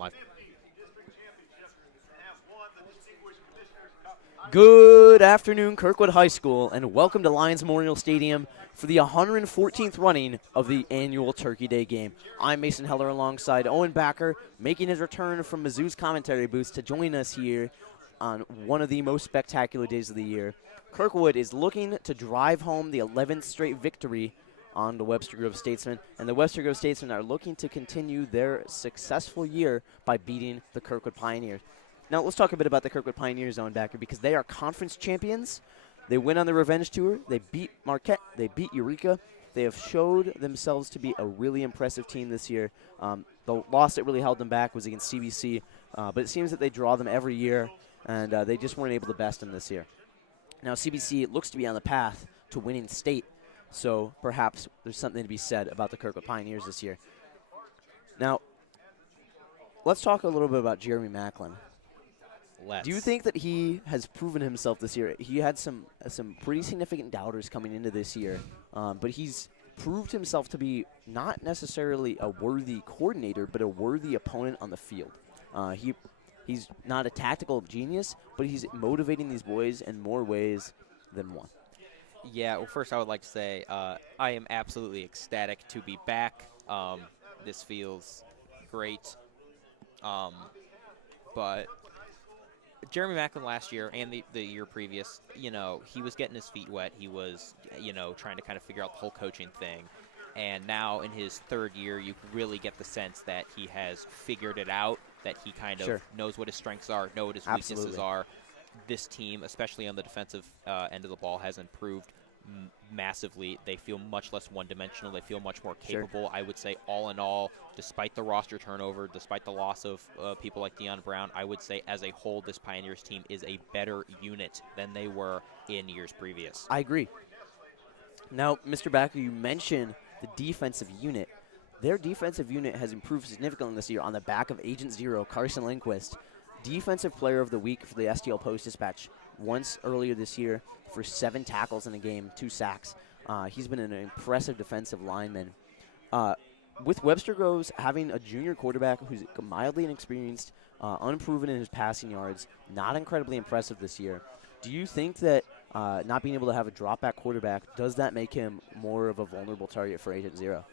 live. Good afternoon, Kirkwood High School, and welcome to Lions Memorial Stadium for the 114th running of the annual Turkey Day game. I'm Mason Heller alongside Owen Backer, making his return from Mizzou's commentary booth to join us here on one of the most spectacular days of the year. Kirkwood is looking to drive home the 11th straight victory on the Webster Grove Statesmen, and the Webster Grove Statesmen are looking to continue their successful year by beating the Kirkwood Pioneers. Now, let's talk a bit about the Kirkwood Pioneers, Owen Backer, because they are conference champions. They went on the revenge tour. They beat Marquette. They beat Eureka. They have showed themselves to be a really impressive team this year. The loss that really held them back was against CBC, but it seems that they draw them every year, and they just weren't able to best them this year. Now, CBC looks to be on the path to winning state, so perhaps there's something to be said about the Kirkwood Pioneers this year. Now, let's talk a little bit about Jeremy Macklin. Do you think that he has proven himself this year? He had some pretty significant doubters coming into this year, but he's proved himself to be not necessarily a worthy coordinator, but a worthy opponent on the field. He's not a tactical genius, but he's motivating these boys in more ways than one. Yeah, well, first I would like to say I am absolutely ecstatic to be back. This feels great. But Jeremy Macklin last year and the year previous, he was getting his feet wet. He was, trying to kind of figure out the whole coaching thing. And now in his third year, you really get the sense that he has figured it out, that he kind of knows what his strengths are, know what his weaknesses are. This team, especially on the defensive end of the ball, has improved massively. They feel much less one-dimensional. They feel much more capable. I would say all in all, despite the roster turnover, despite the loss of people like Deion Brown, I would say as a whole this Pioneers team is a better unit than they were in years previous. I agree. Now, Mr. Backer, you mentioned the defensive unit. Their defensive unit has improved significantly this year on the back of Agent Zero, Carson Lindquist, Defensive Player of the Week for the STL Post-Dispatch once earlier this year for 7 tackles in a game, 2 sacks. He's been an impressive defensive lineman. With Webster Groves having a junior quarterback who's mildly inexperienced, unproven in his passing yards, not incredibly impressive this year, do you think that not being able to have a drop-back quarterback, does that make him more of a vulnerable target for Agent Zero?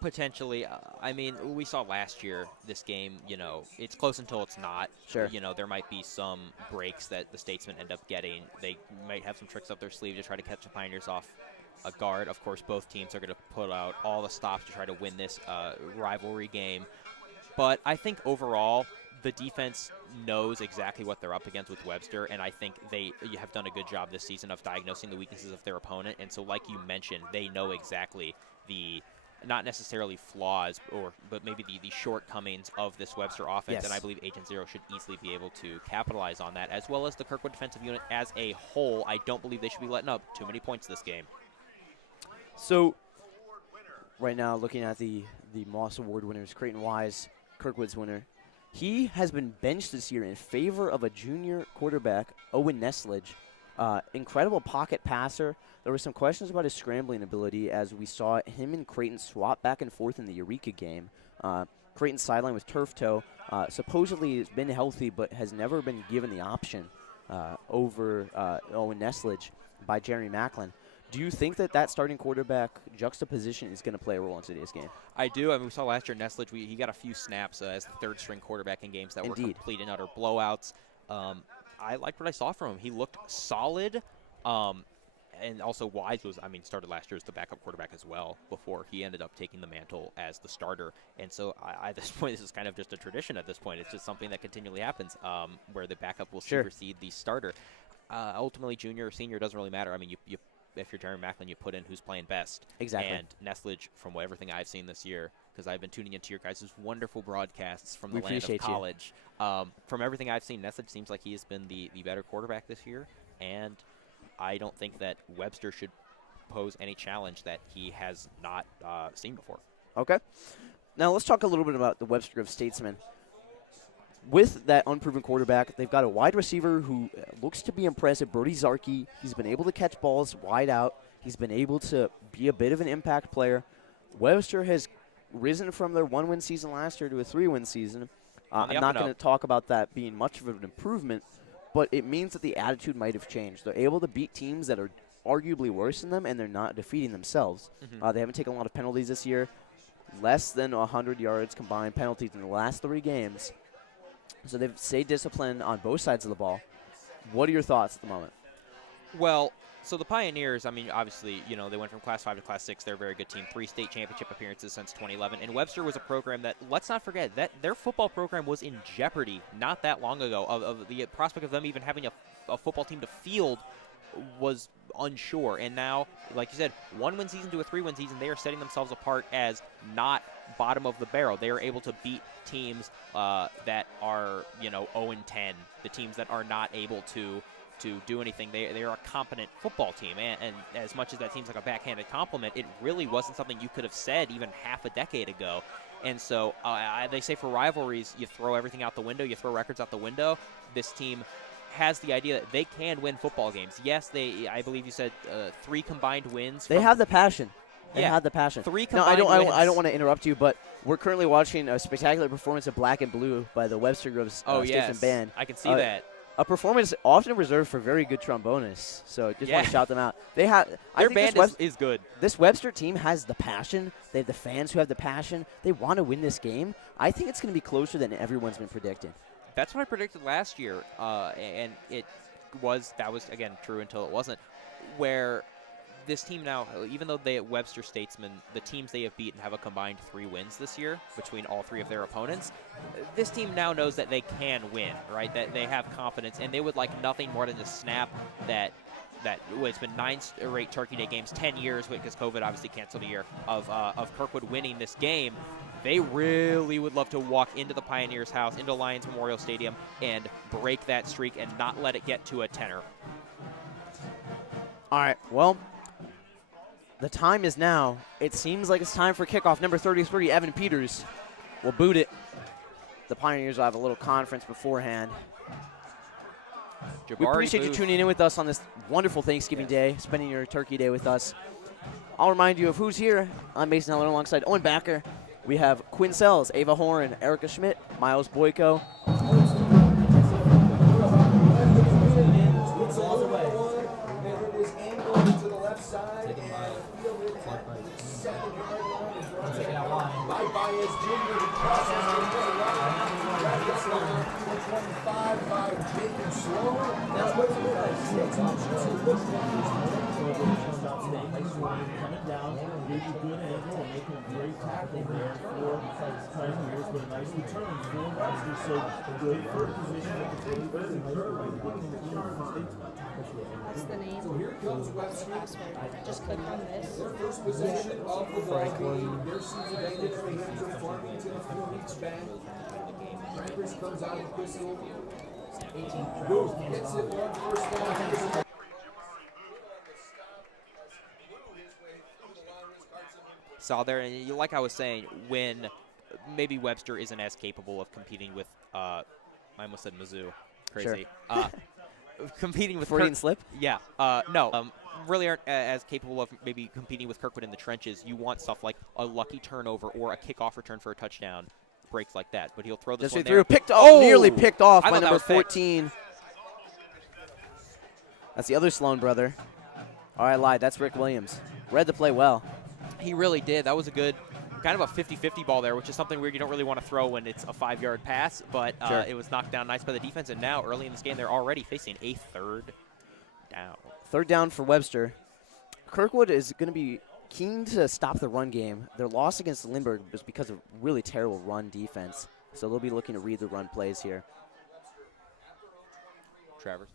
Potentially. I mean, we saw last year this game, it's close until it's not. Sure. There might be some breaks that the Statesmen end up getting. They might have some tricks up their sleeve to try to catch the Pioneers off a guard. Of course, both teams are going to put out all the stops to try to win this rivalry game. But I think overall, the defense knows exactly what they're up against with Webster, and I think they have done a good job this season of diagnosing the weaknesses of their opponent. And so, like you mentioned, they know exactly the not necessarily flaws, but maybe the shortcomings of this Webster offense, Yes. and I believe Agent Zero should easily be able to capitalize on that, as well as the Kirkwood defensive unit as a whole. I don't believe they should be letting up too many points this game. So, right now, looking at the Moss Award winners, Creighton Wise, Kirkwood's winner, he has been benched this year in favor of a junior quarterback, Owen Neslage. Incredible pocket passer. There were some questions about his scrambling ability as we saw him and Creighton swap back and forth in the Eureka game. Creighton's sideline with turf toe. Supposedly has been healthy but has never been given the option over Owen Neslage by Jeremy Macklin. Do you think that starting quarterback juxtaposition is going to play a role in today's game? I do. I mean, we saw last year Neslage, he got a few snaps as the third-string quarterback in games that were complete and utter blowouts. I liked what I saw from him. He looked solid, and also Wise started last year as the backup quarterback as well before he ended up taking the mantle as the starter. And so at this point, this is kind of just a tradition at this point. It's just something that continually happens where the backup will supersede the starter. Ultimately, junior or senior doesn't really matter. I mean, if you're Jeremy Macklin, you put in who's playing best. Exactly. And Neslage, from everything I've seen this year, because I've been tuning into your guys' wonderful broadcasts from the land of college. From everything I've seen, Neslage seems like he has been the better quarterback this year, and I don't think that Webster should pose any challenge that he has not seen before. Okay. Now let's talk a little bit about the Webster Grove Statesmen. With that unproven quarterback, they've got a wide receiver who looks to be impressive, Brody Zarkey. He's been able to catch balls wide out. He's been able to be a bit of an impact player. Webster has risen from their 1-win season last year to a 3-win season. On the I'm up not and going up. to talk about that being much of an improvement, but it means that the attitude might have changed. They're able to beat teams that are arguably worse than them, and they're not defeating themselves. They haven't taken a lot of penalties this year, less than 100 yards combined penalties in the last 3 games. So they've stayed disciplined on both sides of the ball. What are your thoughts at the moment? Well, so the Pioneers, I mean, obviously, you know, they went from Class 5 to Class 6. They're a very good team. 3 state championship appearances since 2011. And Webster was a program that, let's not forget, that their football program was in jeopardy not that long ago. Of the prospect of them even having a football team to field was unsure. And now, like you said, 1-win season to a 3-win season, they are setting themselves apart as not bottom of the barrel. They are able to beat teams that are, you know, 0-10, the teams that are not able to do anything. They are a competent football team, and as much as that seems like a backhanded compliment, it really wasn't something you could have said even half a decade ago. And so they say for rivalries, you throw everything out the window, you throw records out the window. This team has the idea that they can win football games. Yes, I believe you said 3 combined wins. They have the passion. They Yeah, have the passion. 3 No, combined wins. I don't want to interrupt you, but we're currently watching a spectacular performance of Black and Blue by the Webster Groves Statesmen Band. I can see that. A performance often reserved for very good trombonists. So just want to shout them out. Their band is good. This Webster team has the passion. They have the fans who have the passion. They want to win this game. I think it's going to be closer than everyone's been predicting. That's what I predicted last year, and that was again true until it wasn't. Where this team now, even though they at Webster Statesmen, the teams they have beaten have a combined 3 wins this year between all 3 of their opponents. This team now knows that they can win, right? That they have confidence, and they would like nothing more than to snap that. It's been 9 straight Turkey Day games, 10 years because COVID obviously canceled a year of Kirkwood winning this game. They really would love to walk into the Pioneers' house, into Lions Memorial Stadium, and break that streak and not let it get to a tenor. All right, well, the time is now. It seems like it's time for kickoff. Number 33, Evan Peters, will boot it. The Pioneers will have a little conference beforehand. We appreciate you tuning in with us on this wonderful Thanksgiving Day, spending your Turkey Day with us. I'll remind you of who's here. I'm Mason Heller alongside Owen Backer. We have Quinn Sells, Ava Horan, Erica Schmidt, Miles Boyko. Coming down, gave you good angle and making a great tackle there for Pioneers, but a nice return for Webster. So good first position at the 23rd and What's the name? So here comes Webster. Just click on this. Their first possession of the ball game. Their season ended in the hands of Farmington a few weeks back. Crackers comes out of pistol. Booth hits it one first down. Saw there, and like I was saying, when maybe Webster isn't as capable of competing with, I almost said Mizzou, crazy. Sure. Competing with Freudian slip? Yeah, no, really aren't as capable of maybe competing with Kirkwood in the trenches. You want stuff like a lucky turnover or a kickoff return for a touchdown, breaks like that. But he'll throw this one there. Nearly picked off I by thought that number was picked. 14. That's the other Sloan brother. All right, I lied. That's Rick Williams. Read the play well. He really did. That was a good, kind of a 50-50 ball there, which is something weird you don't really want to throw when it's a 5-yard pass, but Sure. It was knocked down nice by the defense, and now early in this game they're already facing a 3rd down. 3rd down for Webster. Kirkwood is going to be keen to stop the run game. Their loss against Lindbergh was because of really terrible run defense, so they'll be looking to read the run plays here. Travers.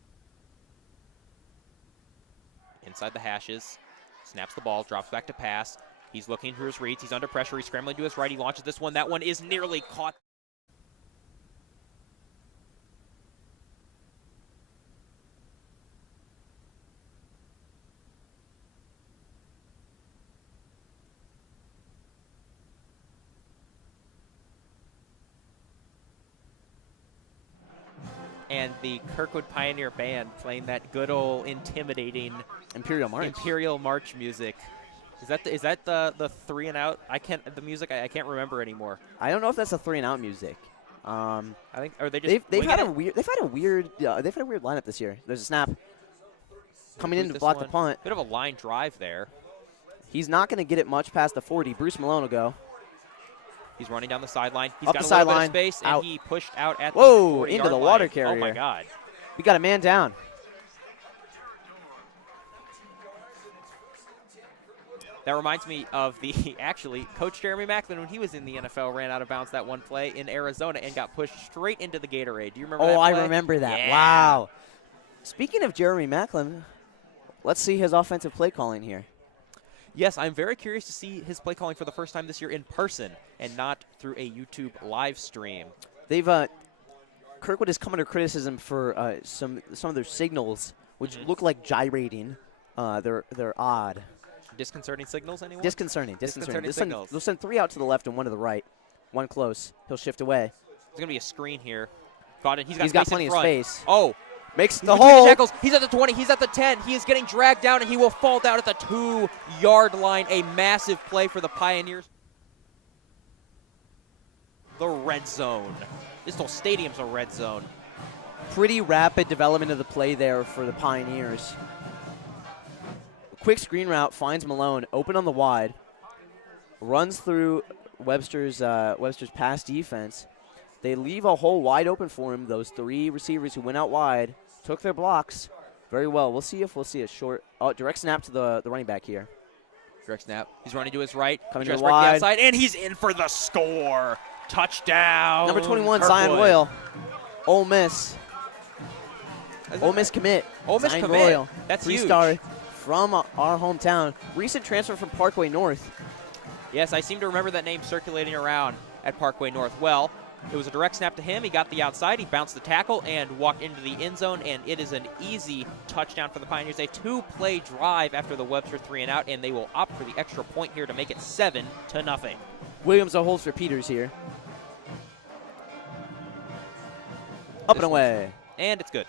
Inside the hashes, snaps the ball, drops back to pass. He's looking for his reads. He's under pressure. He's scrambling to his right. He launches this one. That one is nearly caught. And the Kirkwood Pioneer Band playing that good old intimidating Imperial March music. Is that the 3 and out? The music I can't remember anymore. I don't know if that's a 3 and out music. I think, or they just They've had winging a it? weird lineup this year. There's a snap coming in Who's to this block the one? punt. Bit of a line drive there. He's not going to get it much past the 40. Bruce Malone will go. He's running down the sideline. He's Up got the a little bit sideline, of space, and out. he pushed out at Whoa, the 40-yard into the line. water Oh, my carrier. God. We got a man down. That reminds me of actually, Coach Jeremy Macklin, when he was in the NFL, ran out of bounds that one play in Arizona and got pushed straight into the Gatorade. Do you remember that play? I remember that. Yeah. Wow. Speaking of Jeremy Macklin, let's see his offensive play calling here. Yes, I'm very curious to see his play calling for the first time this year in person and not through a YouTube live stream. They've Kirkwood has come under criticism for some of their signals, which look like gyrating. They're odd. Disconcerting signals, anyone? Disconcerting. Signals. They'll send 3 out to the left and 1 to the right. 1 close. He'll shift away. There's going to be a screen here. Got it. He's got plenty of space. Oh. Makes He's the between hole. tackles. He's at the 20. He's at the 10. He is getting dragged down, and he will fall down at the 2-yard line. A massive play for the Pioneers. The red zone. This whole stadium's a red zone. Pretty rapid development of the play there for the Pioneers. Quick screen route finds Malone open on the wide. Runs through Webster's pass defense. They leave a hole wide open for him. Those 3 receivers who went out wide took their blocks very well. We'll see if we'll see a short direct snap to the running back here. Direct snap. He's running to his right. Coming to Just the right to wide. the outside, and he's in for the score. Touchdown. Number 21, Kirkwood. Zion Royal. Ole Miss. Ole Miss commit. Ole Miss Zion commit. Royal. That's huge. 3-star from our hometown. Recent transfer from Parkway North. Yes, I seem to remember that name circulating around at Parkway North. Well, it was a direct snap to him. He got the outside. He bounced the tackle and walked into the end zone, and it is an easy touchdown for the Pioneers. A 2-play drive after the Webster 3-and-out, and they will opt for the extra point here to make it 7-0. Williams a holds for Peters here. Up and away. And it's good.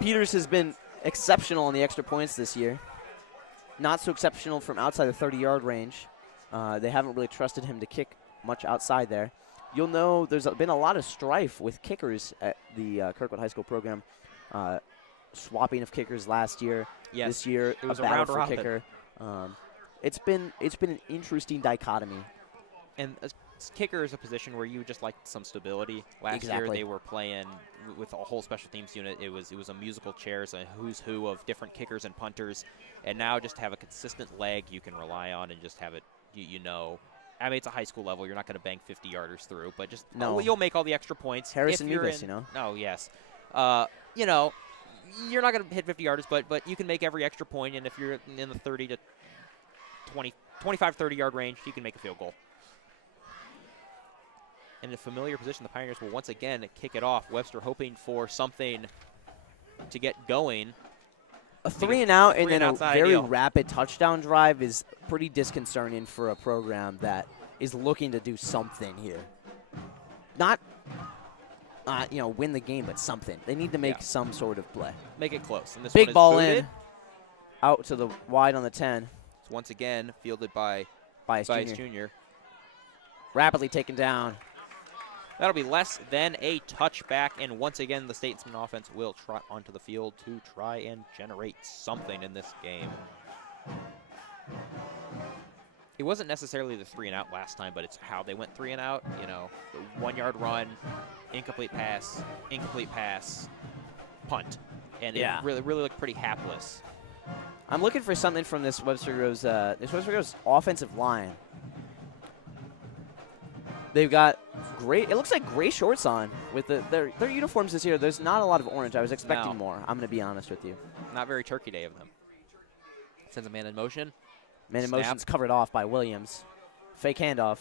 Peters has been exceptional on the extra points this year. Not so exceptional from outside the 30-yard range. They haven't really trusted him to kick much outside there. You'll know there's been a lot of strife with kickers at the Kirkwood High School program. Swapping of kickers last year. Yes, this year, it was a a battle round for robin. kicker. It's been an interesting dichotomy. And kicker is a position where you would just like some stability. Last year Exactly. they were playing with a whole special teams unit. It was a musical chairs, a who's who of different kickers and punters. And now just have a consistent leg you can rely on and just have it, you know. I mean, it's a high school level. You're not going to bang 50-yarders through, but just you'll make all the extra points. Harrison if you're Nevis, in, you know. Oh, yes. You know, you're not going to hit 50-yarders, but you can make every extra point, and if you're in the 30 to 25, 30-yard range, you can make a field goal. In a familiar position, the Pioneers will once again kick it off. Webster hoping for something to get going. A 3-and-out and then a Three-and-out's not very ideal. rapid touchdown drive is pretty disconcerting for a program that is looking to do something here. Not, win the game, but something. They need to make some sort of play. Make it close. And this Big one is ball booted. in, out to the wide on the 10. It's once again fielded by Bias Bias Jr. Jr. Rapidly taken down. That'll be less than a touchback, and once again, the Statesmen offense will trot onto the field to try and generate something in this game. It wasn't necessarily the 3-and-out last time, but it's how they went 3-and-out. You know, the 1-yard run, incomplete pass, punt, and it really looked pretty hapless. I'm looking for something from this Webster Groves offensive line. They've got great. It looks like gray shorts on with their uniforms this year. There's not a lot of orange. I was expecting more. I'm going to be honest with you. Not very Turkey Day of them. Sends a man in motion. Man in Snap. motion's covered off by Williams. Fake handoff.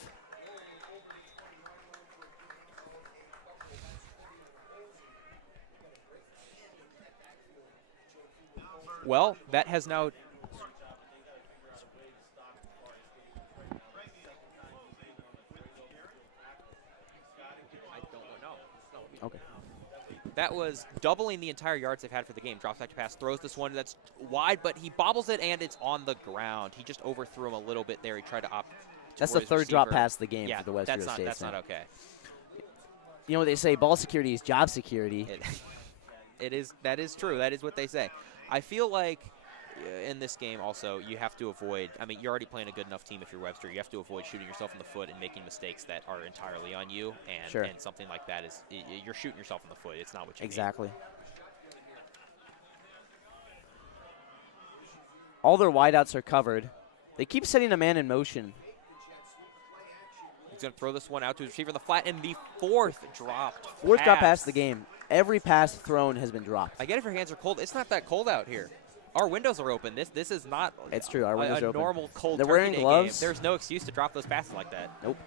Well, that has now. Okay. That was doubling the entire yards they've had for the game. Drops back to pass, throws this one that's wide, but he bobbles it and it's on the ground. He just overthrew him a little bit there. He tried to That's the his third drop receiver. pass of the game Yeah, for the Webster that's Statesmen. not okay. You know what they say, ball security is job security. That is true. That is what they say. I feel like in this game also you have to avoid, I mean, you're already playing a good enough team if you're Webster. You have to avoid shooting yourself in the foot and making mistakes that are entirely on you. And, Sure. and something like that is, you're shooting yourself in the foot. It's not what you Exactly. All their wideouts are covered. They keep setting a man in motion. He's going to throw this one out to his receiver in the flat, and the fourth dropped Fourth drop pass of the game. Every pass thrown has been dropped. I get if your hands are cold. It's not that cold out here. Our windows are open. This is not It's true. Our windows are open. normal cold They're Turkey wearing Day gloves. game. There's no excuse to drop those passes like that. Nope.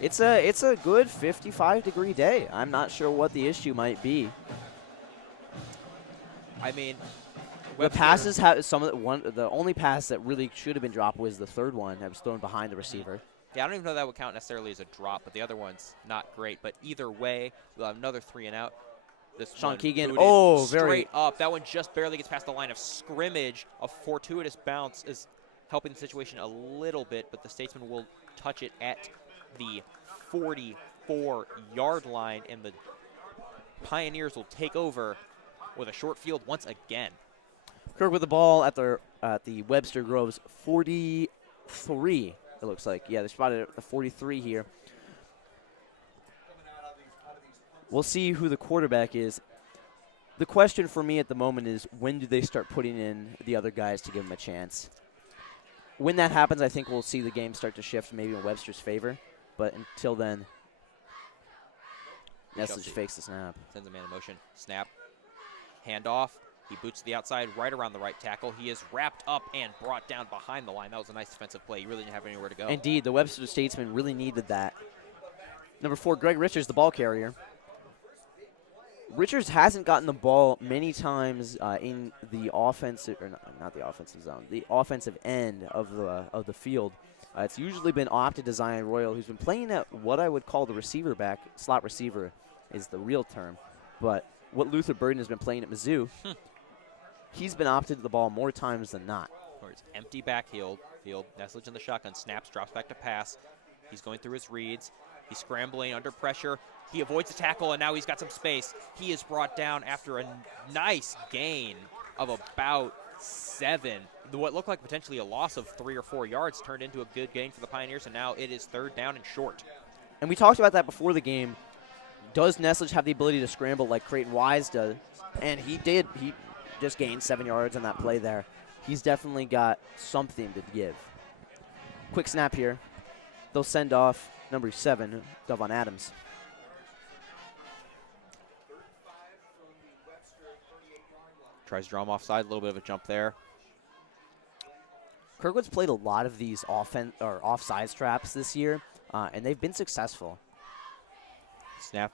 It's a good 55-degree day. I'm not sure what the issue might be. I mean, The Webster- passes have the only pass that really should have been dropped was the third one that was thrown behind the receiver. Yeah, I don't even know that would count necessarily as a drop, but the other one's not great. But either way, we'll have another 3 and out. This Sean one Keegan, booted oh, straight very- up. That one just barely gets past the line of scrimmage. A fortuitous bounce is helping the situation a little bit, but the Statesmen will touch it at the 44-yard line, and the Pioneers will take over with a short field once again. Kirk with the ball at the Webster Groves 43. It looks like. Yeah, they spotted it at the 43 here. We'll see who the quarterback is. The question for me at the moment is, when do they start putting in the other guys to give them a chance? When that happens, I think we'll see the game start to shift maybe in Webster's favor. But until then, Nestle just fakes the snap. Sends a man in motion. Snap. Handoff. He boots to the outside right around the right tackle. He is wrapped up and brought down behind the line. That was a nice defensive play. He really didn't have anywhere to go. Indeed, the Webster Statesmen really needed that. Number 4, Greg Richards, the ball carrier. Richards hasn't gotten the ball many times in the offensive, or not the offensive zone, the offensive end of the field. It's usually been opted to Zion Royal, who's been playing at what I would call the receiver back. Slot receiver is the real term. But what Luther Burden has been playing at Mizzou, he's been opted to the ball more times than not. Or it's empty backfield. Nestlage in the shotgun. Snaps, drops back to pass. He's going through his reads. He's scrambling under pressure. He avoids the tackle, and now he's got some space. He is brought down after a nice gain of about 7. What looked like potentially a loss of 3 or 4 yards turned into a good gain for the Pioneers, and now it is 3rd down and short. And we talked about that before the game. Does Nestlage have the ability to scramble like Creighton Wise does? And he did. He just gained 7 yards on that play there. He's definitely got something to give. Quick snap here. They'll send off number 7, Devon Adams. Tries to draw him offside, a little bit of a jump there. Kirkwood's played a lot of these offsides traps this year, and they've been successful. Snap.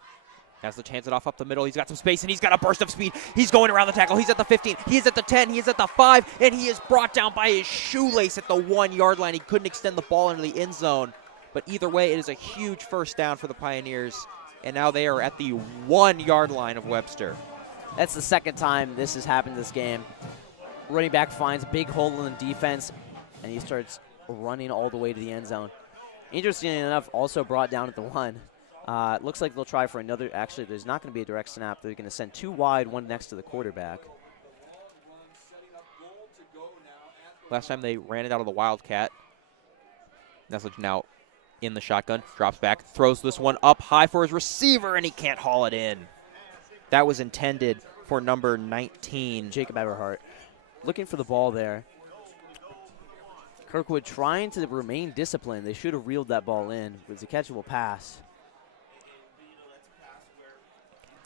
Has the chance it off up the middle. He's got some space, and he's got a burst of speed. He's going around the tackle. He's at the 15. He's at the 10. He is at the 5, and he is brought down by his shoelace at the 1-yard line. He couldn't extend the ball into the end zone. But either way, it is a huge first down for the Pioneers, and now they are at the 1-yard line of Webster. That's the second time this has happened this game. Running back finds a big hole in the defense, and he starts running all the way to the end zone. Interestingly enough, also brought down at the 1. It looks like they'll try for another. Actually, there's not going to be a direct snap. They're going to send 2 wide, 1 next to the quarterback. Last time they ran it out of the Wildcat. Nestlage now in the shotgun, drops back, throws this one up high for his receiver, and he can't haul it in. That was intended for number 19. Jacob Everhart looking for the ball there. Kirkwood trying to remain disciplined. They should have reeled that ball in. It was a catchable pass.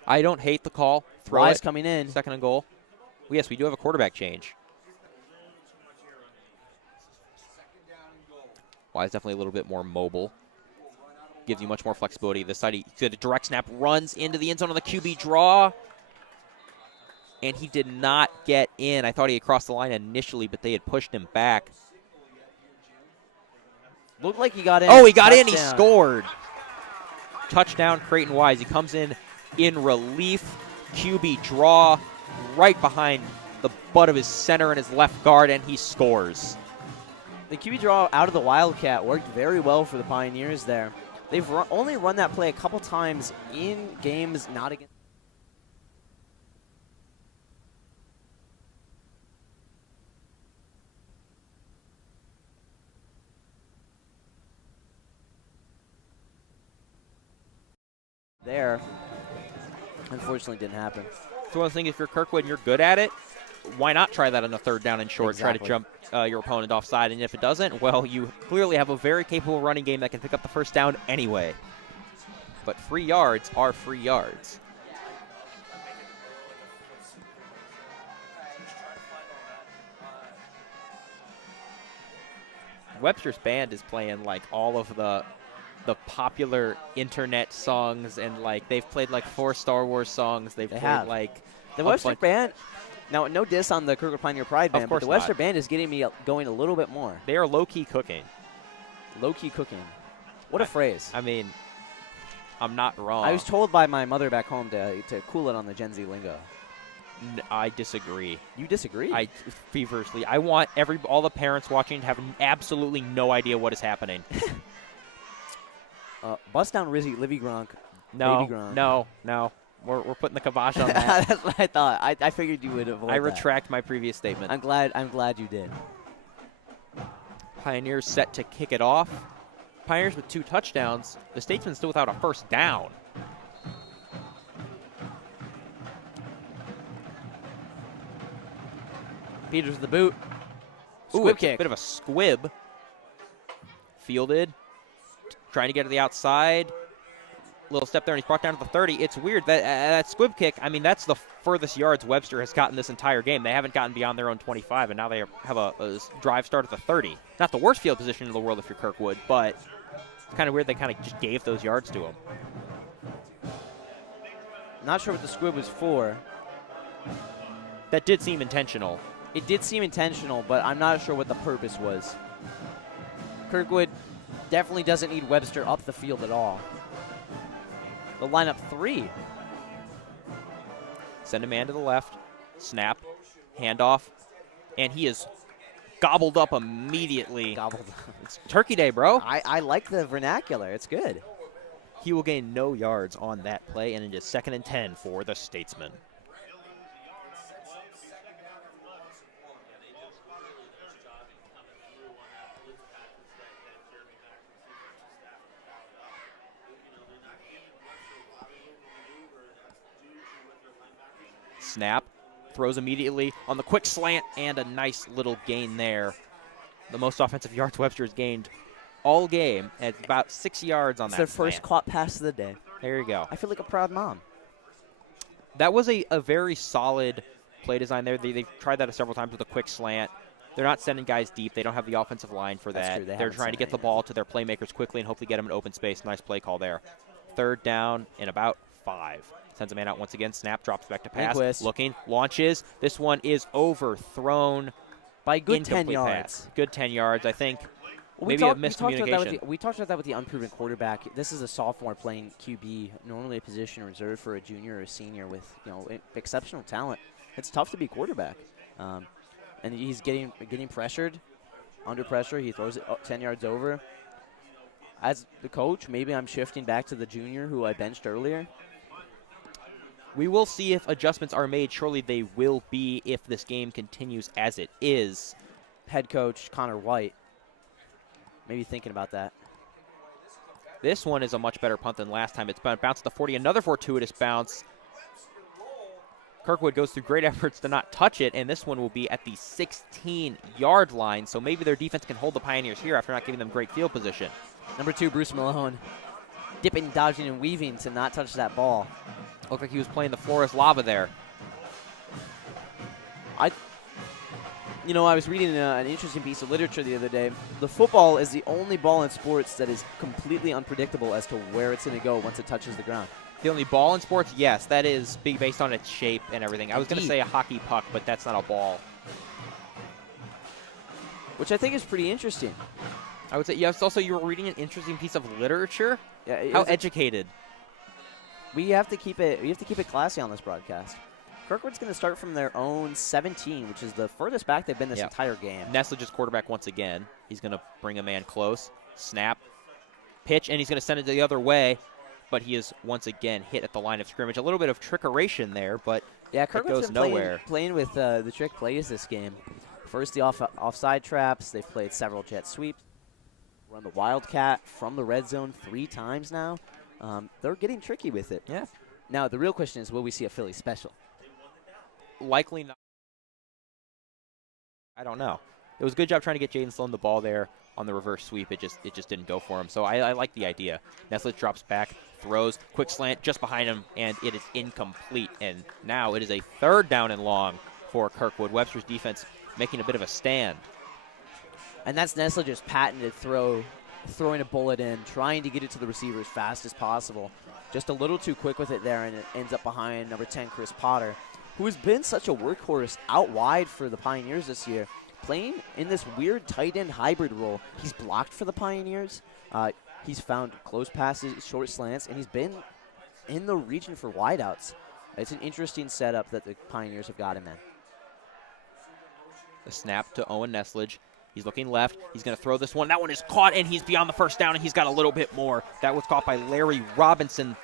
I don't hate the call. Throw Wise it. coming in. 2nd and goal. Well, yes, we do have a quarterback change. Wise definitely a little bit more mobile. Gives you much more flexibility. This side, he did a direct snap, runs into the end zone on the QB draw. And he did not get in. I thought he had crossed the line initially, but they had pushed him back. Looked like he got in. Oh, he got in. He Touchdown. scored. Touchdown, Creighton Wise. He comes in relief. QB draw right behind the butt of his center and his left guard, and he scores. The QB draw out of the Wildcat worked very well for the Pioneers there. They've only run that play a couple times in games not against. There, unfortunately, didn't happen. So one thing, if you're Kirkwood and you're good at it, why not try that on a third down and short? Exactly. Try to jump your opponent offside, and if it doesn't, well, you clearly have a very capable running game that can pick up the first down anyway. But free yards are free yards. Webster's band is playing like all of the popular internet songs, and like they've played like 4 Star Wars songs. They've played have. like The Webster band, now no diss on the Kirkwood Pioneer Pride band, but the Webster not. band is getting me going a little bit more. They are low-key cooking. Low-key cooking. What a phrase. I mean, I'm not wrong. I was told by my mother back home to cool it on the Gen Z lingo. I disagree. You disagree? I feverishly. I want all the parents watching to have absolutely no idea what is happening. Bust down Livy Gronk. No, Baby Gronk. no. We're putting the kibosh on that. That's what I thought. I figured you would avoid I that. retract my previous statement. I'm glad you did. Pioneers set to kick it off. Pioneers with 2 touchdowns. The Statesmen still without a first down. Peters with the boot. Ooh, Squib it's a kick. bit of a squib. Fielded. Trying to get to the outside. Little step there, and he's brought down to the 30. It's weird. That squib kick, I mean, that's the furthest yards Webster has gotten this entire game. They haven't gotten beyond their own 25, and now they have a drive start at the 30. Not the worst field position in the world if you're Kirkwood, but it's kind of weird they kind of just gave those yards to him. Not sure what the squib was for. That did seem intentional. It did seem intentional, but I'm not sure what the purpose was. Kirkwood definitely doesn't need Webster up the field at all. They'll line up 3. Send a man to the left. Snap. Handoff. And he is gobbled up immediately. Gobbled. It's Turkey Day, bro. I like the vernacular. It's good. He will gain no yards on that play, and it is 2nd and 10 for the Statesmen. Snap, throws immediately on the quick slant, and a nice little gain there. The most offensive yards Webster has gained all game at about 6 yards on It's that their slant. first caught pass of the day. There you go. I feel like a proud mom. That was a very solid play design there. They've tried that several times with a quick slant. They're not sending guys deep. They don't have the offensive line for That's that. true. They They're haven't trying to sent get the any. ball to their playmakers quickly and hopefully get them in open space. Nice play call there. 3rd down and about 5. Sends a man out once again. Snap, drops back to pass. Inquist. Looking, launches. This one is overthrown. By good 10 Incomplete yards. pass. Good 10 yards, I think. Well, Maybe a miscommunication. we talked about that with the unproven quarterback. This is a sophomore playing QB, normally a position reserved for a junior or a senior with exceptional talent. It's tough to be quarterback, and he's getting pressured, under pressure. He throws it 10 yards over. As the coach, maybe I'm shifting back to the junior who I benched earlier. We will see if adjustments are made. Surely they will be if this game continues as it is. Head coach Connor White, maybe thinking about that. This one is a much better punt than last time. It's bounced at the 40. Another fortuitous bounce. Kirkwood goes through great efforts to not touch it, and this one will be at the 16-yard line. So maybe their defense can hold the Pioneers here after not giving them great field position. Number 2, Bruce Malone, dipping, dodging, and weaving to not touch that ball. Looked like he was playing the floor is lava there. I was reading an interesting piece of literature the other day. The football is the only ball in sports that is completely unpredictable as to where it's going to go once it touches the ground. The only ball in sports, yes, that is based on its shape and everything. I was going to say a hockey puck, but that's not a ball. Which I think is pretty interesting. I would say, yes, also you were reading an interesting piece of literature. Yeah, How educated. we have to keep it classy on this broadcast. Kirkwood's going to start from their own 17, which is the furthest back they've been this entire game. Nestledge's quarterback once again. He's going to bring a man close. Snap. Pitch, and he's going to send it the other way. But he is once again hit at the line of scrimmage. A little bit of trickeration there, but it Kirkwood's goes been nowhere. playing with the trick plays this game. First, the offside traps. They've played several jet sweeps. Run the Wildcat from the red zone 3 times now. They're getting tricky with it. Yeah. Now, the real question is, will we see a Philly special? Likely not. I don't know. It was a good job trying to get Jaden Sloan the ball there on the reverse sweep. It just didn't go for him. So I like the idea. Nestledge drops back, throws, quick slant just behind him, and it is incomplete. And now it is a 3rd down and long for Kirkwood. Webster's defense making a bit of a stand. And that's Nestledge's patented throwing a bullet in, trying to get it to the receiver as fast as possible. Just a little too quick with it there, and it ends up behind number 10, Chris Potter, who has been such a workhorse out wide for the Pioneers this year, playing in this weird tight end hybrid role. He's blocked for the Pioneers. He's found close passes, short slants, and he's been in the region for wideouts. It's an interesting setup that the Pioneers have got him in. The snap to Owen Nestledge. He's looking left. He's going to throw this one. That one is caught, and he's beyond the 1st down, and he's got a little bit more. That was caught by Larry Robinson.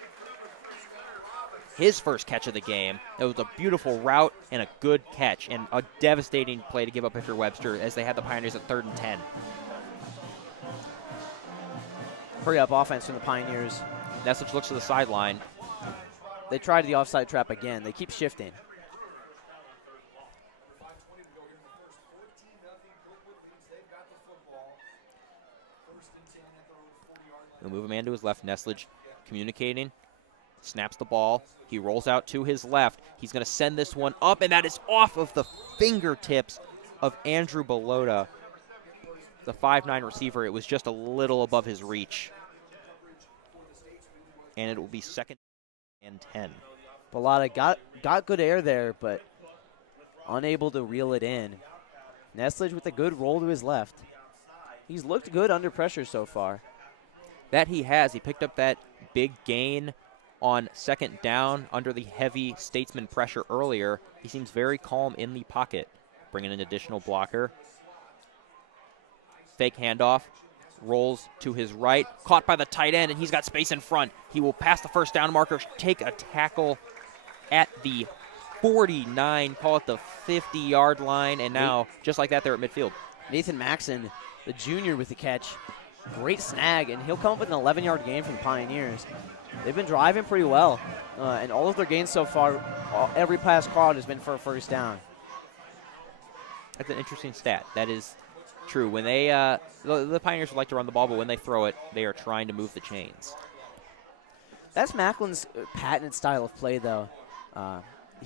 His first catch of the game. It was a beautiful route and a good catch, and a devastating play to give up after Webster as they had the Pioneers at 3rd and 10. Hurry up offense from the Pioneers. Nestledge looks to the sideline. They tried the offside trap again. They keep shifting. He'll move a man to his left. Nestledge communicating. Snaps the ball. He rolls out to his left. He's going to send this one up, and that is off of the fingertips of Andrew Belota, the 5'9" receiver. It was just a little above his reach. And it will be 2nd and 10. Belota got good air there, but unable to reel it in. Nestledge with a good roll to his left. He's looked good under pressure so far. That he has. He picked up that big gain on 2nd down under the heavy Statesman pressure earlier. He seems very calm in the pocket. Bringing an additional blocker. Fake handoff. Rolls to his right. Caught by the tight end, and he's got space in front. He will pass the 1st down marker, take a tackle at the 49, call it the 50-yard line, and now, just like that, they're at midfield. Nathan Maxon, the junior, with the catch. Great snag, and he'll come up with an 11-yard gain from the Pioneers. They've been driving pretty well, and all of their gains so far, every pass caught has been for a 1st down. That's an interesting stat. That is true. When they the Pioneers would like to run the ball, but when they throw it, they are trying to move the chains. That's Macklin's patented style of play, though.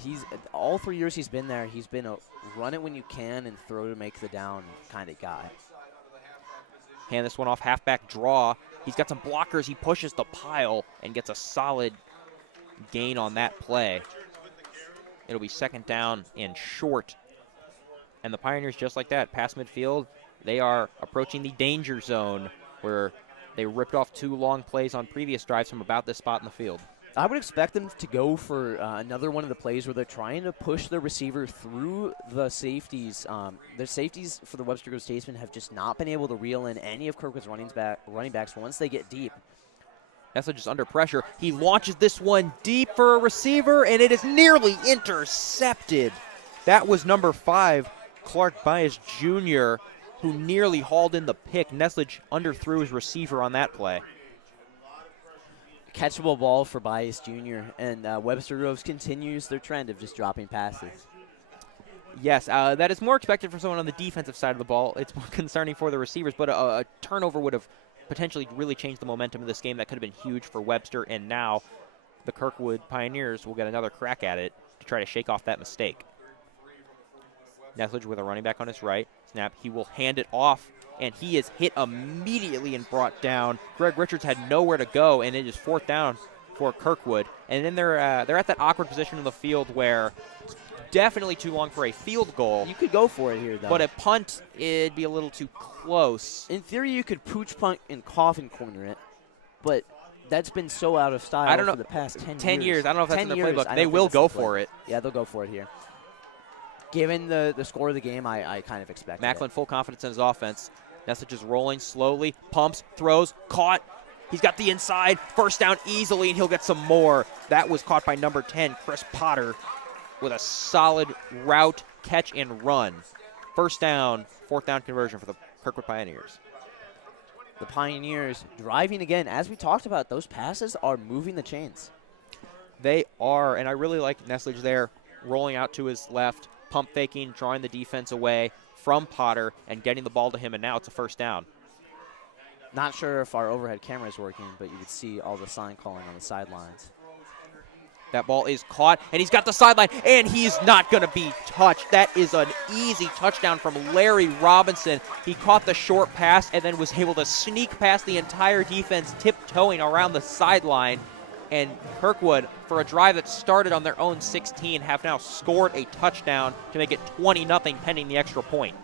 He's all 3 years he's been there, he's been a run it when you can and throw to make the down kind of guy. Hand this one off, halfback draw. He's got some blockers. He pushes the pile and gets a solid gain on that play. It'll be 2nd down and short. And the Pioneers, just like that, past midfield, they are approaching the danger zone where they ripped off 2 long plays on previous drives from about this spot in the field. I would expect them to go for another one of the plays where they're trying to push the receiver through the safeties. The safeties for the Webster Go Statesmen have just not been able to reel in any of Kirkwood's running backs once they get deep. Nestledge is under pressure. He launches this one deep for a receiver, and it is nearly intercepted. That was number 5, Clark Bias Jr., who nearly hauled in the pick. Nestledge underthrew his receiver on that play. Catchable ball for Bias Jr., and Webster Groves continues their trend of just dropping passes. Yes, that is more expected for someone on the defensive side of the ball. It's more concerning for the receivers, but a turnover would have potentially really changed the momentum of this game. That could have been huge for Webster, and now the Kirkwood Pioneers will get another crack at it to try to shake off that mistake. Nestledge with a running back on his right. Snap, he will hand it off, and he is hit immediately and brought down. Greg Richards had nowhere to go, and it is 4th down for Kirkwood. And then they're at that awkward position in the field where it's definitely too long for a field goal. You could go for it here, though. But a punt, it'd be a little too close. In theory, you could pooch punt and coffin corner it, but That's been so out of style I don't know. for the past 10 years. 10 years. I don't know if that's in 10 their years, playbook. I They don't will think that's go in the for playbook. it. Yeah, they'll go for it here. Given the score of the game, I kind of expect Macklin full confidence in his offense. Nessage is rolling slowly, pumps, throws, caught. He's got the inside, first down easily, and he'll get some more. That was caught by number 10, Chris Potter, with a solid route, catch, and run. First down, fourth down conversion for the Kirkwood Pioneers. The Pioneers driving again. As we talked about, those passes are moving the chains. They are, and I really like Nessage there, rolling out to his left, pump faking, drawing the defense away from Potter, and getting the ball to him, and now it's a first down. Not sure if our overhead camera is working, but you could see all the sign calling on the sidelines. That ball is caught, and he's got the sideline, and he's not going to be touched. That is an easy touchdown from Larry Robinson. He caught the short pass and then was able to sneak past the entire defense, tiptoeing around the sideline. And Kirkwood, for a drive that started on their own 16, have now scored a touchdown to make it 20-0 pending the extra point.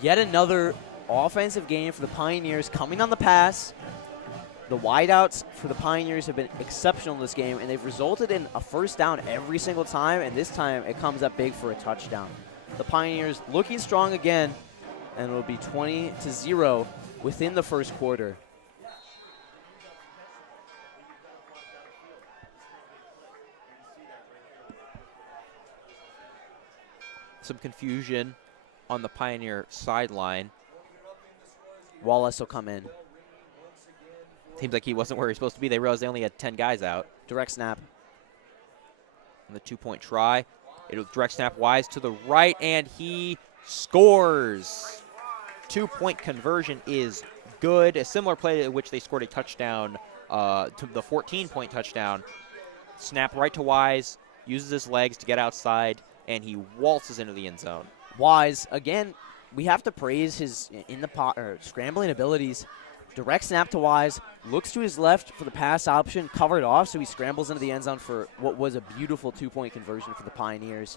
Yet another offensive game for the Pioneers coming on the pass. The wideouts for the Pioneers have been exceptional in this game, and they've resulted in a first down every single time, and this time it comes up big for a touchdown. The Pioneers looking strong again, and it'll be 20-0 within the first quarter. Some confusion on the Pioneer sideline. Wallace will come in. Seems like he wasn't where he was supposed to be. They realized they only had 10 guys out. Direct snap. On the two-point try, it'll direct snap Wise to the right, and he scores. Two-point conversion is good. A similar play at which they scored a touchdown, to the 14-point touchdown. Snap right to Wise, uses his legs to get outside, and he waltzes into the end zone. Wise, again, we have to praise his scrambling abilities. Direct snap to Wise, looks to his left for the pass option, covered off, so he scrambles into the end zone for what was a beautiful two-point conversion for the Pioneers.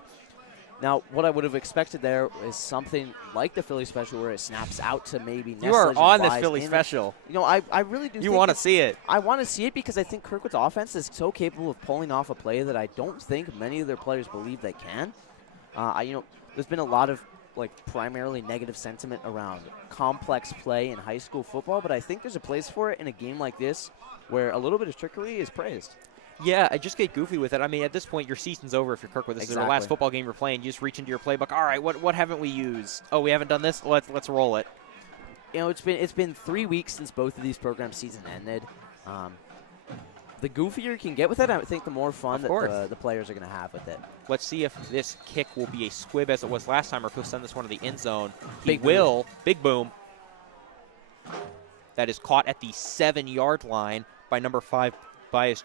Now, what I would have expected there is something like the Philly special where it snaps out to maybe Nessage. You are on this Wise Philly special. You know, I really do. You want to see it. I want to see it because I think Kirkwood's offense is so capable of pulling off a play that I don't think many of their players believe they can. There's been a lot of primarily negative sentiment around complex play in high school football, but I think there's a place for it in a game like this where a little bit of trickery is praised. Yeah, I just get goofy with it. I mean, at this point, your season's over if you're Kirkwood. This is the last football game you're playing. You just reach into your playbook. All right, what haven't we used? Oh, we haven't done this? Let's roll it. You know, it's been 3 weeks since both of these programs' season ended. The goofier you can get with it, I think the more fun that the players are going to have with it. Let's see if this kick will be a squib as it was last time, or if he'll send this one to the end zone. Big boom. That is caught at the 7-yard line by number 5, Bias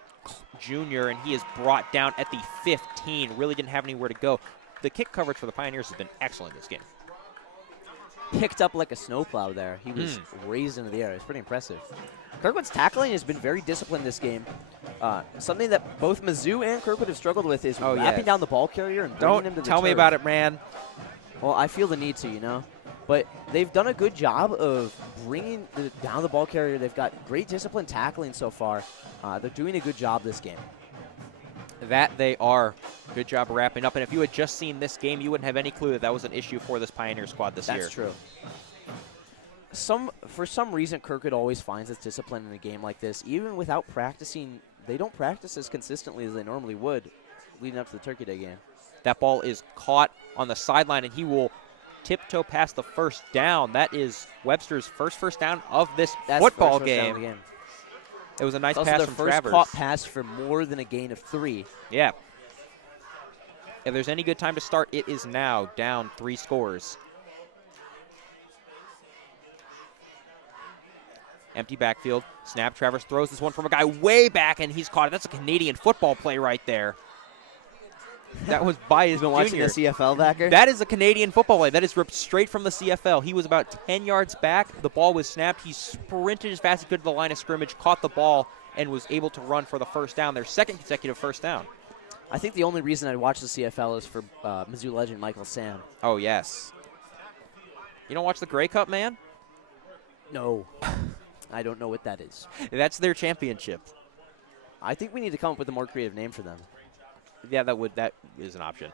Jr., and he is brought down at the 15. Really didn't have anywhere to go. The kick coverage for the Pioneers has been excellent this game. Picked up like a snowplow there. He was raised into the air. It's pretty impressive. Kirkwood's tackling has been very disciplined this game. Something that both Mizzou and Kirkwood have struggled with is wrapping down the ball carrier and bringing him to the tell me turf. about it, man. Well, I feel the need to, you know. But they've done a good job of bringing down the ball carrier. They've got great discipline tackling so far. They're doing a good job this game. That they are. Good job wrapping up. And if you had just seen this game, you wouldn't have any clue that was an issue for this Pioneer squad this year. That's true. For some reason, Kirkwood always finds its discipline in a game like this. Even without practicing, they don't practice as consistently as they normally would leading up to the Turkey Day game. That ball is caught on the sideline, and he will tiptoe past the first down. That is Webster's first down of this football game. It was a nice pass from Travers. First caught pass for more than a gain of 3. Yeah. If there's any good time to start, it is now. Down 3 scores. Empty backfield. Snap. Travers throws this one from a guy way back, and he's caught it. That's a Canadian football play right there. That was by his been watching the CFL backer? That is a Canadian football play. That is ripped straight from the CFL. He was about 10 yards back. The ball was snapped. He sprinted as fast as he could to the line of scrimmage, caught the ball, and was able to run for the first down. Their second consecutive first down. I think the only reason I'd watch the CFL is for Mizzou legend Michael Sam. Oh, yes. You don't watch the Grey Cup, man? No. I don't know what that is. That's their championship. I think we need to come up with a more creative name for them. Yeah, that is an option.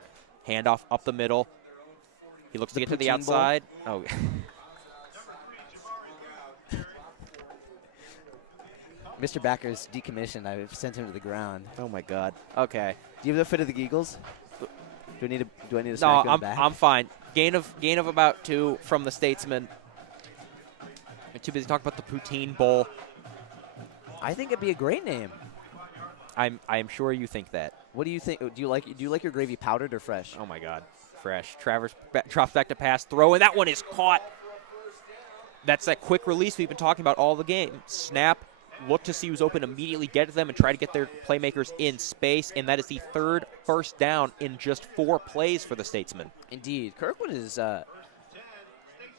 Handoff up the middle. He looks to get to the poutine bowl? outside. Oh. Mr. Backer's decommissioned. I've sent him to the ground. Oh my God. Okay. Do you have the fit of the Eagles? Do I need to No, smack you on the back? I'm fine. Gain of about 2 from the Statesmen. I'm too busy talking about the poutine bowl. I think it'd be a great name. I'm sure you think that. What do you think? Do you like your gravy powdered or fresh? Oh my God. Fresh. Travers drops back to pass, throw, and that one is caught. That's that quick release we've been talking about all the game. Snap, look to see who's open, immediately get to them and try to get their playmakers in space, and that is the 3rd first down in just 4 plays for the Statesmen. Indeed. Kirkwood is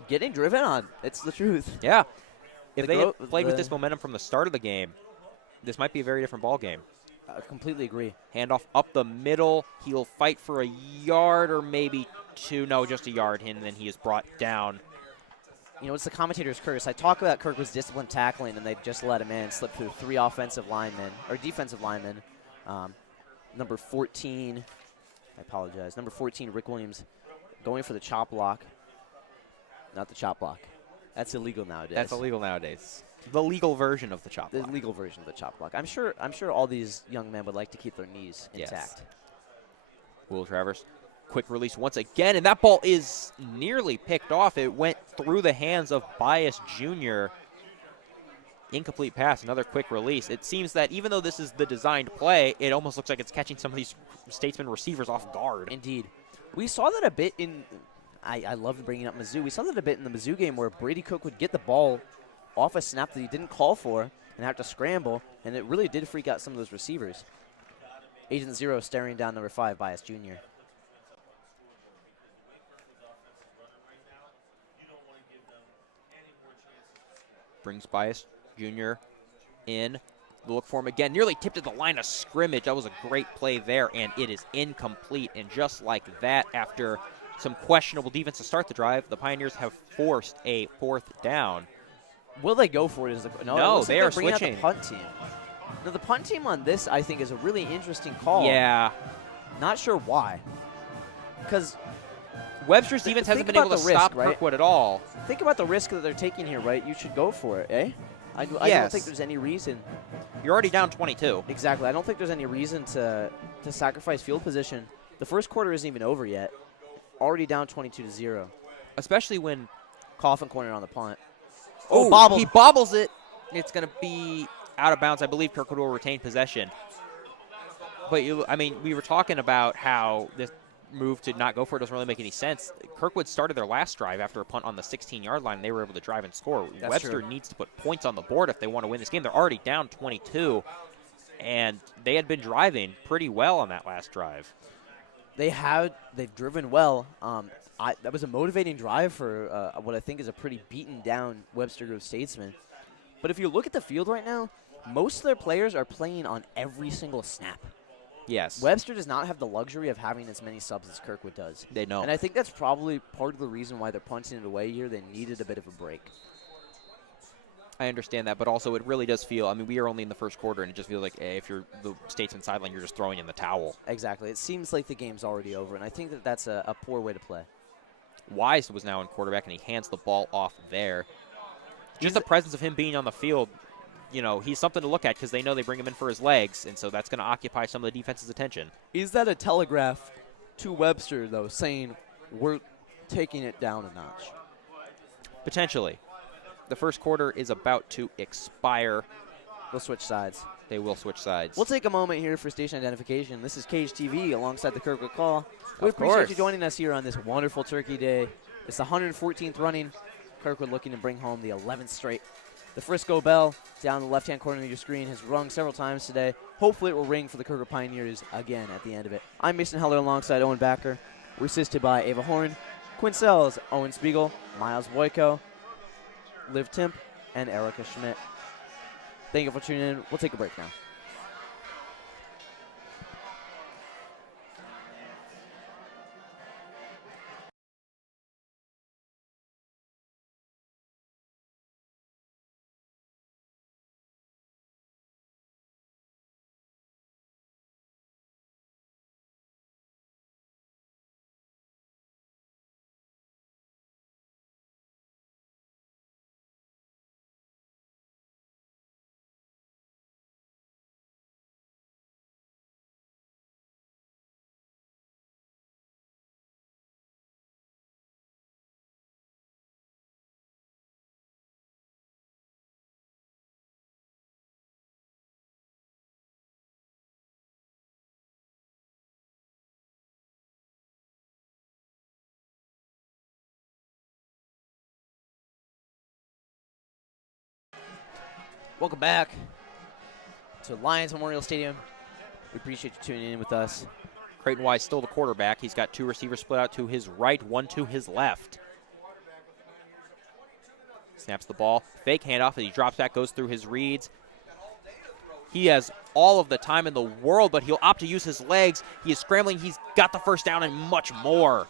getting driven on. It's the truth. Yeah. If The they gro- had played with the- this momentum from the start of the game, this might be a very different ball game. I completely agree. Handoff up the middle. He'll fight for a yard or maybe 2. No, just a yard, and then he is brought down. You know, it's the commentator's curse. I talk about Kirkwood's disciplined tackling, and they just let him in, slip through 3 offensive linemen, or defensive linemen. Number 14, I apologize, number 14, Rick Williams, going for the chop block. Not the chop block. That's illegal nowadays. That's illegal nowadays. The legal version of the chop The block. legal version of the chop block. I'm sure all these young men would like to keep their knees Yes. intact. Will Travers. Quick release once again, and that ball is nearly picked off. It went through the hands of Bias Jr. Incomplete pass, another quick release. It seems that even though this is the designed play, it almost looks like it's catching some of these Statesman receivers off guard. Indeed. We saw that a bit in I love bringing up Mizzou. We saw that a bit in the Mizzou game where Brady Cook would get the ball off a snap that he didn't call for and have to scramble, and it really did freak out some of those receivers. Agent Zero staring down number 5, Bias Jr. Brings Bias Jr. in. Look for him again. Nearly tipped at the line of scrimmage. That was a great play there, and it is incomplete. And just like that, after some questionable defense to start the drive, the Pioneers have forced a 4th down. Will they go for it? No, it looks they like are they're bringing out switching. the punt team. Now, the punt team on this, I think, is a really interesting call. Yeah. Not sure why. Because Webster's defense hasn't think been able about to the risk, stop right? Kirkwood at all. think about the risk that they're taking here, right? You should go for it, eh? I don't Yes. think there's any reason. You're already down 22. Exactly. I don't think there's any reason to sacrifice field position. The first quarter isn't even over yet. Already down 22-0. Especially when Coffin corner on the punt. Oh, bobbled. he bobbles it. It's going to be out of bounds. I believe Kirkwood will retain possession. But, we were talking about how this move to not go for it doesn't really make any sense. Kirkwood started their last drive after a punt on the 16-yard line. They were able to drive and score. That's Webster true. needs to put points on the board if they want to win this game. They're already down 22, and they had been driving pretty well on that last drive. They've driven well. That was a motivating drive for what I think is a pretty beaten down Webster Grove Statesman. But if you look at the field right now, most of their players are playing on every single snap. Yes. Webster does not have the luxury of having as many subs as Kirkwood does. They know. And I think that's probably part of the reason why they're punting it away here. They needed a bit of a break. I understand that, but also it really does feel, we are only in the first quarter, and it just feels like if you're the Statesman sideline, you're just throwing in the towel. Exactly. It seems like the game's already over, and I think that that's a poor way to play. Wise was now in quarterback, and he hands the ball off there. Just the presence of him being on the field, he's something to look at because they know they bring him in for his legs, and so that's going to occupy some of the defense's attention. Is that a telegraph to Webster, though, saying we're taking it down a notch? Potentially. The first quarter is about to expire. They'll switch sides. They will switch sides. We'll take a moment here for station identification. This is Cage TV alongside the Kirkwood Call. We Of appreciate course. you joining us here on this wonderful Turkey Day. It's the 114th running. Kirkwood looking to bring home the 11th straight. The Frisco bell down the left-hand corner of your screen has rung several times today. Hopefully it will ring for the Kirkwood Pioneers again at the end of it. I'm Mason Heller alongside Owen Backer. We're assisted by Ava Horn, Quinn Sells, Owen Spiegel, Miles Boyko, Liv Timp, and Erica Schmidt. Thank you for tuning in. We'll take a break now. Welcome back to Lions Memorial Stadium. We appreciate you tuning in with us. Creighton Wise still the quarterback. He's got 2 receivers split out to his right, 1 to his left. Snaps the ball, fake handoff as he drops back, goes through his reads. He has all of the time in the world, but he'll opt to use his legs. He is scrambling. He's got the first down and much more.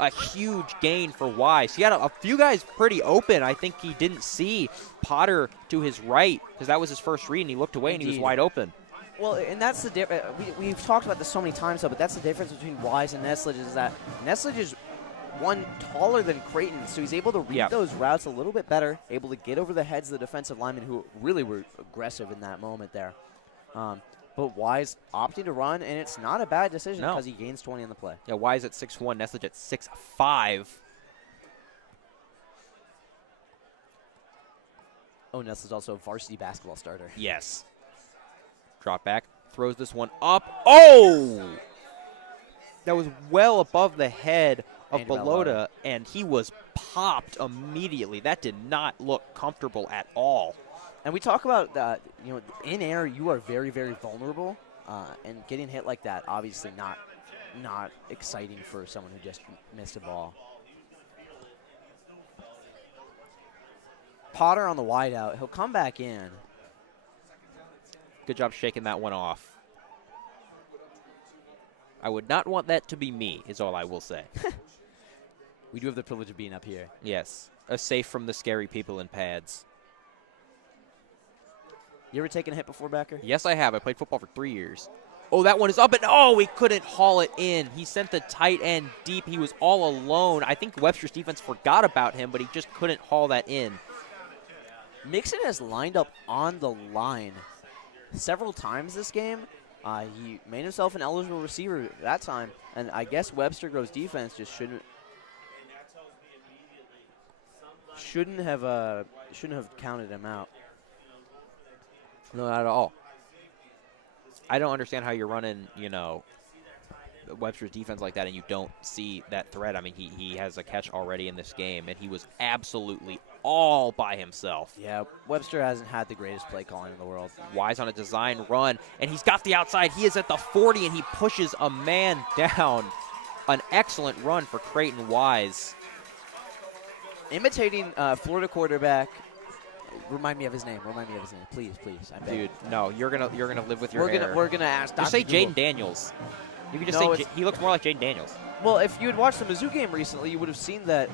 A huge gain for Wise. He had a few guys pretty open. I think he didn't see Potter to his right because that was his first read, and he looked away and he was wide open. Well, and that's the difference. We've talked about this so many times, though, but that's the difference between Wise and Neslage is that Neslage is one taller than Creighton, so he's able to read those routes a little bit better, able to get over the heads of the defensive linemen who really were aggressive in that moment there. But Wise opting to run, and it's not a bad decision because he gains 20 in the play. Yeah, Wise at 6'1", Neslage at 6'5". Oh, Neslage also a varsity basketball starter. Yes. Drop back, throws this one up. Oh! That was well above the head of Belota, and he was popped immediately. That did not look comfortable at all. And we talk about that, in air you are very, very vulnerable, and getting hit like that obviously not exciting for someone who just missed a ball. Potter on the wide out. He'll come back in. Good job shaking that one off. I would not want that to be me, is all I will say. We do have the privilege of being up here. Yes, safe from the scary people in pads. You ever taken a hit before, Backer? Yes, I have. I played football for 3 years. Oh, that one is up, and oh, he couldn't haul it in. He sent the tight end deep. He was all alone. I think Webster's defense forgot about him, but he just couldn't haul that in. Mixon has lined up on the line several times this game. He made himself an eligible receiver that time, and I guess Webster Grove's defense just shouldn't have counted him out. No, not at all. I don't understand how you're running, Webster's defense like that and you don't see that threat. I mean, he has a catch already in this game, and he was absolutely all by himself. Yeah, Webster hasn't had the greatest play calling in the world. Wise on a design run, and he's got the outside. He is at the 40, and he pushes a man down. An excellent run for Creighton Wise. Imitating Florida quarterback. Remind me of his name. Please. I beg. Dude, no, you're gonna live with your hair. We're gonna ask. Just say Jaden Daniels. You can just say he looks more like Jaden Daniels. Well, if you had watched the Mizzou game recently, you would have seen that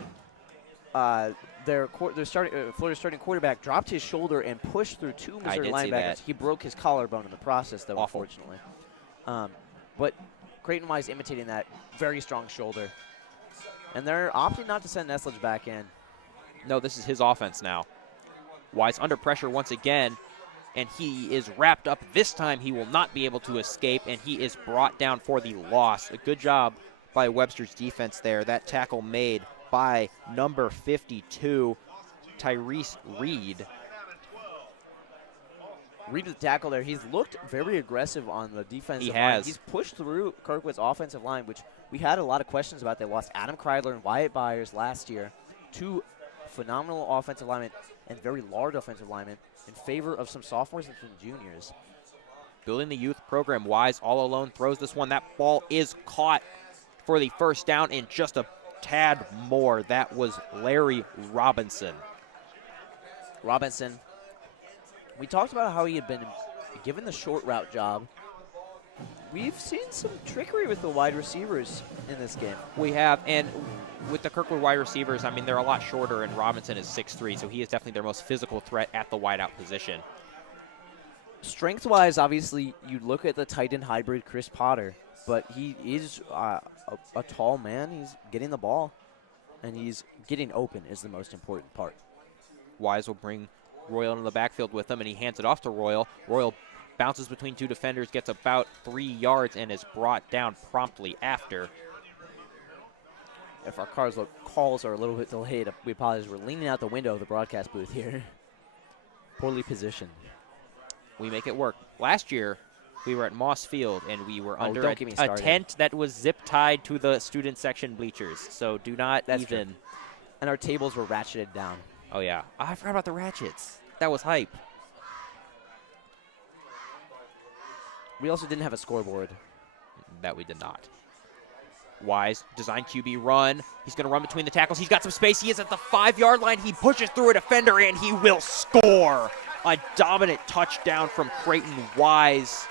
Florida's starting quarterback dropped his shoulder and pushed through 2 Missouri linebackers. He broke his collarbone in the process, though, unfortunately. But Creighton Wise imitating that very strong shoulder, and they're opting not to send Neslage back in. No, this is his offense now. Wise under pressure once again, and he is wrapped up. This time he will not be able to escape, and he is brought down for the loss. A good job by Webster's defense there. That tackle made by number 52, Tyrese Reed. Reed with the tackle there. He's looked very aggressive on the defensive line. He has. He's pushed through Kirkwood's offensive line, which we had a lot of questions about. They lost Adam Kreidler and Wyatt Byers last year, 2 phenomenal offensive linemen and very large offensive linemen in favor of some sophomores and some juniors. Building the youth program. Wise all alone throws this one. That ball is caught for the first down in just a tad more. That was Larry Robinson. We talked about how he had been given the short route job. We've seen some trickery with the wide receivers in this game. We have, and with the Kirkwood wide receivers, I mean, they're a lot shorter, and Robinson is 6'3", so he is definitely their most physical threat at the wideout position. Strength-wise, obviously, you look at the tight end hybrid Chris Potter, but he is a tall man. He's getting the ball, and he's getting open is the most important part. Wise will bring Royal into the backfield with him, and he hands it off to Royal. Royal bounces between 2 defenders, gets about 3 yards, and is brought down promptly after. If our calls are a little bit delayed, we apologize. We're leaning out the window of the broadcast booth here. Poorly positioned. We make it work. Last year, we were at Moss Field, and we were under a tent that was zip-tied to the student section bleachers. So do not even. True. And our tables were ratcheted down. Oh, yeah. I forgot about the ratchets. That was hype. We also didn't have a scoreboard. That we did not. Wise, design QB run. He's going to run between the tackles. He's got some space. He is at the 5-yard line. He pushes through a defender, and he will score. A dominant touchdown from Creighton. Wise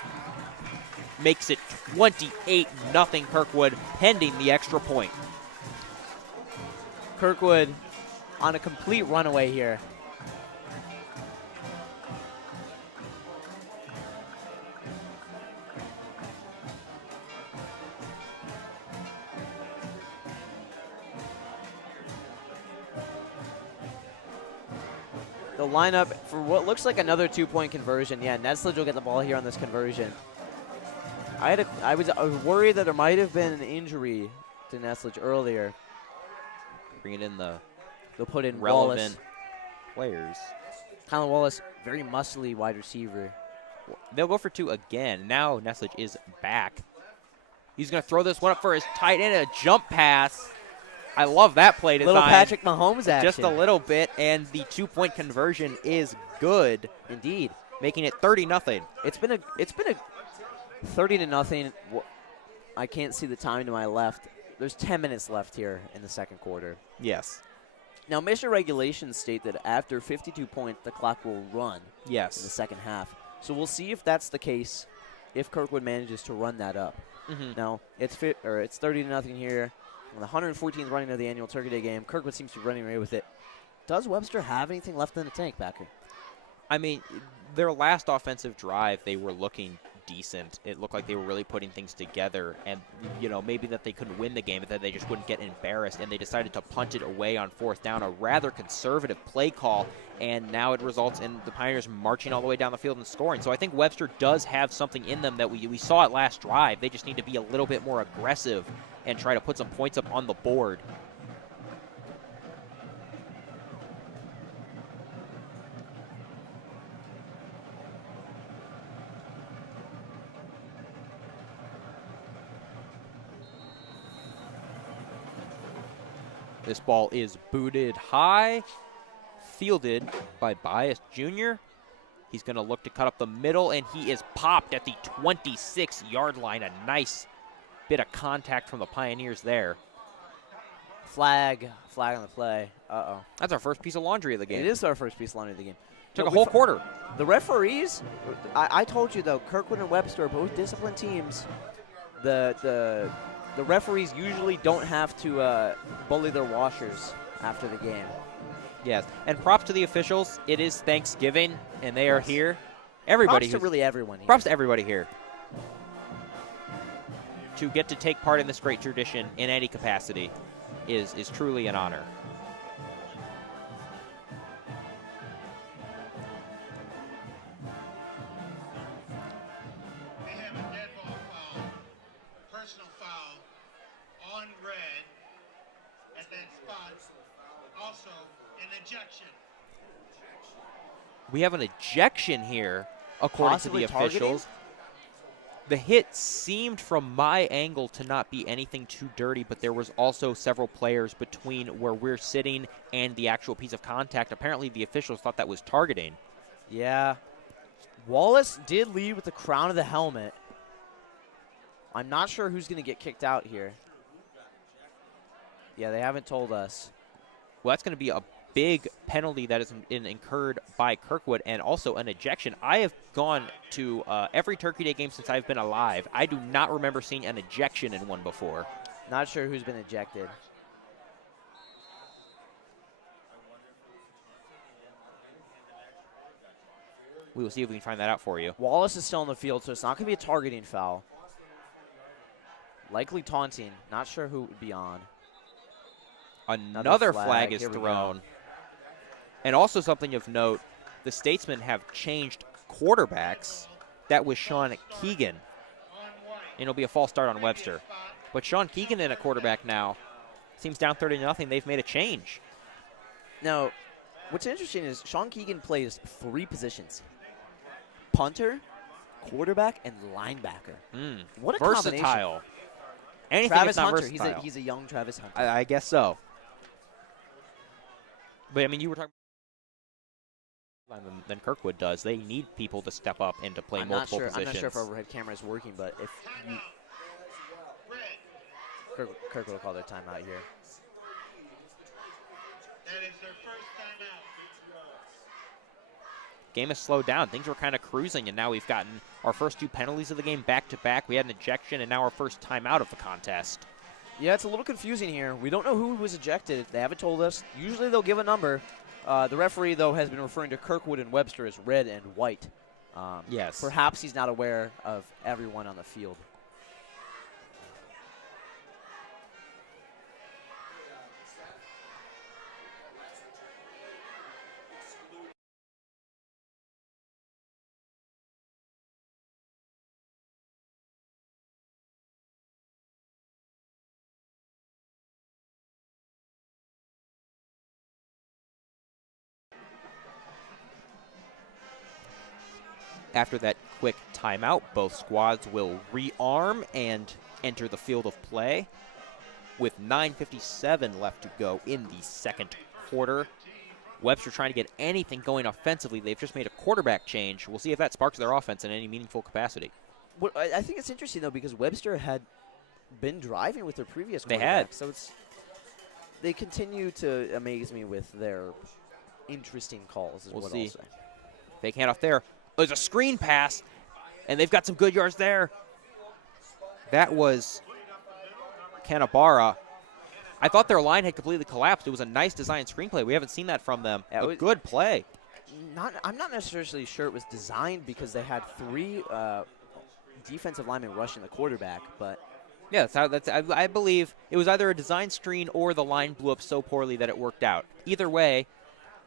makes it 28-0 Kirkwood, pending the extra point. Kirkwood on a complete runaway here. The lineup for what looks like another 2-point conversion. Yeah, Nesledge will get the ball here on this conversion. I was worried that there might have been an injury to Nesledge earlier. Bring it in the They'll put in relevant Wallace. players. Kylan Wallace, very muscly wide receiver. They'll go for 2 again. Now Nesledge is back. He's going to throw this one up for his tight end, a jump pass. I love that play design. Little Patrick Mahomes action. Just a little bit, and the 2-point conversion is good. Indeed. Making it 30-0. It's been a 30-0. I can't see the time to my left. There's 10 minutes left here in the second quarter. Yes. Now, mission regulations state that after 52 points, the clock will run in the Yes. second half. So we'll see if that's the case, if Kirkwood manages to run that up. Now, it's 30-0 here. On the 114th running of the annual Turkey Day game, Kirkwood seems to be running away with it. Does Webster have anything left in the tank, Backer? I mean, their last offensive drive, they were looking decent. It looked like they were really putting things together, and maybe that they couldn't win the game, but that they just wouldn't get embarrassed, and they decided to punt it away on 4th down, a rather conservative play call, and now it results in the Pioneers marching all the way down the field and scoring. So I think Webster does have something in them that we saw it last drive. They just need to be a little bit more aggressive and try to put some points up on the board. This ball is booted high, fielded by Bias Jr. He's going to look to cut up the middle, and he is popped at the 26-yard line. A nice bit of contact from the Pioneers there. Flag on the play. Uh-oh. That's our first piece of laundry of the game. It is our first piece of laundry of the game. Took a whole quarter. The referees, I told you, though, Kirkwood and Webster are both disciplined teams. The referees usually don't have to bully their washers after the game. Yes, and props to the officials. It is Thanksgiving, and they are here. Everybody. Props to really everyone here. Props to everybody here. To get to take part in this great tradition in any capacity is truly an honor. They have a dead ball foul, personal foul, on red at that spot. Also, an ejection. We have an ejection here, according Possibly to the officials. The hit seemed from my angle to not be anything too dirty, but there was also several players between where we're sitting and the actual piece of contact. Apparently the officials thought that was targeting. Yeah. Wallace did lead with the crown of the helmet. I'm not sure who's going to get kicked out here. Yeah, they haven't told us. Well, that's going to be a big penalty that is incurred by Kirkwood, and also an ejection. I have gone to every Turkey Day game since I've been alive. I do not remember seeing an ejection in one before. Not sure who's been ejected. We will see if we can find that out for you. Wallace is still on the field, so it's not going to be a targeting foul. Likely taunting. Not sure who it would be on. Another flag is Here we thrown. go. And also something of note, the Statesmen have changed quarterbacks. That was Sean Keegan. And it'll be a false start on Webster. But Sean Keegan in a quarterback now. Seems down 30-0. They've made a change. Now, what's interesting is Sean Keegan plays 3 positions. Punter, quarterback, and linebacker. What a versatile. combination. Anything Travis that's not Hunter, versatile. he's a young Travis Hunter. I guess so. But, I mean, you were talking than Kirkwood does. They need people to step up and to play multiple positions. I'm not sure if our overhead camera is working, but if you, Kirkwood will call their timeout here. That is their first timeout. Game has slowed down. Things were kind of cruising, and now we've gotten our first 2 penalties of the game back-to-back. We had an ejection, and now our first timeout of the contest. Yeah, it's a little confusing here. We don't know who was ejected. They haven't told us. Usually they'll give a number. The referee, though, has been referring to Kirkwood and Webster as red and white. Yes. Perhaps he's not aware of everyone on the field. After that quick timeout, both squads will rearm and enter the field of play with 9:57 left to go in the second quarter. Webster trying to get anything going offensively. They've just made a quarterback change. We'll see if that sparks their offense in any meaningful capacity. I think it's interesting, though, because Webster had been driving with their previous They quarterback. had. So they continue to amaze me with their interesting calls, is We'll what see. I'll say. Fake handoff there. There's a screen pass, and they've got some good yards there. That was Canabara. I thought their line had completely collapsed. It was a nice design screenplay. We haven't seen that from them. Yeah, A good play. I'm not necessarily sure it was designed because they had 3 defensive linemen rushing the quarterback, but Yeah, I believe it was either a design screen or the line blew up so poorly that it worked out. Either way,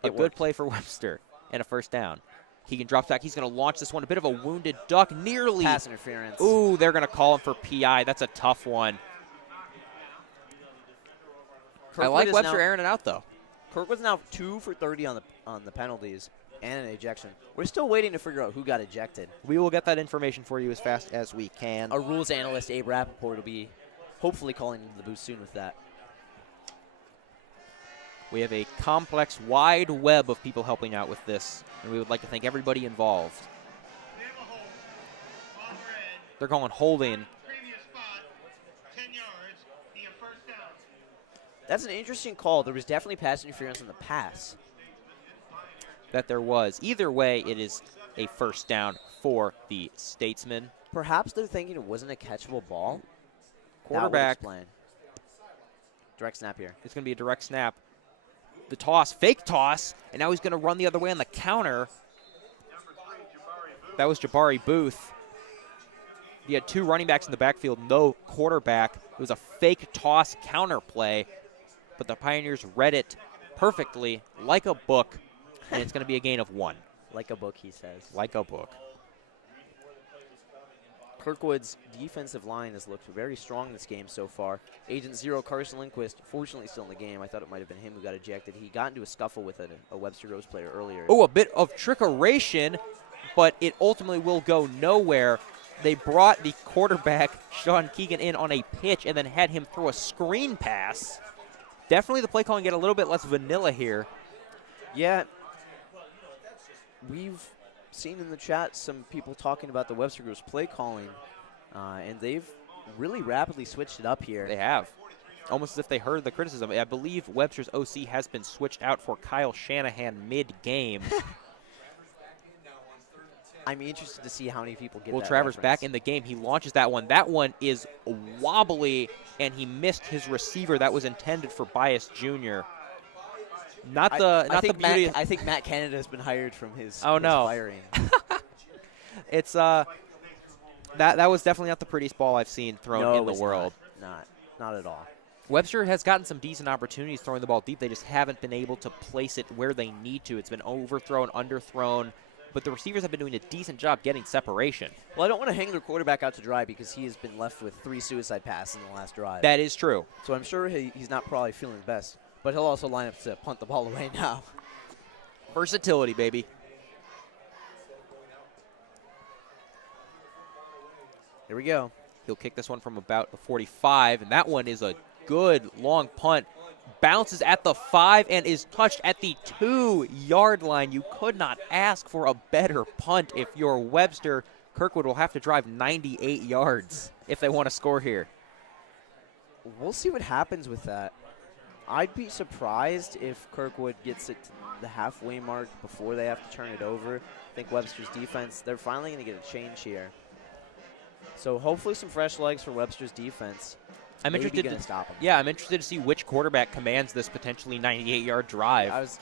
a good play for Webster and a first down. Keegan drops back. He's going to launch this one. A bit of a wounded duck. Nearly. pass interference. Ooh, they're going to call him for PI. That's a tough one. I like Webster airing it out, though. Kirkwood's now 2 for 30 on the penalties and an ejection. We're still waiting to figure out who got ejected. We will get that information for you as fast as we can. Our rules analyst, Abe Rappaport, will be hopefully calling into the booth soon with that. We have a complex, wide web of people helping out with this, and we would like to thank everybody involved. We have a hold on red. They're going holding. Previous spot, 10 yards, be a first down. That's an interesting call. There was definitely pass interference on the pass. That there was. Either way, it is a first down for the Statesmen. Perhaps they're thinking it wasn't a catchable ball. Quarterback. That would explain. Direct snap here. It's going to be a direct snap. The toss, fake toss, and now he's going to run the other way on the counter. That was Jabari Booth. He had 2 running backs in the backfield, no quarterback. It was a fake toss counter play, but the Pioneers read it perfectly, like a book, and it's going to be a gain of 1. Like a book, he says. Like a book. Kirkwood's defensive line has looked very strong this game so far. Agent 0, Carson Lindquist, fortunately still in the game. I thought it might have been him who got ejected. He got into a scuffle with a Webster Rose player earlier. Oh, a bit of trickeration, but it ultimately will go nowhere. They brought the quarterback, Sean Keegan, in on a pitch and then had him throw a screen pass. Definitely the play calling get a little bit less vanilla here. Yeah, we've seen in the chat some people talking about the Webster Group's play calling, and they've really rapidly switched it up here. They have. Almost as if they heard the criticism. I believe Webster's OC has been switched out for Kyle Shanahan mid-game. I'm interested to see how many people get Will that Travers reference. back in the game. He launches that one. That one is wobbly, and he missed his receiver that was intended for Bias Jr. Not the beauty. I think Matt Canada has been hired from his. Oh, his no. firing. It's that was definitely not the prettiest ball I've seen thrown in the world. Not at all. Webster has gotten some decent opportunities throwing the ball deep. They just haven't been able to place it where they need to. It's been overthrown, underthrown, but the receivers have been doing a decent job getting separation. Well, I don't want to hang their quarterback out to dry because he has been left with 3 suicide passes in the last drive. That is true. So I'm sure he's not probably feeling the best, but he'll also line up to punt the ball away now. Versatility, baby. Here we go. He'll kick this one from about the 45, and that one is a good long punt. Bounces at the 5 and is touched at the 2-yard line. You could not ask for a better punt if you're Webster. Kirkwood will have to drive 98 yards if they want to score here. We'll see what happens with that. I'd be surprised if Kirkwood gets it to the halfway mark before they have to turn it over. I think Webster's defense, they're finally going to get a change here. So hopefully some fresh legs for Webster's defense. I'm interested to stop him. Yeah, I'm interested to see which quarterback commands this potentially 98-yard drive.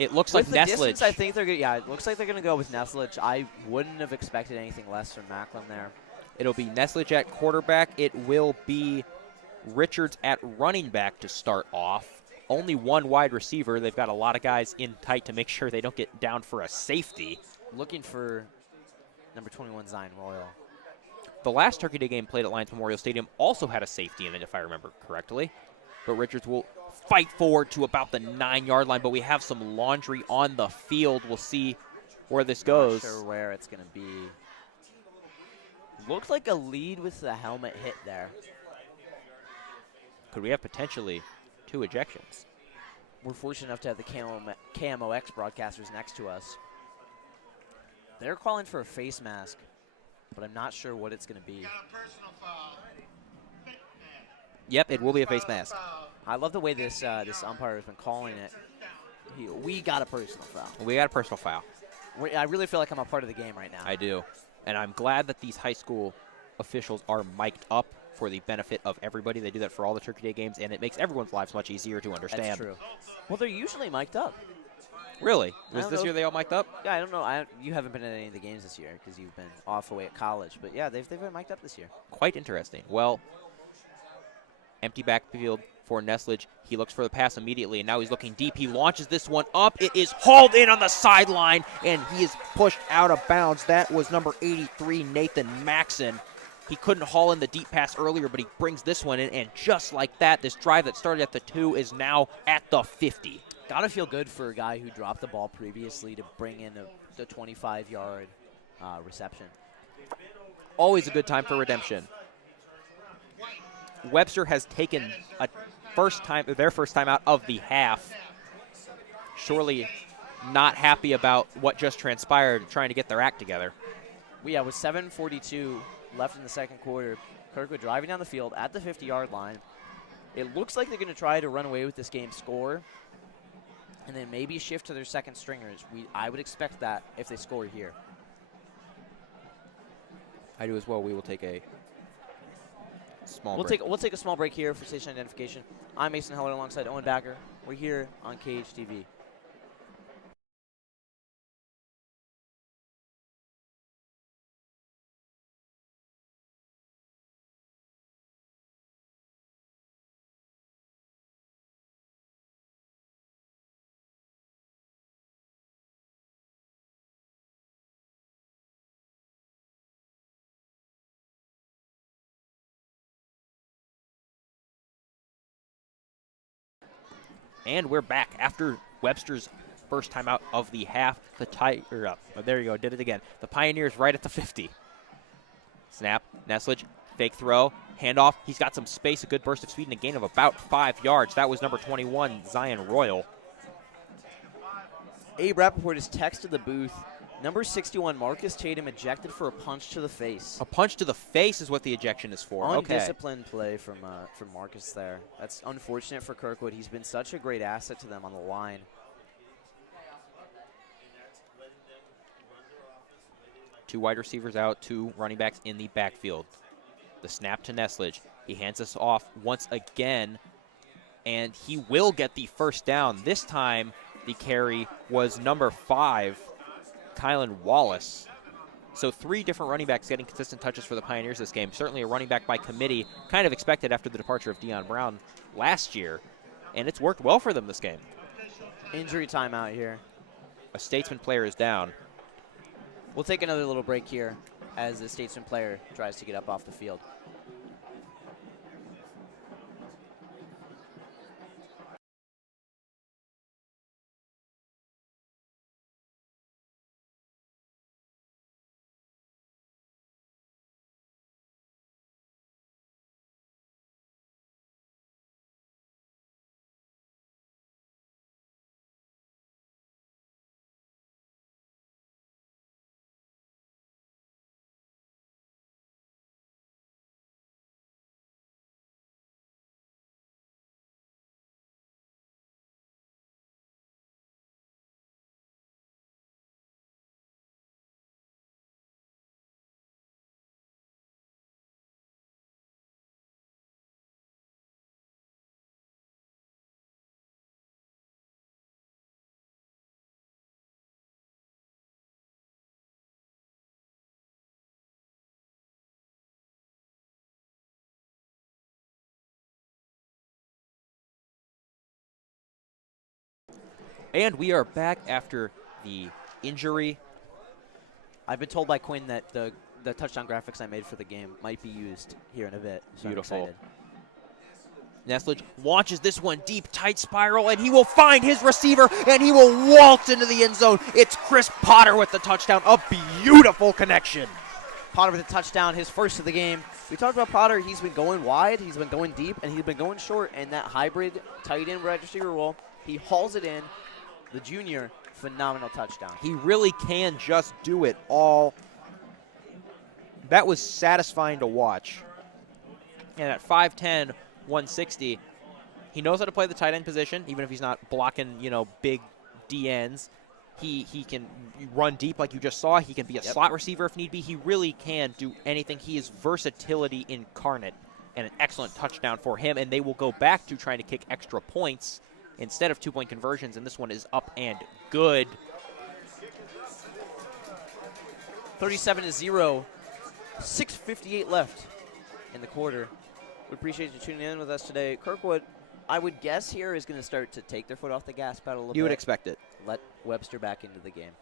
It looks like With the Neslage. distance, I think they're going. Yeah, it looks like they're going to go with Neslage. I wouldn't have expected anything less from Macklin there. It'll be Neslage at quarterback. It will be Richards at running back to start off. Only one wide receiver. They've got a lot of guys in tight to make sure they don't get down for a safety. Looking for number 21, Zion Royal. The last Turkey Day game played at Lions Memorial Stadium also had a safety in it, if I remember correctly. But Richards will fight forward to about the 9-yard line, but we have some laundry on the field. We'll see where this goes. Not sure where it's going to be. Looks like a lead with the helmet hit there. Could we have potentially 2 ejections? We're fortunate enough to have the KMOX broadcasters next to us. They're calling for a face mask, but I'm not sure what it's going to be. Got a personal foul. Yep, it will be a face mask. I love the way this umpire has been calling it. We got a personal foul. We got a personal foul. I really feel like I'm a part of the game right now. I do. And I'm glad that these high school officials are mic'd up for the benefit of everybody. They do that for all the Turkey Day games, and it makes everyone's lives much easier to understand. That's true. Well, they're usually mic'd up. Really? Was this year they all mic'd up? Yeah, I don't know. You haven't been at any of the games this year because you've been off away at college. But, yeah, they've been mic'd up this year. Quite interesting. Well, empty backfield for Neslage. He looks for the pass immediately, and now he's looking deep. He launches this one up. It is hauled in on the sideline, and he is pushed out of bounds. That was number 83, Nathan Maxson. He couldn't haul in the deep pass earlier, but he brings this one in, and just like that, this drive that started at the 2 is now at the 50. Gotta feel good for a guy who dropped the ball previously to bring in the 25-yard reception. Always a good time for redemption. Webster has taken their first time out of the half. Surely not happy about what just transpired, trying to get their act together. Yeah, with 7:42 left in the second quarter, Kirkwood driving down the field at the 50-yard line. It looks like they're going to try to run away with this game score and then maybe shift to their second stringers. I would expect that if they score here. I do as well. We will take a small break. We'll take a small break here for station identification. I'm Mason Heller alongside Owen Backer. We're here on KHTV. And we're back after Webster's first time out of the half. There you go, did it again. The Pioneers right at the 50. Snap, Neslage, fake throw, handoff. He's got some space, a good burst of speed, and a gain of about 5 yards. That was number 21, Zion Royal. Abe Rappaport has texted the booth. Number 61, Marcus Tatum, ejected for a punch to the face. A punch to the face is what the ejection is for. Undisciplined play from Marcus there. That's unfortunate for Kirkwood. He's been such a great asset to them on the line. Two wide receivers out, 2 running backs in the backfield. The snap to Neslage. He hands us off once again, and he will get the first down. This time, the carry was number 5, Kylan Wallace. So 3 different running backs getting consistent touches for the Pioneers this game. Certainly a running back by committee, kind of expected after the departure of Deion Brown last year, and it's worked well for them this game. Injury timeout here. A Statesman player is down. We'll take another little break here as the Statesman player tries to get up off the field. And we are back after the injury. I've been told by Quinn that the touchdown graphics I made for the game might be used here in a bit. So Beautiful. I'm excited. Nestledge launches this one deep, tight spiral, and he will find his receiver, and he will waltz into the end zone. It's Chris Potter with the touchdown. A beautiful connection. Potter with a touchdown, his first of the game. We talked about Potter. He's been going wide, he's been going deep, and he's been going short. And that hybrid tight end wide receiver role, he hauls it in. The junior, phenomenal touchdown. He really can just do it all. That was satisfying to watch. And at 5'10", 160, he knows how to play the tight end position, even if he's not blocking, big DNs. He can run deep like you just saw. He can be a slot receiver if need be. He really can do anything. He is versatility incarnate, and an excellent touchdown for him. And they will go back to trying to kick extra points instead of 2-point conversions, and this one is up and good. 37-0, 6:58 left in the quarter. We appreciate you tuning in with us today. Kirkwood, I would guess here, is going to start to take their foot off the gas pedal a little bit. You would expect it. Let Webster back into the game.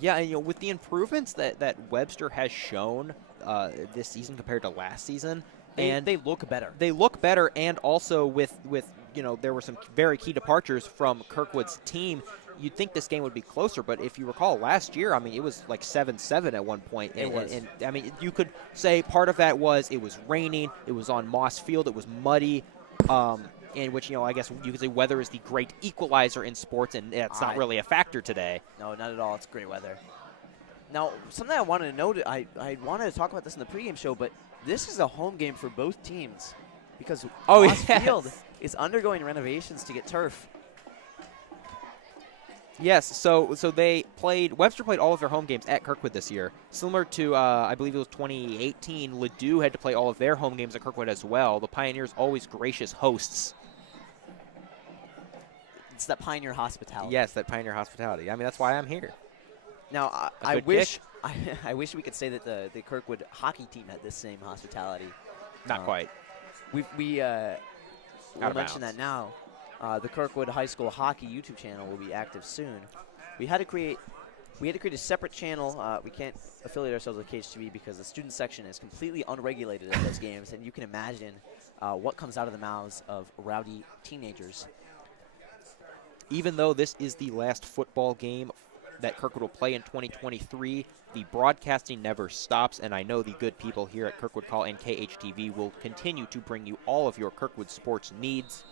Yeah, and with the improvements that Webster has shown this season compared to last season, They look better. They look better, and also with there were some very key departures from Kirkwood's team. You'd think this game would be closer, but if you recall last year, it was like 7-7 at one point. And you could say part of that was it was raining, it was on Moss Field, it was muddy, in which, I guess you could say weather is the great equalizer in sports, and it's not really a factor today. No, not at all. It's great weather. Now, something I wanted to note, I wanted to talk about this in the pregame show, but this is a home game for both teams because Moss Field is undergoing renovations to get turf. Yes, so Webster played all of their home games at Kirkwood this year. Similar to, I believe it was 2018, Ladue had to play all of their home games at Kirkwood as well. The Pioneers always gracious hosts. It's that Pioneer hospitality. Yes, that Pioneer hospitality. that's why I'm here. Now, I wish we could say that the Kirkwood hockey team had this same hospitality. Not quite. We'll mention that now. The Kirkwood High School Hockey YouTube channel will be active soon. We had to create a separate channel. We can't affiliate ourselves with KHTV because the student section is completely unregulated at those games, and you can imagine what comes out of the mouths of rowdy teenagers. Even though this is the last football game that Kirkwood will play in 2023, the broadcasting never stops, and I know the good people here at Kirkwood Call and KHTV will continue to bring you all of your Kirkwood sports needs.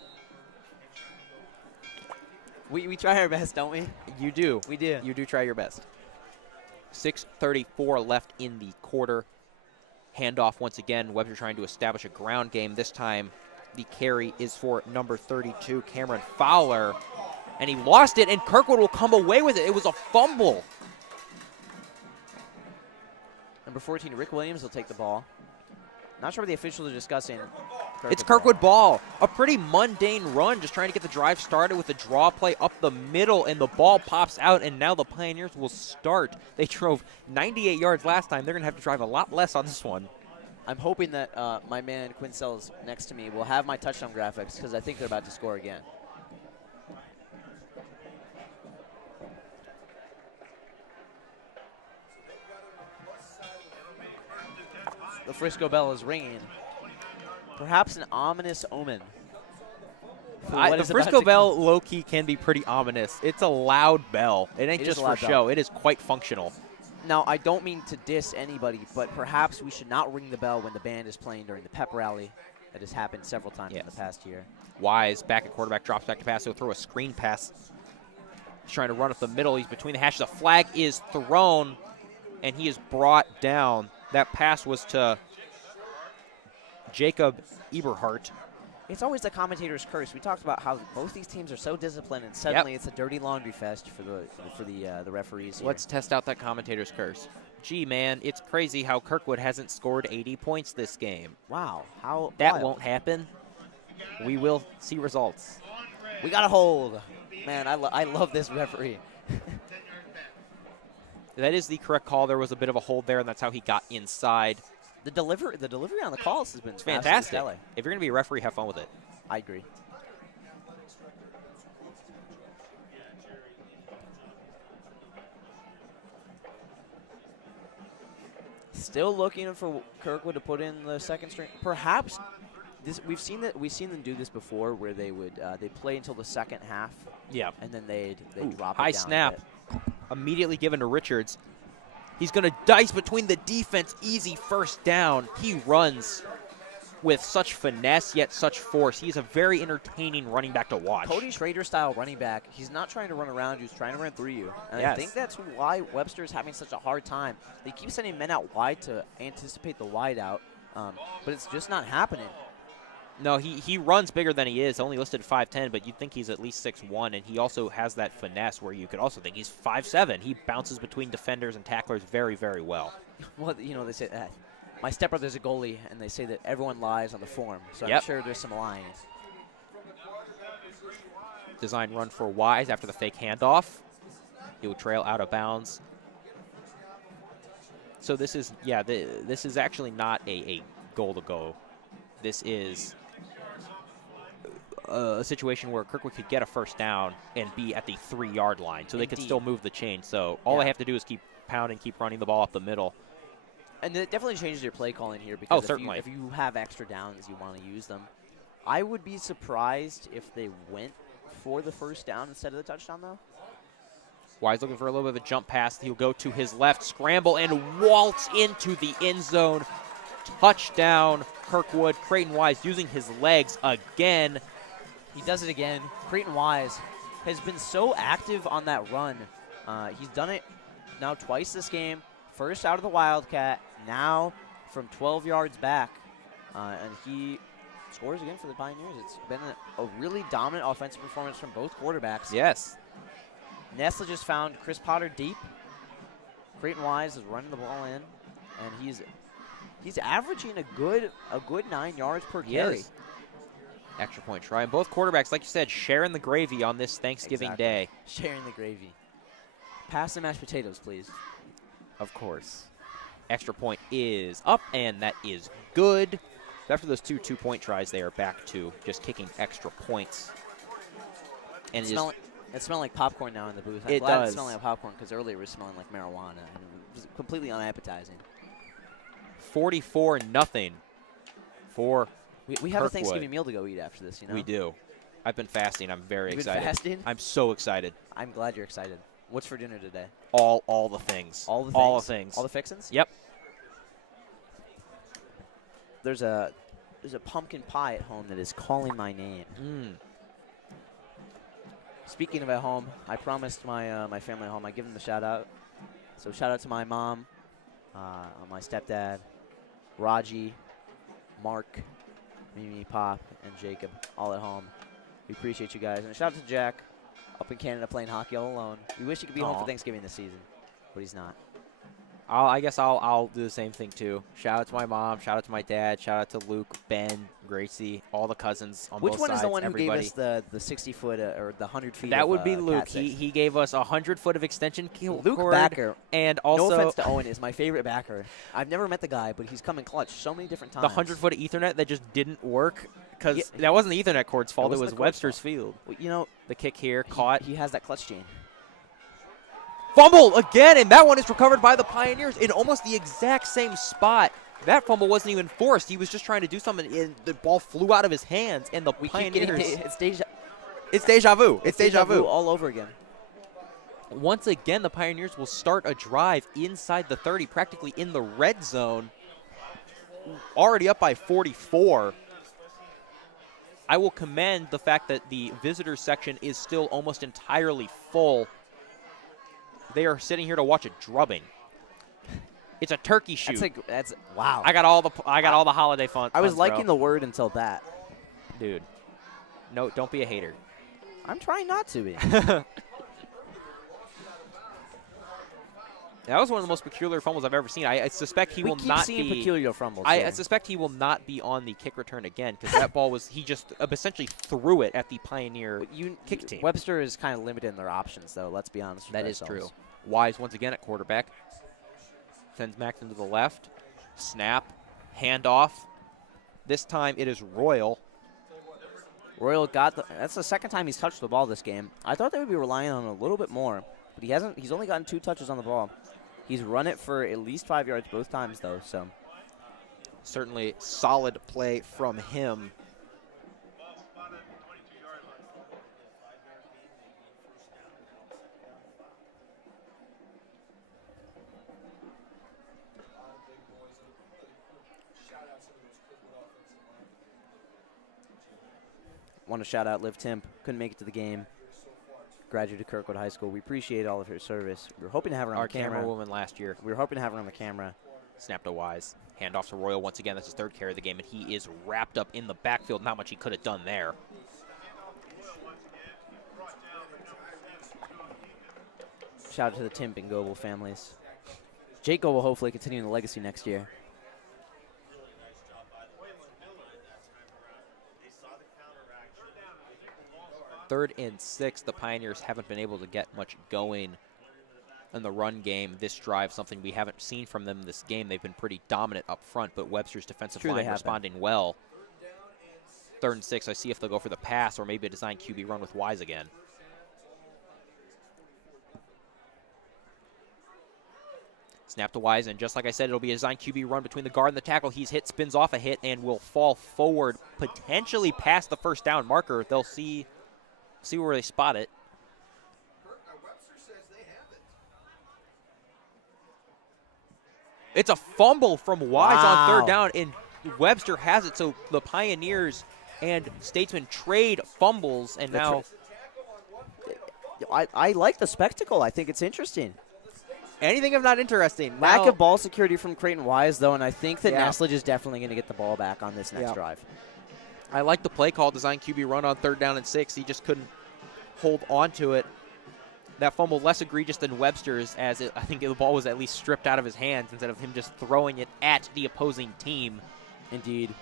We try our best, don't we? You do. We do. You do try your best. 6:34 left in the quarter. Handoff once again. Webster trying to establish a ground game. This time the carry is for number 32, Cameron Fowler. And he lost it, and Kirkwood will come away with it. It was a fumble. Number 14, Rick Williams will take the ball. Not sure what the officials are discussing. It's Kirkwood ball. A pretty mundane run, just trying to get the drive started with a draw play up the middle, and the ball pops out, and now the Pioneers will start. They drove 98 yards last time. They're going to have to drive a lot less on this one. I'm hoping that my man Quinn Sells next to me will have my touchdown graphics because I think they're about to score again. The Frisco bell is ringing. Perhaps an ominous omen. The Frisco bell, low-key, can be pretty ominous. It's a loud bell. It ain't just for show. It is quite functional. Now, I don't mean to diss anybody, but perhaps we should not ring the bell when the band is playing during the pep rally. That has happened several times in the past year. Wise, back at quarterback, drops back to pass. He'll throw a screen pass. He's trying to run up the middle. He's between the hashes. A flag is thrown, and he is brought down. That pass was to Jacob Eberhardt. It's always the commentator's curse. We talked about how both these teams are so disciplined, and suddenly it's a dirty laundry fest for the referees here. Let's test out that commentator's curse. Gee, man, it's crazy how Kirkwood hasn't scored 80 points this game. Wow, how that wild. won't happen. We will see results. We got a hold. Man, I love this referee. That is the correct call. There was a bit of a hold there, and that's how he got inside. The delivery on the calls has been fantastic. Stellar. If you're going to be a referee, have fun with it. I agree. Still looking for Kirkwood to put in the second string. Perhaps we've seen them do this before, where they would they play until the second half. Yeah. And then they drop high it down snap. a bit. Immediately given to Richards. He's going to dice between the defense. Easy first down. He runs with such finesse, yet such force. He's a very entertaining running back to watch. Cody Schrader-style running back. He's not trying to run around you. He's trying to run through you. And Yes. I think that's why Webster is having such a hard time. They keep sending men out wide to anticipate the wide out, but it's just not happening. No, he runs bigger than he is. Only listed at 5'10", but you'd think he's at least 6'1", and he also has that finesse where you could also think he's 5'7". He bounces between defenders and tacklers very, very well. Well, you know, they say that. My stepbrother's a goalie, and they say that everyone lies on the form, so Yep. I'm sure there's some lying. Design run for Wise after the fake handoff. He will trail out of bounds. So this is, this is actually not a goal to go. This is a situation where Kirkwood could get a first down and be at the 3-yard line, so they could still move the chain. So all they have to do is keep pounding, keep running the ball up the middle. And it definitely changes your play calling here, because certainly. if you have extra downs, you want to use them. I would be surprised if they went for the first down instead of the touchdown, though. Wise looking for a little bit of a jump pass. He'll go to his left, scramble, and waltz into the end zone. Touchdown, Kirkwood. Creighton Wise using his legs again. He does it again. Creighton Wise has been so active on that run. He's done it now twice this game. First out of the Wildcat, now from 12 yards back. And he scores again for the Pioneers. It's been a really dominant offensive performance from both quarterbacks. Yes. Nessler just found Chris Potter deep. Creighton Wise is running the ball in, and he's averaging a good 9 yards per carry. Yes. Extra point try. And both quarterbacks, like you said, sharing the gravy on this Thanksgiving Day. Sharing the gravy. Pass the mashed potatoes, please. Of course. Extra point is up, and that is good. After those two-point tries, they are back to just kicking extra points. And it smells like popcorn now in the booth. I'm It glad does. it's smelling like popcorn, because earlier it was smelling like marijuana. And it was completely unappetizing. 44-0 for We have a Kirkwood. Thanksgiving meal to go eat after this, you know? We do. I've been fasting. I'm very You've been excited. fasting? I'm so excited. I'm glad you're excited. What's for dinner today? All the things. All the things? All the things. All the fixins? Yep. There's a pumpkin pie at home that is calling my name. Speaking of at home, I promised my family at home I'd give them a shout out. So shout out to my mom, my stepdad, Raji, Mark, Mimi, Pop, and Jacob, all at home. We appreciate you guys. And shout out to Jack up in Canada playing hockey all alone. We wish he could be home for Thanksgiving this season, but he's not. I guess I'll do the same thing too. Shout out to my mom. Shout out to my dad. Shout out to Luke, Ben, Gracie, all the cousins on both sides. Which one is the one everybody. who gave us the 60-foot or the 100 feet? That of, would be Luke. Cat 6? He gave us 100-foot of extension Luke cord. Backer. And also, no offense to Owen, is my favorite backer. I've never met the guy, but he's come in clutch so many different times. the 100-foot Ethernet that just didn't work because that wasn't the Ethernet cord's fault. It was Webster's field. Well, you know, the kick here caught. He has that clutch chain. Fumble again, and that one is recovered by the Pioneers in almost the exact same spot. That fumble wasn't even forced. He was just trying to do something, and the ball flew out of his hands, and the Pioneers. It's deja vu. It's deja vu. all over again. Once again, the Pioneers will start a drive inside the 30, practically in the red zone. Already up by 44. I will commend the fact that the visitors section is still almost entirely full. They are sitting here to watch a drubbing. It's a turkey shoot. That's wow. I got all the holiday fun. I was liking the word until that. Dude. No, don't be a hater. I'm trying not to be. That was one of the most peculiar fumbles I've ever seen. I suspect he will not be. Peculiar fumbles. I suspect he will not be on the kick return again because that ball was he just essentially threw it at the Pioneer kick team. Webster is kind of limited in their options, though. Let's be honest. That is true. Wise once again at quarterback. Sends Maxton to the left. Snap. Handoff. This time it is Royal. Royal got that's the second time he's touched the ball this game. I thought they would be relying on him a little bit more, but he hasn't. He's only gotten 2 touches on the ball. He's run it for at least 5 yards both times, though. So Certainly solid play from him. want to shout out Liv Timp. Couldn't make it to the game. Graduated Kirkwood High School. We appreciate all of her service. We were hoping to have her on Our the camera. camera woman last year. We were hoping to have her on the camera. Snapped a wise. Handoff to Royal once again. That's his third carry of the game, and he is wrapped up in the backfield. Not much he could have done there. Shout out to the Timp and Goebel families. Jake Goebel hopefully continuing the legacy next year. Third and 6. The Pioneers haven't been able to get much going in the run game this drive, something we haven't seen from them this game. They've been pretty dominant up front, but Webster's defensive line responding well. Third and 6. I see if they'll go for the pass or maybe a design QB run with Wise again. Snap to Wise, and just like I said, it'll be a design QB run between the guard and the tackle. He's hit, spins off a hit, and will fall forward, potentially past the first down marker. They'll see where they spot it. Webster says they have it. It's a fumble from Wise on Wow. third down, and Webster has it. So the Pioneers and Statesmen trade fumbles, and now I like the spectacle. I think it's interesting. anything if not interesting. Lack Now- of ball security from Creighton Wise, though, and I think that Yeah. Nesledge is definitely going to get the ball back on this next Yeah. drive. I like the play call, design QB run on third down and 6. He just couldn't hold on to it. That fumble less egregious than Webster's, as I think the ball was at least stripped out of his hands instead of him just throwing it at the opposing team. Indeed.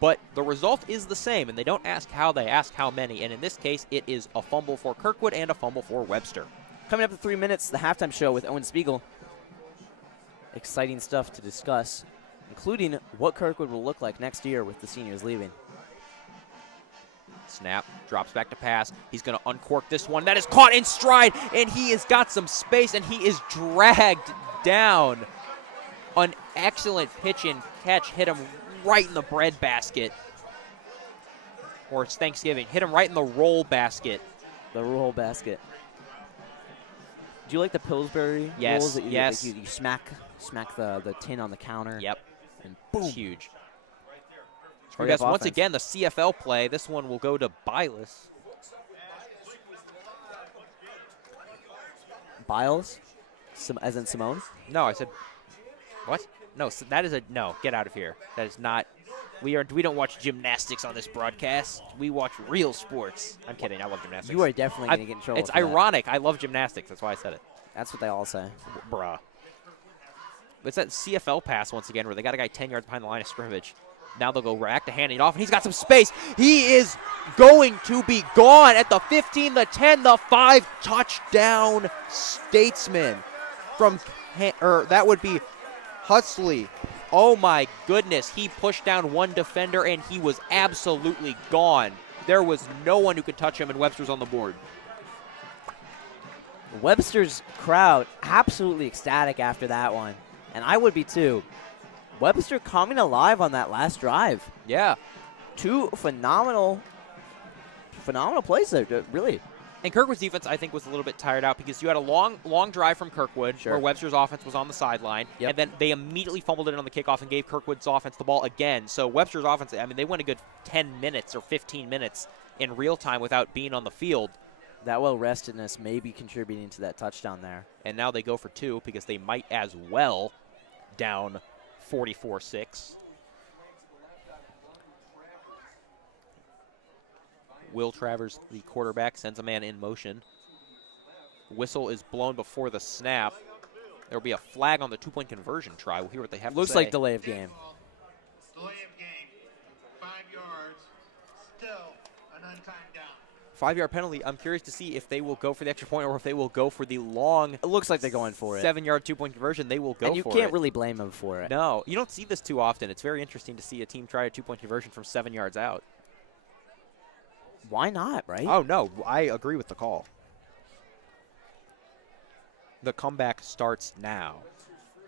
But the result is the same, and they don't ask how, they ask how many. And in this case, it is a fumble for Kirkwood and a fumble for Webster. Coming up in 3 minutes, the halftime show with Owen Spiegel. Exciting stuff to discuss, including what Kirkwood will look like next year with the seniors leaving. Snap, drops back to pass. He's going to uncork this one. That is caught in stride, and he has got some space, and he is dragged down. An excellent pitch and catch. Hit him right in the bread basket. Or it's Thanksgiving. Hit him right in the roll basket. The roll basket. Do you like the Pillsbury Yes, rolls that you, yes. like you smack the tin on the counter? Yep. And boom. It's huge. Hurry up Yes, once offense. again, the CFL play. This one will go to Bylis. Biles, as in Simone. No, I said, what? No, so that is a, no, get out of here. That is not, we don't watch gymnastics on this broadcast. We watch real sports. I'm kidding, I love gymnastics. You are definitely going to get in trouble. It's for that. ironic. I love gymnastics. That's why I said it. That's what they all say. Bruh. But it's that CFL pass once again where they got a guy 10 yards behind the line of scrimmage. Now they'll go back to handing it off, and he's got some space. He is going to be gone at the 15, the 10, the 5. Touchdown, Statesmen. From, that would be Huxley. Oh, my goodness. He pushed down one defender, and he was absolutely gone. There was no one who could touch him, and Webster's on the board. Webster's crowd absolutely ecstatic after that one, and I would be too. Webster coming alive on that last drive. Yeah. Two phenomenal plays there, really. And Kirkwood's defense, I think, was a little bit tired out because you had a long drive from Kirkwood where Webster's offense was on the sideline, and then they immediately fumbled it on the kickoff and gave Kirkwood's offense the ball again. So Webster's offense, I mean, they went a good 10 minutes or 15 minutes in real time without being on the field. That well-restedness may be contributing to that touchdown there. And now they go for 2 because they might as well down 44-6. Will Travers, the quarterback, sends a man in motion. Whistle is blown before the snap. There will be a flag on the 2-point conversion try. We'll hear what they have Looks to say. like delay of game. Delay of game, 5 yards, still an untimed down. 5-yard penalty. I'm curious to see if they will go for the extra point or if they will go for the long. It looks like they're going for it. 7-yard 2-point conversion. They will go for it. And you can't really blame them for it. No, you don't see this too often. It's very interesting to see a team try a 2-point conversion from 7 yards out. Why not, right? Oh, no. I agree with the call. The comeback starts now.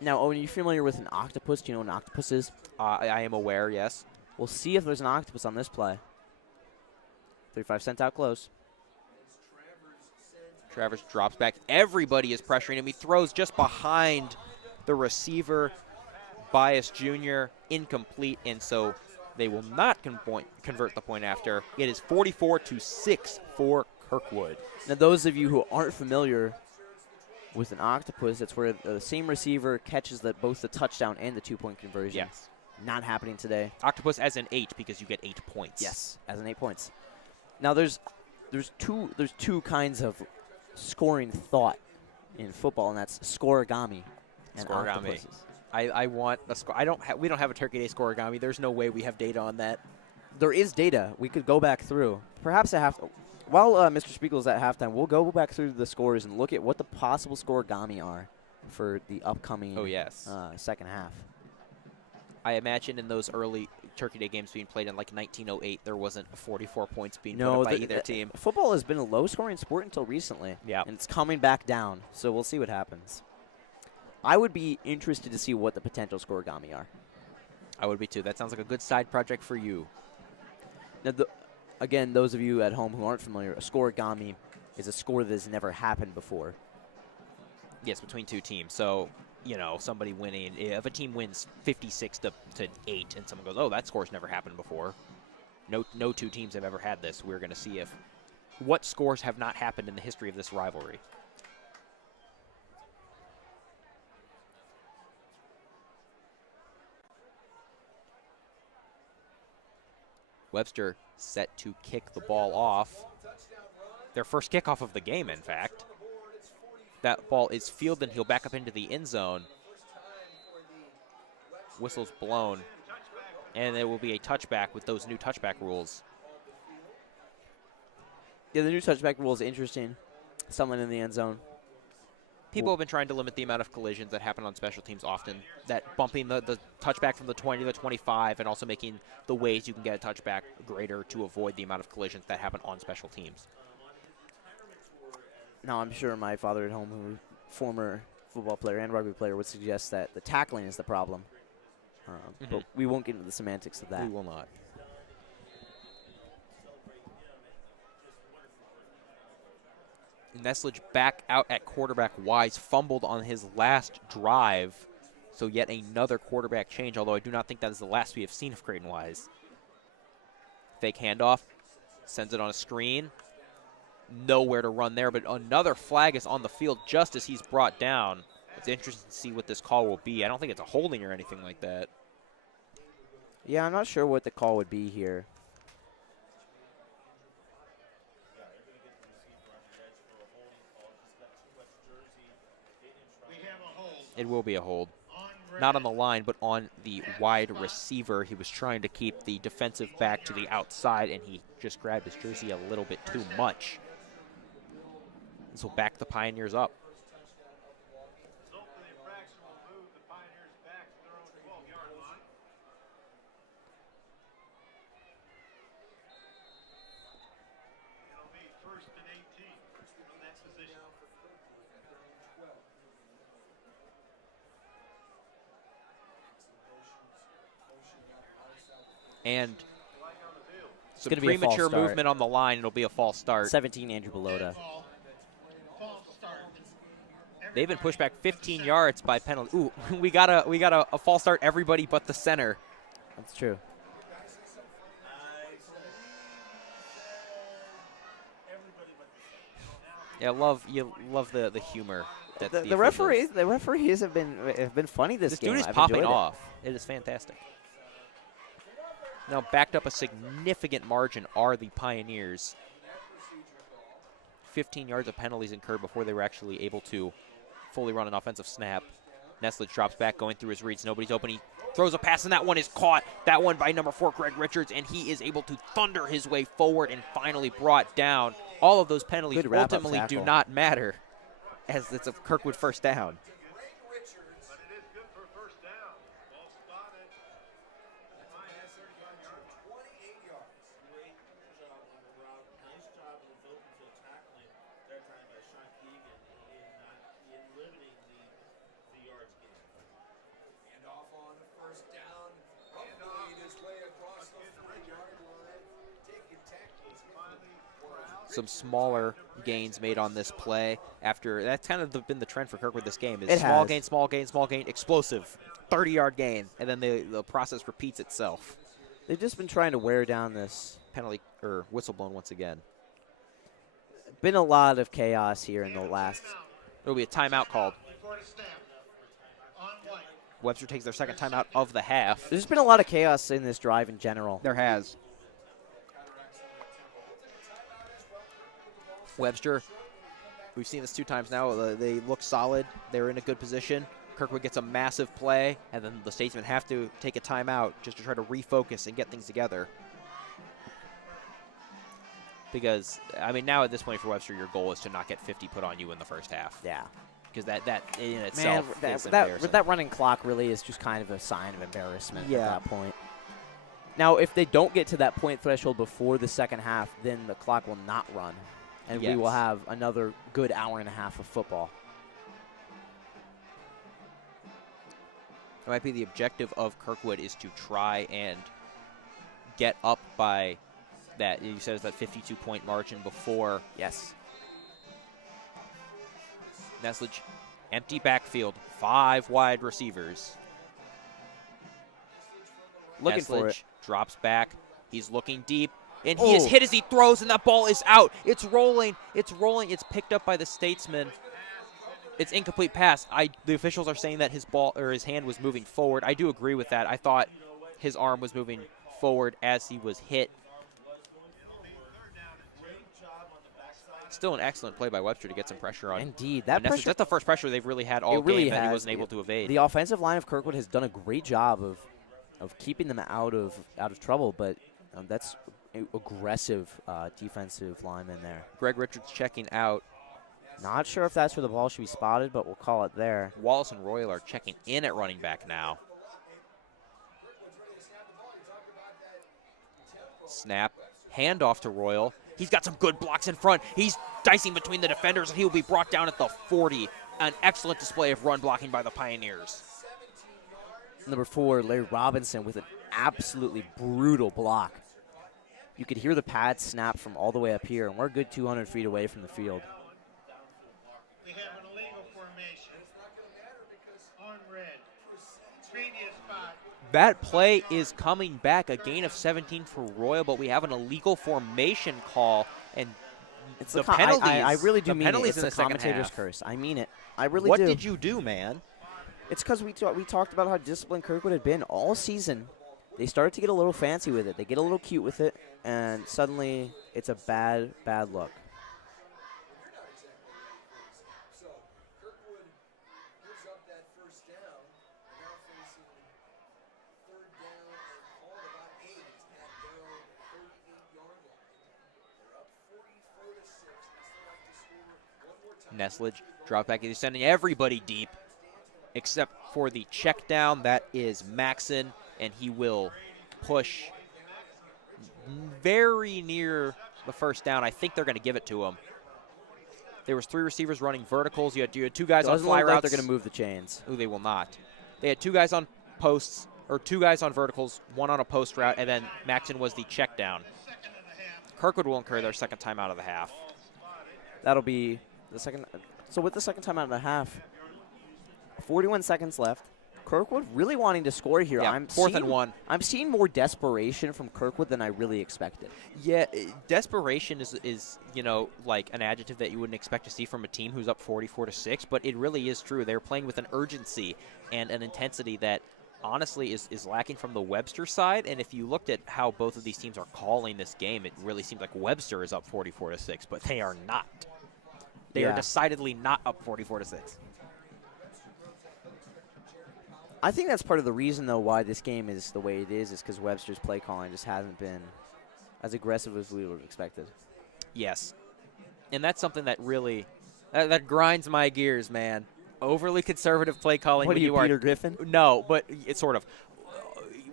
Now, Owen, are you familiar with an octopus? Do you know what an octopus is? I am aware, yes. We'll see if there's an octopus on this play. 35 sent out close. Travers drops back. Everybody is pressuring him. He throws just behind the receiver. Bias Jr. incomplete, and so they will not convert the point after. It is 44-6 for Kirkwood. Now, those of you who aren't familiar with an octopus, that's where the same receiver catches both the touchdown and the 2-point conversion. Yes. Not happening today. Octopus as an 8 because you get 8 points. Yes, as in 8 points. Now, there's two kinds of scoring thought in football, and that's scoregami and octopuses. I want a score. We don't have a Turkey Day scoregami. There's no way we have data on that. There is data. We could go back through. Perhaps while Mr. Spiegel's at halftime, we'll go back through the scores and look at what the possible scoregami are for the upcoming second half. I imagine in those early Turkey Day games being played in like 1908, there wasn't 44 points being put up by either team. Football has been a low-scoring sport until recently. Yeah. And it's coming back down, so we'll see what happens. I would be interested to see what the potential scoregami are. I would be too. That sounds like a good side project for you. Now, again, those of you at home who aren't familiar, a scoregami is a score that has never happened before. Yes, between two teams. So, somebody winning, if a team wins 56 to 8 and someone goes, oh, that score's never happened before. No two teams have ever had this. We're going to see what scores have not happened in the history of this rivalry. Webster set to kick the ball off. Their first kickoff of the game, in fact. That ball is fielded, and he'll back up into the end zone. Whistle's blown, and it will be a touchback with those new touchback rules. Yeah, the new touchback rule is interesting. Someone in the end zone. People have been trying to limit the amount of collisions that happen on special teams often. That bumping the touchback from the 20 to the 25 and also making the ways you can get a touchback greater to avoid the amount of collisions that happen on special teams. Now, I'm sure my father at home, who former football player and rugby player, would suggest that the tackling is the problem. But we won't get into the semantics of that. We will not. Neslage back out at quarterback. Wise fumbled on his last drive, so yet another quarterback change, although I do not think that is the last we have seen of Creighton Wise. Fake handoff, sends it on a screen. Nowhere to run there, but another flag is on the field just as he's brought down. It's interesting to see what this call will be. I don't think it's a holding or anything like that. Yeah, I'm not sure what the call would be here. It will be a hold. Not on the line, but on the wide receiver. He was trying to keep the defensive back to the outside, and he just grabbed his jersey a little bit too much. This will back the Pioneers up. And some premature movement on the line. It'll be a false start. 17, Andrew Belota. They've been pushed back 15 yards by penalty. Ooh, we got a false start. Everybody but the center. That's true. Yeah, you love the humor. That the referees have been funny this game. This dude is popping off. It is fantastic. Now backed up a significant margin are the Pioneers. 15 yards of penalties incurred before they were actually able to fully run an offensive snap. Neslage drops back, going through his reads. Nobody's open. He throws a pass, and that one is caught. That one by number 4, Greg Richards, and he is able to thunder his way forward and finally brought down. All of those penalties ultimately do not matter, as it's a Kirkwood first down. some smaller gains made on this play. After that's kind of been the trend for Kirkwood this game. Is It small has. gain, small gain, small gain, explosive, 30-yard gain, and then the process repeats itself. They've just been trying to wear down this. Penalty or whistle blown once again. Been a lot of chaos here in the last. There will be a timeout called. Before the snap. On white. Webster takes their second timeout of the half. There's been a lot of chaos in this drive in general. There has. Webster, we've seen this 2 times now. They look solid. They're in a good position. Kirkwood gets a massive play, and then the Statesmen have to take a timeout just to try to refocus and get things together. Because, I mean, now at this point for Webster, your goal is to not get 50 put on you in the first half. Yeah. Because that in Man, itself is that embarrassing. running clock really is just kind of a sign of embarrassment Yeah. at that point. Now, if they don't get to that point threshold before the second half, then the clock will not run. And we will Yes. have another good hour and a half of football. It might be the objective of Kirkwood is to try and get up by that. You said it's that 52-point margin before. Yes. Neslage, empty backfield, 5 wide receivers. Looking for it. Drops back. He's looking deep. And he is Oh. hit as he throws, and that ball is out. It's rolling. It's rolling. It's picked up by the Statesmen. It's incomplete pass. The officials are saying that his ball or his hand was moving forward. I do agree with that. I thought his arm was moving forward as he was hit. Still an excellent play by Webster to get some pressure on. Indeed. That's That pressure, the first pressure they've really had all it really game that he has. wasn't able to evade. The offensive line of Kirkwood has done a great job of keeping them out of trouble, but that's aggressive defensive lineman there. Greg Richards checking out. Not sure if that's where the ball should be spotted, but we'll call it there. Wallace and Royal are checking in at running back now. Snap. Handoff to Royal. He's got some good blocks in front. He's dicing between the defenders, and he will be brought down at the 40. An excellent display of run blocking by the Pioneers. Number 4, Larry Robinson with an absolutely brutal block. You could hear the pad snap from all the way up here, and we're a good 200 feet away from the field. We have an illegal formation. On red. Previous spot. That play is coming back, a gain of 17 for Royal, but we have an illegal formation call, and It's the the penalties. I really do the mean it. penalties It's in the the second commentator's half. curse. I mean it. I really What do. did you do, man? It's because we talked about how disciplined Kirkwood had been all season. They started to get a little fancy with it. They get a little cute with it, and suddenly it's a bad look. So Kirkwood gives up that first down, and now facing third down and call it about 8 at their own 38-yard line. They're up 44-6. They still like to score one more time. Neslage drop back. He's sending everybody deep except for the check down. That is Maxon, and he will push very near the first down. I think they're going to give it to him. There was 3 receivers running verticals. You had 2 guys on Doesn't fly look like routes. they're going to move the chains. Ooh, they will not. They had 2 guys on posts, or 2 guys on verticals, 1 on a post route, and then Maxon was the check down. Kirkwood will incur their second time out of the half. That'll be the second. So with the second time out of the half, 41 seconds left. Kirkwood really wanting to score here. Yeah, fourth and 1. I'm seeing more desperation from Kirkwood than I really expected. Yeah, desperation is like an adjective that you wouldn't expect to see from a team who's up 44-6, but it really is true. They're playing with an urgency and an intensity that honestly is lacking from the Webster side. And if you looked at how both of these teams are calling this game, it really seems like Webster is up 44-6, but they are not. They are decidedly not up 44-6. I think that's part of the reason, though, why this game is the way it is because Webster's play calling just hasn't been as aggressive as we would have expected. Yes. And that's something that really that grinds my gears, man. Overly conservative play calling. What when are you, are Peter Griffin? No, but it's sort of.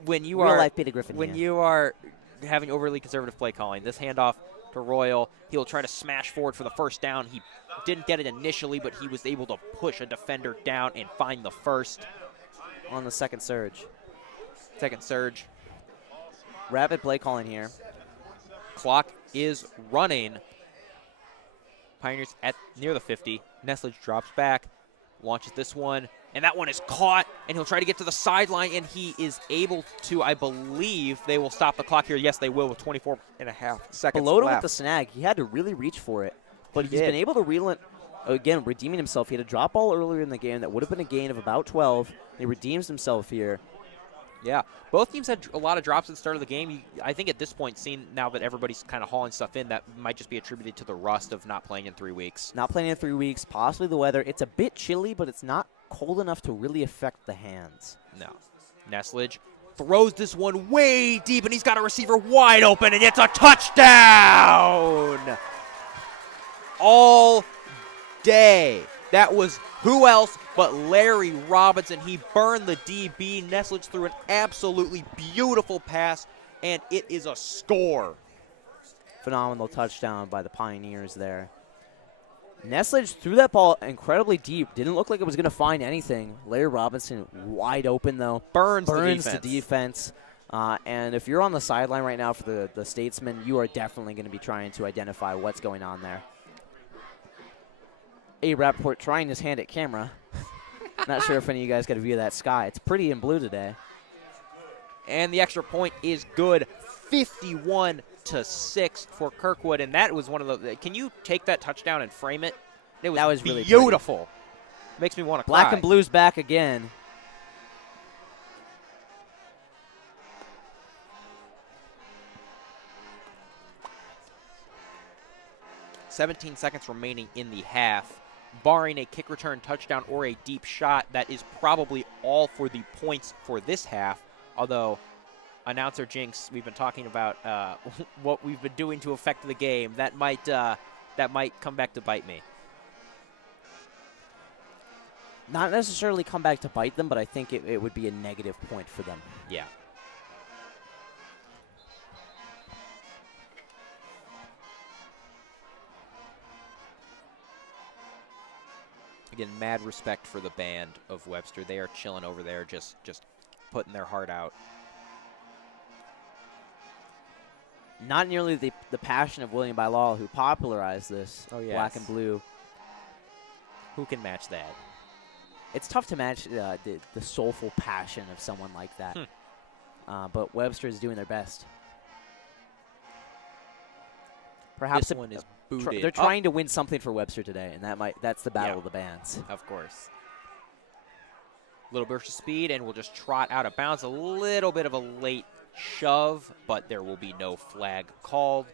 When you Real are life Peter Griffin. when here. you are having overly conservative play calling, this handoff to Royal, he'll try to smash forward for the first down. He didn't get it initially, but he was able to push a defender down and find the first. On the second surge. Second surge. Rapid play calling here. Clock is running. Pioneers at near the 50. Nesledge drops back, launches this one, and that one is caught, and he'll try to get to the sideline, and he is able to, I believe, they will stop the clock here. Yes, they will with 24 and a half seconds Below left. with the snag. He had to really reach for it, but He he's did. been able to reel it. Again, redeeming himself. He had a drop ball earlier in the game that would have been a gain of about 12. He redeems himself here. Yeah, both teams had a lot of drops at the start of the game. I think at this point, seeing now that everybody's kind of hauling stuff in, that might just be attributed to the rust of not playing in 3 weeks. Not playing in 3 weeks, possibly the weather. It's a bit chilly, but it's not cold enough to really affect the hands. No. Nesledge throws this one way deep, and he's got a receiver wide open, and it's a touchdown! All day. That was who else but Larry Robinson. He burned the DB. Nesledge threw an absolutely beautiful pass, and it is a score. Phenomenal touchdown by the Pioneers there. Nesledge threw that ball incredibly deep. Didn't look like it was going to find anything. Larry Robinson wide open, though. Burns the defense. And if you're on the sideline right now for the Statesmen, you are definitely going to be trying to identify what's going on there. A. Rappaport trying his hand at camera. Not sure if any of you guys got a view of that sky. It's pretty in blue today. And the extra point is good. 51-6 for Kirkwood, and that was one of the. Can you take that touchdown and frame it? It was, that was really beautiful. Makes me want to cry. Black and blue's back again. .17 seconds remaining in the half. Barring a kick return touchdown or a deep shot, that is probably all for the points for this half. Although, announcer Jinx, we've been talking about what we've been doing to affect the game. That might come back to bite me. Not necessarily come back to bite them, but I think it would be a negative point for them. Yeah. Again, mad respect for the band of Webster. They are chilling over there, just putting their heart out. Not nearly the passion of William Bylal, who popularized this. Oh, yes. Black and blue. Who can match that? It's tough to match the soulful passion of someone like that. But Webster is doing their best. Perhaps this one is booted. they're trying to win something for Webster today, and that's the battle of the bands. Of course. Little burst of speed, and we'll just trot out of bounds. A little bit of a late shove, but there will be no flag called.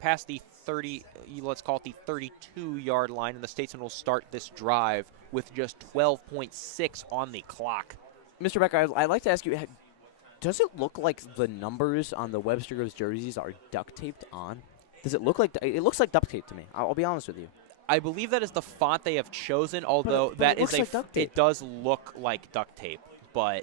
Past the 30, let's call it the 32-yard line, and the Statesmen will start this drive with just 12.6 on the clock. Mr. Becker, I'd like to ask you, does it look like the numbers on the Webster Groves jerseys are duct taped on? Does it look like it looks like duct tape to me? I'll be honest with you. I believe that is the font they have chosen, although but it looks like duct tape. It does look like duct tape, but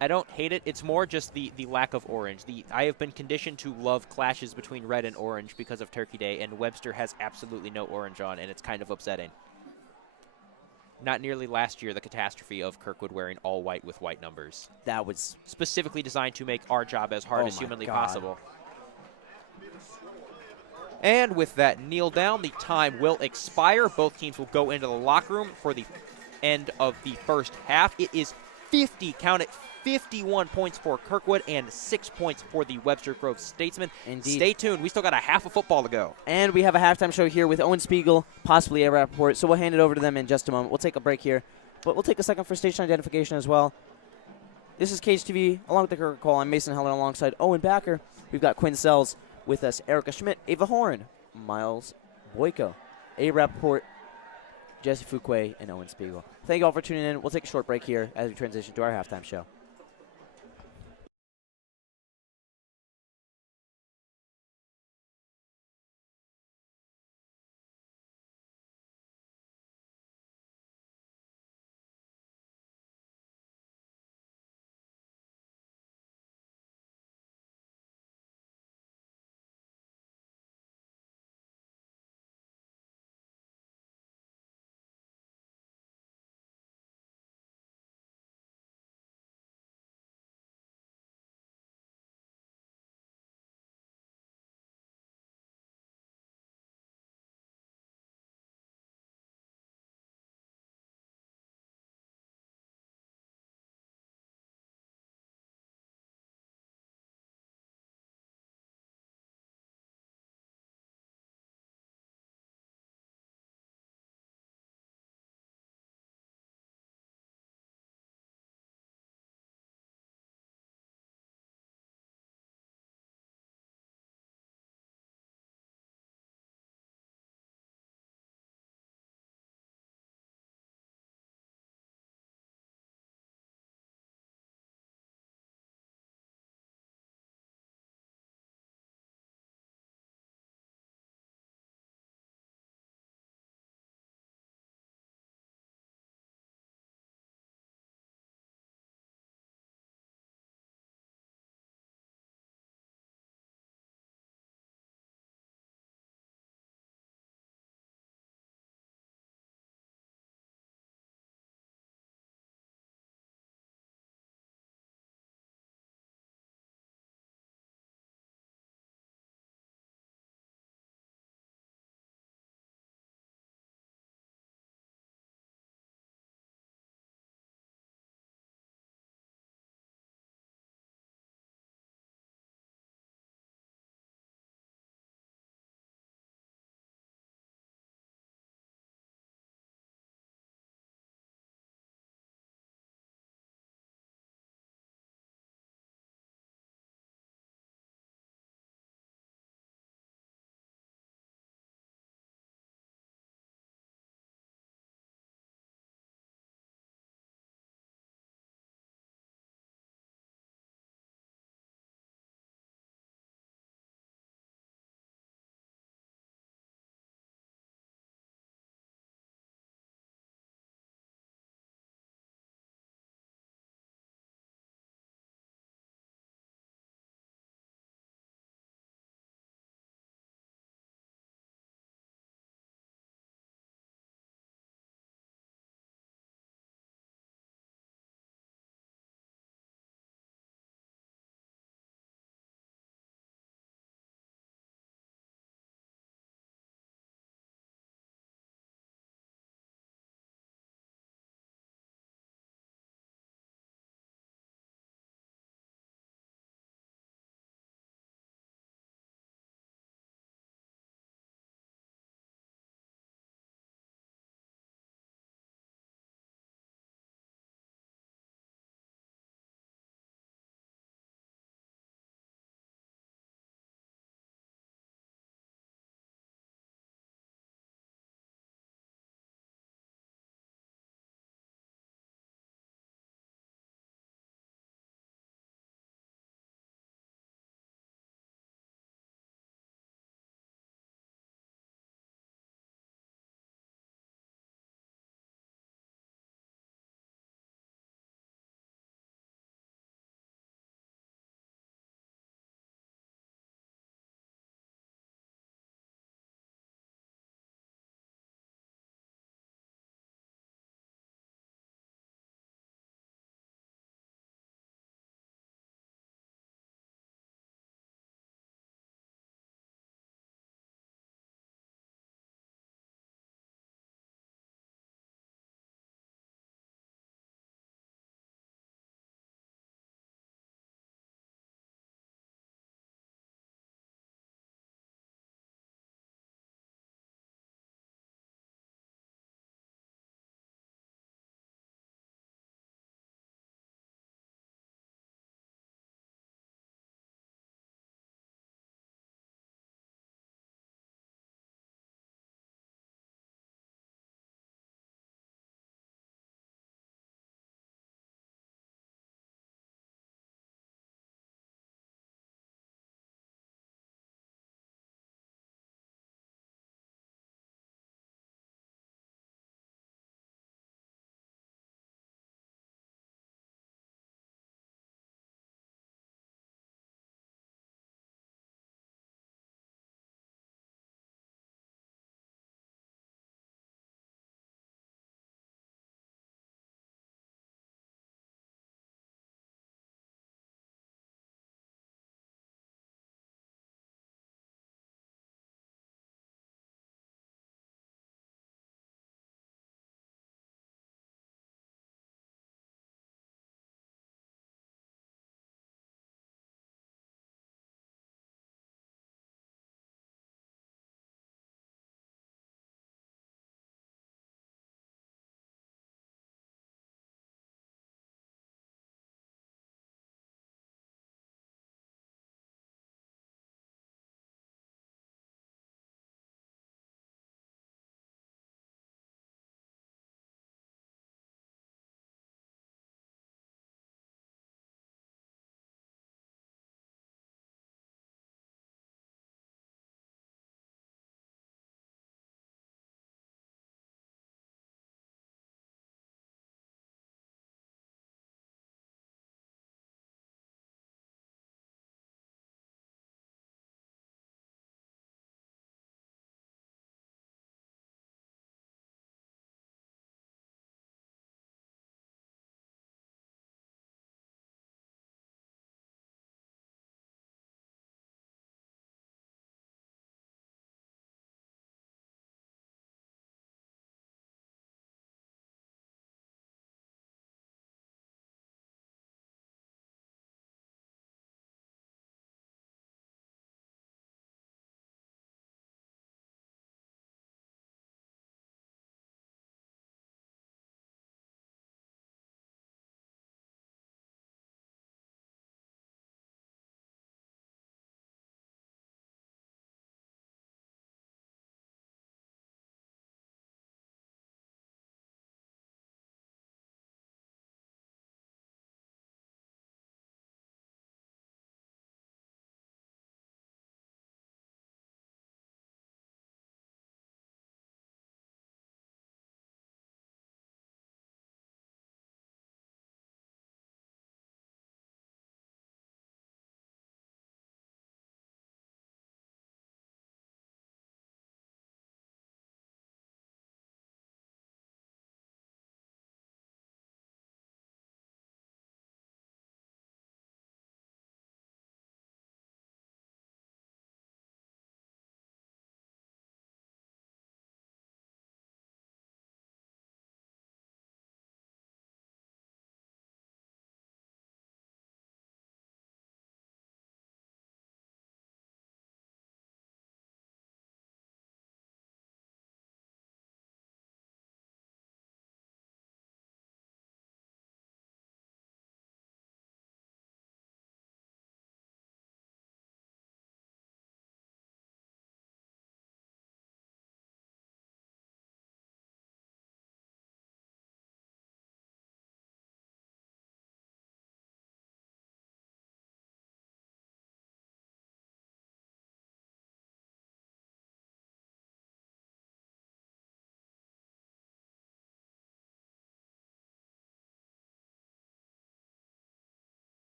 I don't hate it. It's more just the lack of orange. I have been conditioned to love clashes between red and orange because of Turkey Day, and Webster has absolutely no orange on, and it's kind of upsetting. Not nearly last year, the catastrophe of Kirkwood wearing all white with white numbers. That was specifically designed to make our job as hard as humanly possible. And with that kneel down, the time will expire. Both teams will go into the locker room for the end of the first half. It is 51 points for Kirkwood and 6 points for the Webster Groves Statesmen. Indeed. Stay tuned. We still got a half of football to go. And we have a halftime show here with Owen Spiegel, possibly a Rappaport, so we'll hand it over to them in just a moment. We'll take a break here, but we'll take a second for station identification as well. This is Cage TV, along with the Kirkwood Call. I'm Mason Heller alongside Owen Backer. We've got Quinn Sells with us, Erica Schmidt, Ava Horn, Miles Boyko, A. Rappaport, Jesse Fuquay, and Owen Spiegel. Thank you all for tuning in. We'll take a short break here as we transition to our halftime show.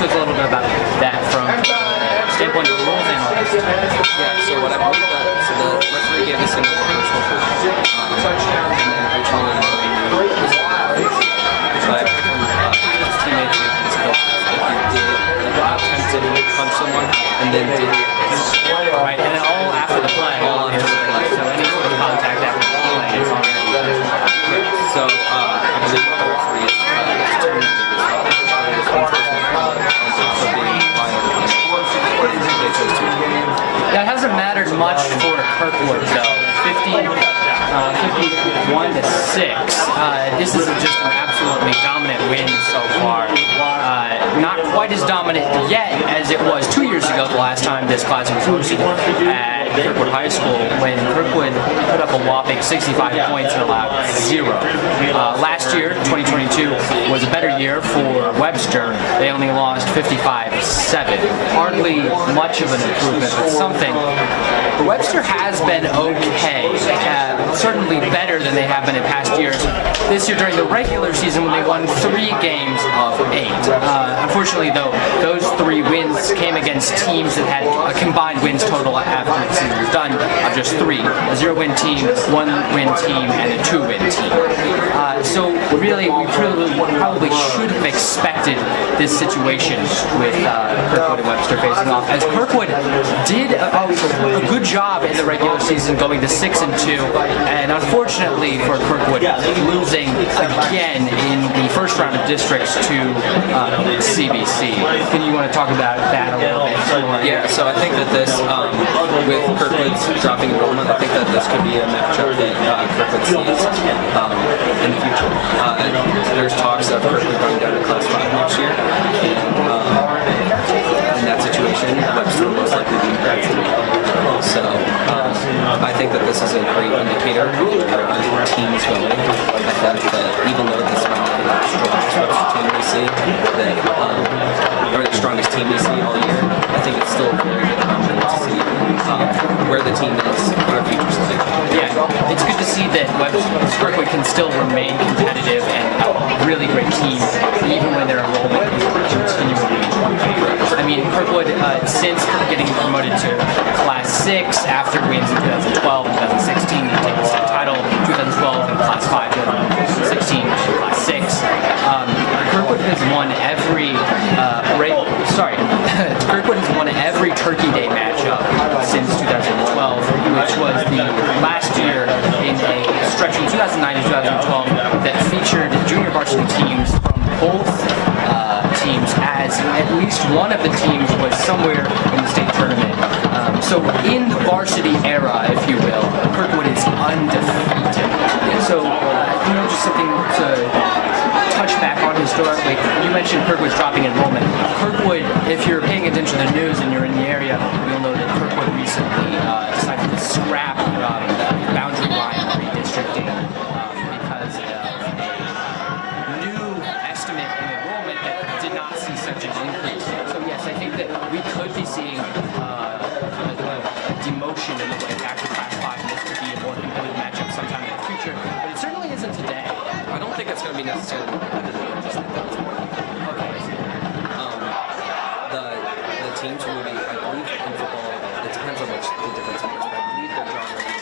to us a little bit about that from the standpoint of the rules and all that. Yeah, so what I believe that, so the referee gave us a single personal foul, and then originally but his teammates gave him a if he did attempted to punch someone and then did Right, and then all after the play. all after the play. So any sort of contact after the play is already. So I believe the referee is determined to do this. On top of being violent, they chose to. That hasn't mattered much for Kirkwood, though. 51 to 6. This is just an absolutely dominant win so far. Not quite as dominant yet as it was 2 years ago, the last time this class was hosted at Kirkwood High School, when Kirkwood put up a whopping 65 points and allowed 0. Last year, 2022, was a better year for Webster. They only lost 55-7. Hardly much of an improvement, but something. Webster has been okay, certainly better than they have been in past years. This year during the regular season when they won 3 games of 8. Unfortunately though, those 3 wins came against teams that had a combined wins total after the season was done of just 3. A 0-win team, 1-win team, and a 2-win team. So really, we probably should have expected this situation with Kirkwood and Webster facing off, as Kirkwood did a good job in the regular season going to 6-2, and unfortunately for Kirkwood, losing again in the first round of districts to CBC. Can you want to talk about that a little bit more? Yeah, so I think that this, with Kirkwood's dropping enrollment, I think that this could be a matchup that Kirkwood sees in the future. There's talks of Kirkwood going down to Class 5 next year, and in that situation, Webster will most likely be impacted. So I think that this is a great indicator of where teams going. I think that even though this might not be the strongest Webster team we see, or the strongest team we see all year, I think it's still very good to see where the team is, what our future's like. Yeah, it's good to see that Kirkwood can still remain competitive and a really great team, even when their enrollment is continually improving. I mean, Kirkwood, since getting promoted to Class 6 after wins in 2012 and 2016, they take the state title, 2012 in Class 5, 2016 Class 6. Kirkwood has won every Kirkwood has won every Turkey Day matchup since 2012, which was the last year in a stretch from 2009 to 2012 that featured junior varsity teams from both teams, as at least one of the teams was somewhere in the state tournament. So in the varsity era, if you will, Kirkwood is undefeated. So, just something to touch back on historically. You mentioned Kirkwood's dropping enrollment. Kirkwood, if you're paying attention to the news and you're in the area, you'll know that Kirkwood recently decided to scrap the boundary line redistricting because of a new estimate in enrollment that did not see such an increase. So yes, I think that we could be seeing a demotion in the way back to Class 5, and this could be a more competitive matchup sometime in the future, but it certainly isn't today. I don't think it's going to be necessarily competitive. I just think that it's more the teams will be, I believe in football, it depends on which the different teams, but I believe they're drawing like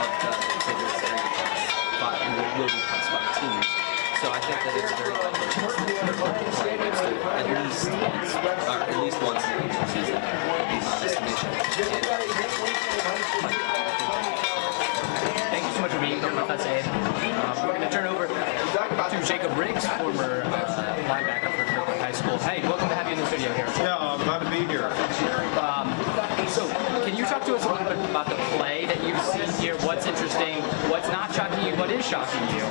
of the figures that will be Class 5 teams. So I think that it's very likely chance that they're going to play against it at least once in the regular season, estimation. Thank you so much for being here with us, Ed. We're going to turn over to Jacob Riggs, former linebacker for Kirkwood High School. Hey, welcome to have you in the studio here. Yeah, I'm glad to be here. So, can you talk to us a little bit about the play that you've seen here? What's interesting? What's not shocking you? What is shocking you?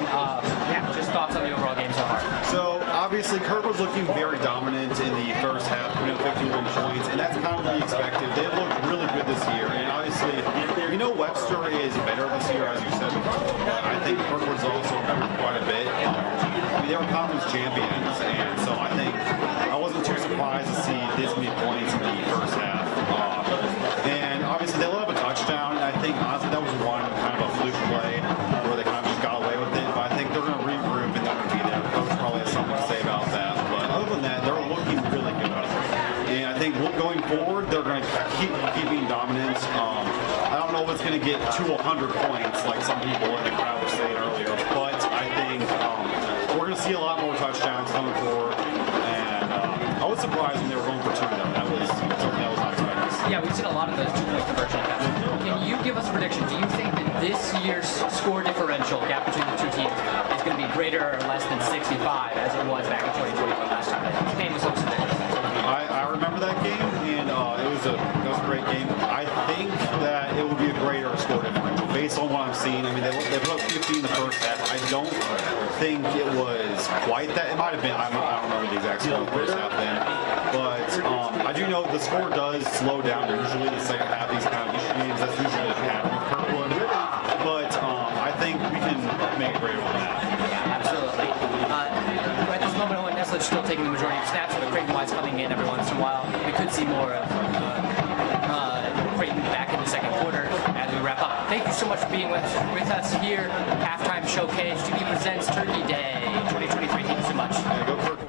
Just thoughts on the overall game so far. So, obviously, Kirkwood's looking very dominant in the first half, 51 points, and that's kind of to be expected. They've looked really good this year, and obviously, we know Webster is better this year, as you said before, but I think Kirkwood's also covered quite a bit. They were conference champions, and so I think I wasn't too surprised to see this many points in the first half. And obviously, they let up a touchdown, and I think, honestly, that was one kind of a fluke play where they kind of just got away with it, but I think they're going to regroup and they're going to be there. Coach probably has something to say about that, but other than that, they're going to get to 100 points like some people in the crowd were saying earlier, but I think we're going to see a lot more touchdowns coming forward. And I was surprised when they were going for 2 though. That was something that was not expected. Yeah, we've seen a lot of those 2-point conversion attempts. Can you give us a prediction? Do you think that this year's score differential gap between the two teams is going to be greater or less than 65 as it was back in 2021 last time? Payne was hosting it. I remember that game, and it was a great game. I think that it will be a greater score differential based on what I'm seeing. I mean, they put up 50 in the first half. I don't think it was quite that. It might have been. I don't remember the exact score of the first half then. But I do know the score does slow down usually the second half. These kind of games, that's usually the pattern with Kirkwood. But I think we can make it greater than that. Yeah, absolutely. At this moment, Owen Nestledge still taking the majority of snaps, with Creighton Wise coming in every once in a while. We could see more of Creighton back in the second quarter as we wrap up. Thank you so much for being with us here. Halftime Showcase TV presents Turkey Day 2023. Thank you so much. Yeah, go Kirkwood.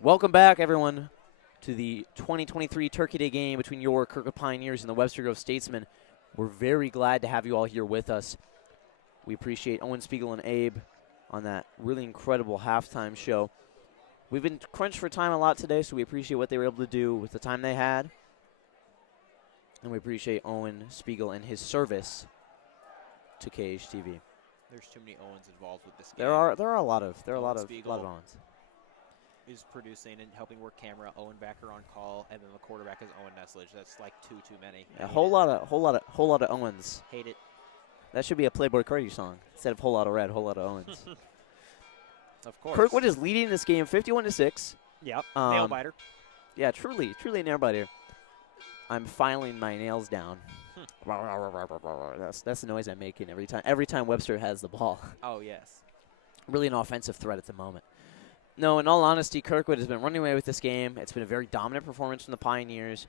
Welcome back, everyone, to the 2023 Turkey Day game between your Kirkwood Pioneers and the Webster Grove Statesmen. We're very glad to have you all here with us. We appreciate Owen Spiegel and Abe on that really incredible halftime show. We've been crunched for time a lot today, so we appreciate what they were able to do with the time they had. And we appreciate Owen Spiegel and his service to KHTV. There's too many Owens involved with this game. There are a lot of Spiegel Owens. Is producing and helping work camera. Owen Backer on call, and then the quarterback is Owen Nestledge. That's like too many. A whole lot of Owens. Hate it. That should be a Playboy Cardi song instead of whole lot of red, whole lot of Owens. Of course. Kirkwood is leading this game 51-6. Yep. Nail biter. Yeah, truly a nail biter. I'm filing my nails down. That's the noise I'm making every time Webster has the ball. Oh yes. Really an offensive threat at the moment. No, in all honesty, Kirkwood has been running away with this game. It's been a very dominant performance from the Pioneers.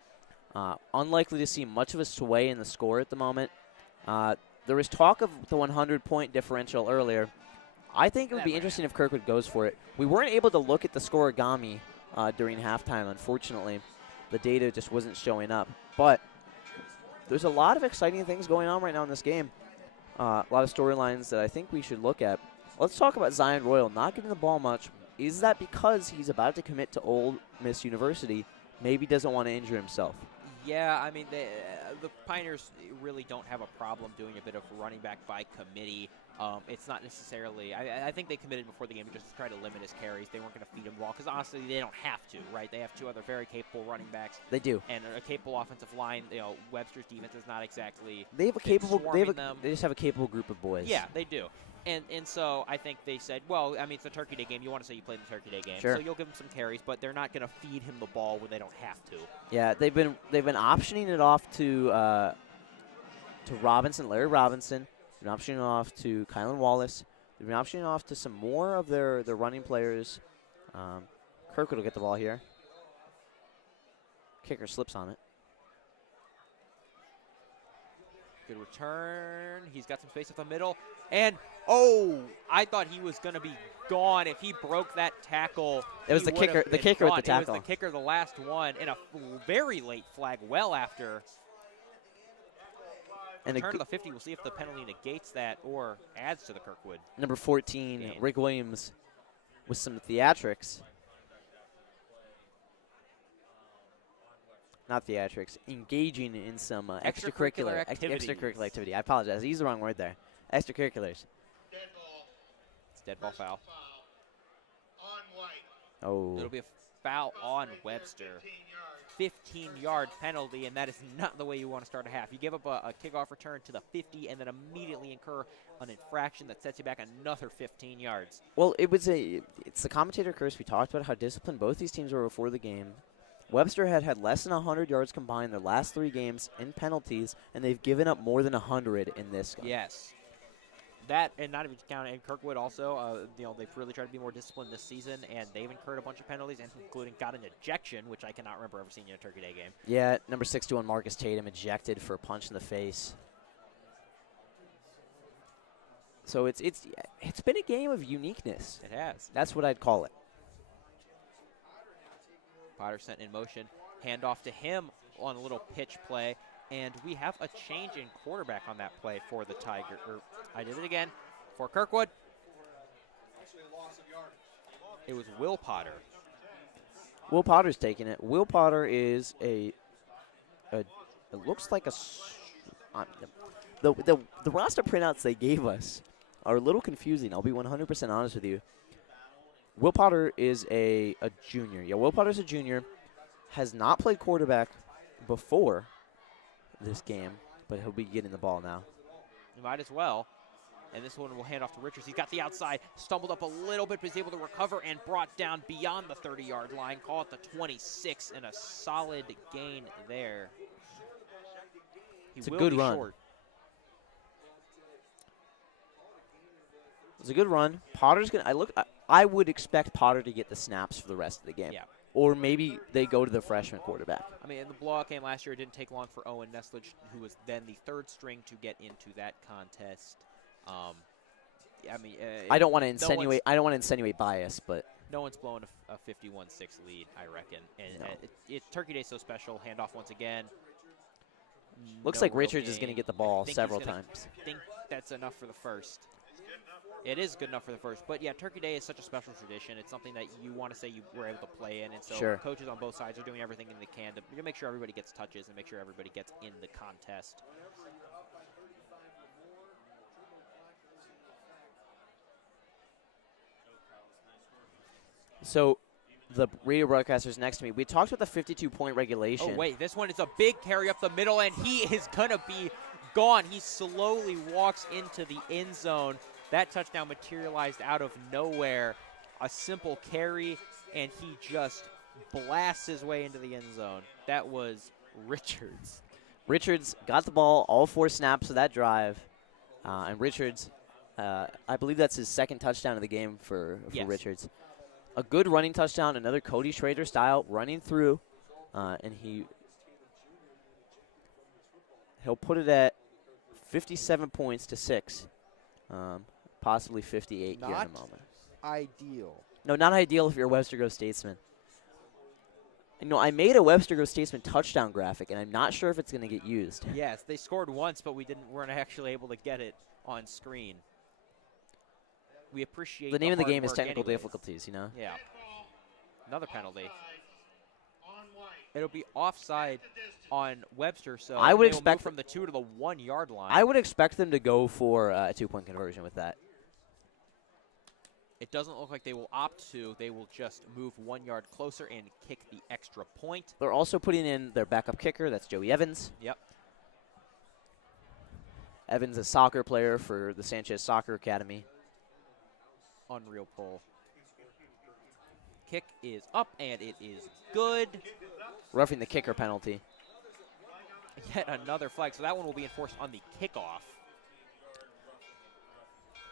Unlikely to see much of a sway in the score at the moment. There was talk of the 100-point differential earlier. I think it would be interesting if Kirkwood goes for it. We weren't able to look at the scoregami during halftime, unfortunately. The data just wasn't showing up. But there's a lot of exciting things going on right now in this game. A lot of storylines that I think we should look at. Let's talk about Zion Royal not getting the ball much. Is that because he's about to commit to Ole Miss University? Maybe doesn't want to injure himself. Yeah, I mean, the Pioneers really don't have a problem doing a bit of running back by committee. It's not necessarily – I think they committed before the game just to try to limit his carries. They weren't going to feed him the ball because, honestly, they don't have to, right? They have two other very capable running backs. They do. And a capable offensive line. You know, Webster's defense is not exactly – They have a capable – they just have a capable group of boys. Yeah, they do. And so I think they said, well, I mean, it's a Turkey Day game. You want to say you played the Turkey Day game. Sure. So you'll give them some carries, but they're not going to feed him the ball when they don't have to. Yeah, they've been optioning it off to Robinson, Larry Robinson. They've been optioning it off to Kylan Wallace. They've been optioning it off to some more of their running players. Kirkwood will get the ball here. Kicker slips on it. Good return. He's got some space up the middle. And, oh, I thought he was going to be gone. If he broke that tackle, it was the kicker. The kicker with the tackle. It was the kicker, the last one, and a very late flag well after. And return to the 50. We'll see if the penalty negates that or adds to the Kirkwood. Number 14, game. Rick Williams with some theatrics. Not theatrics, engaging in some extracurricular activity. I apologize. I used the wrong word there. Extracurriculars. It's dead ball foul. Oh. It'll be a foul on Webster. 15-yard penalty, and that is not the way you want to start a half. You give up a kickoff return to the 50 and then immediately incur an infraction that sets you back another 15 yards. Well, it's the commentator curse. We talked about how disciplined both these teams were before the game. Webster had less than 100 yards combined their last 3 games in penalties, and they've given up more than 100 in this game. Yes. That, and not even counting, and Kirkwood also, they've really tried to be more disciplined this season, and they've incurred a bunch of penalties, including got an ejection, which I cannot remember ever seeing in a Turkey Day game. Yeah, number 61, Marcus Tatum, ejected for a punch in the face. So it's been a game of uniqueness. It has. That's what I'd call it. Potter sent in motion, handoff to him on a little pitch play, and we have a change in quarterback on that play for the Tiger. I did it again for Kirkwood. It was Will Potter. Will Potter's taking it. Will Potter is it looks like the roster printouts they gave us are a little confusing. I'll be 100% honest with you. Will Potter is a junior. Yeah, Will Potter's a junior. Has not played quarterback before this game, but he'll be getting the ball now. You might as well. And this one will hand off to Richards. He's got the outside, stumbled up a little bit, but he's able to recover and brought down beyond the 30-yard line. Call it the 26 and a solid gain there. It's a good run. Short. It's a good run. Potter's gonna. I would expect Potter to get the snaps for the rest of the game. Yeah. Or maybe they go to the freshman quarterback. I mean, in the blowout game last year, it didn't take long for Owen Nesledge, who was then the 3rd string, to get into that contest. I don't want to insinuate bias, but no one's blown a 51-6 lead, I reckon. And Turkey Day's so special. Handoff once again. Looks like Richards is going to get the ball several times. I think that's enough for the first. It is good enough for the first. But, yeah, Turkey Day is such a special tradition. It's something that you want to say you were able to play in. And so coaches on both sides are doing everything they can to make sure everybody gets touches and make sure everybody gets in the contest. So the radio broadcasters next to me, we talked about the 52-point regulation. Oh, wait, this one is a big carry up the middle, and he is going to be gone. He slowly walks into the end zone. That touchdown materialized out of nowhere. A simple carry, and he just blasts his way into the end zone. That was Richards. Richards got the ball all 4 snaps of that drive. And Richards, I believe that's his 2nd touchdown of the game for Richards. A good running touchdown, another Cody Schrader style running through. And he'll put it at 57 points to 6. possibly 58 here in Not a moment. ideal. No, not ideal if you're a Webster Go Statesman. I made a Webster Go Statesman touchdown graphic, and I'm not sure if it's going to get used. Yes, they scored once, but weren't actually able to get it on screen. We appreciate The name of the hard game is work technical anyways. difficulties, Yeah. Another penalty. On white. It'll be offside on Webster, so I would they will expect move from the 2 to the 1 yard line. I would expect them to go for a 2-point conversion with that. It doesn't look like they will opt to. They will just move 1 yard closer and kick the extra point. They're also putting in their backup kicker. That's Joey Evans. Yep. Evans, a soccer player for the Sanchez Soccer Academy. Unreal pull. Kick is up, and it is good. Roughing the kicker penalty. Yet another flag. So that one will be enforced on the kickoff.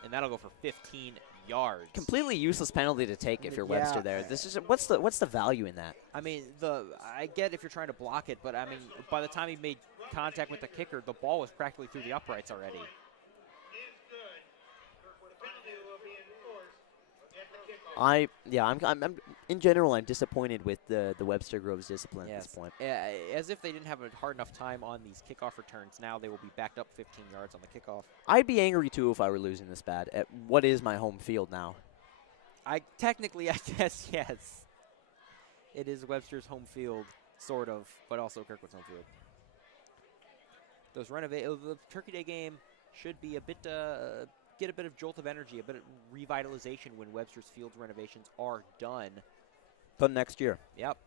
And that'll go for 15 yards. Completely useless penalty to take if you're Yeah. Webster there. This is what's the value in that? I mean, I get if you're trying to block it, but I mean, by the time he made contact with the kicker, the ball was practically through the uprights already. Is good. The penalty will be enforced at the kickoff. I'm in general I'm disappointed with the Webster Groves discipline at Yes. this point. As if they didn't have a hard enough time on these kickoff returns. Now they will be backed up 15 yards on the kickoff. I'd be angry too if I were losing this bad at what is my home field now. I guess yes. It is Webster's home field, sort of, but also Kirkwood's home field. The Turkey Day game should be a bit get a bit of jolt of energy, a bit of revitalization when Webster's field renovations are done. But next year. Yep.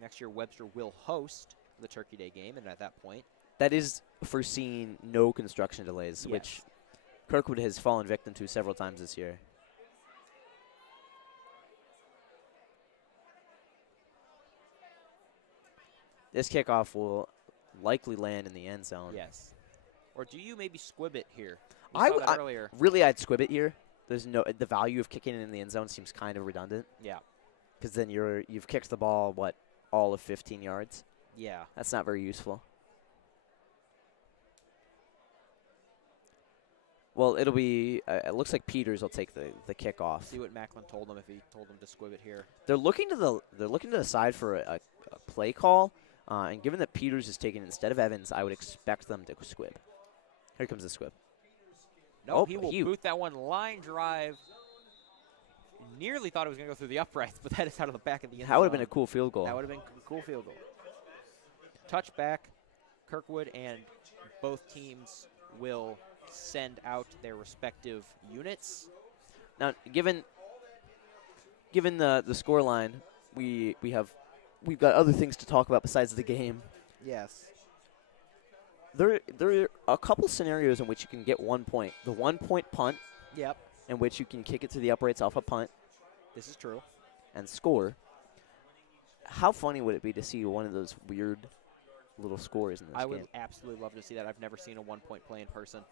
Next year, Webster will host the Turkey Day game, and at that point, That is foreseeing no construction delays, which Yes. Kirkwood has fallen victim to several times this year. This kickoff will likely land in the end zone. yes. Or do you maybe squib it here? We I saw w- that I- earlier. Really, I'd squib it here. There's the value of kicking it in the end zone seems kind of redundant Yeah. because then you've kicked the ball all of 15 yards. Yeah. That's not very useful. Well, it'll be. It looks like Peters will take the kickoff. See what Macklin told him if he told him to squib it here. They're looking to the side for a play call, and given that Peters is taking it instead of Evans, I would expect them to squib. Here comes the squib. No, Oh, he will he- boot that one line drive. Nearly thought it was going to go through the uprights, but that is out of the back of the end That would have been zone. a cool field goal. That would have been a cool field goal. Touchback, Kirkwood and both teams will send out their respective units. Now, given the score line, we've got other things to talk about besides the game. Yes. There are a couple scenarios in which you can get 1 point. The 1 point punt, Yep. in which you can kick it to the uprights off a punt This is true. and score. How funny would it be to see one of those weird little scores in this I game? would absolutely love to see that. I've never seen a 1 point play in person.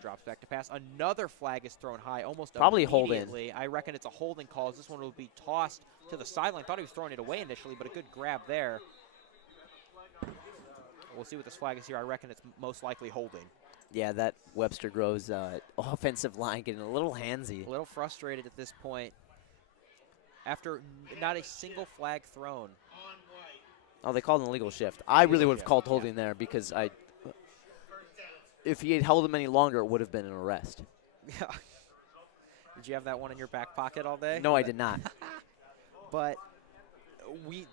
Drops back to pass. Another flag is thrown high, almost Probably hold in. immediately. I reckon it's a holding call. This one will be tossed to the sideline. Thought he was throwing it away initially, but a good grab there. We'll see what this flag is here. I reckon it's most likely holding. Yeah, that Webster Groves offensive line getting a little handsy. A little frustrated at this point. After not a single flag thrown. Oh, they called an illegal shift. I really would have Yeah. called holding there because if he had held him any longer, it would have been an arrest. Did you have that one in your back pocket all day? No, I did not. But we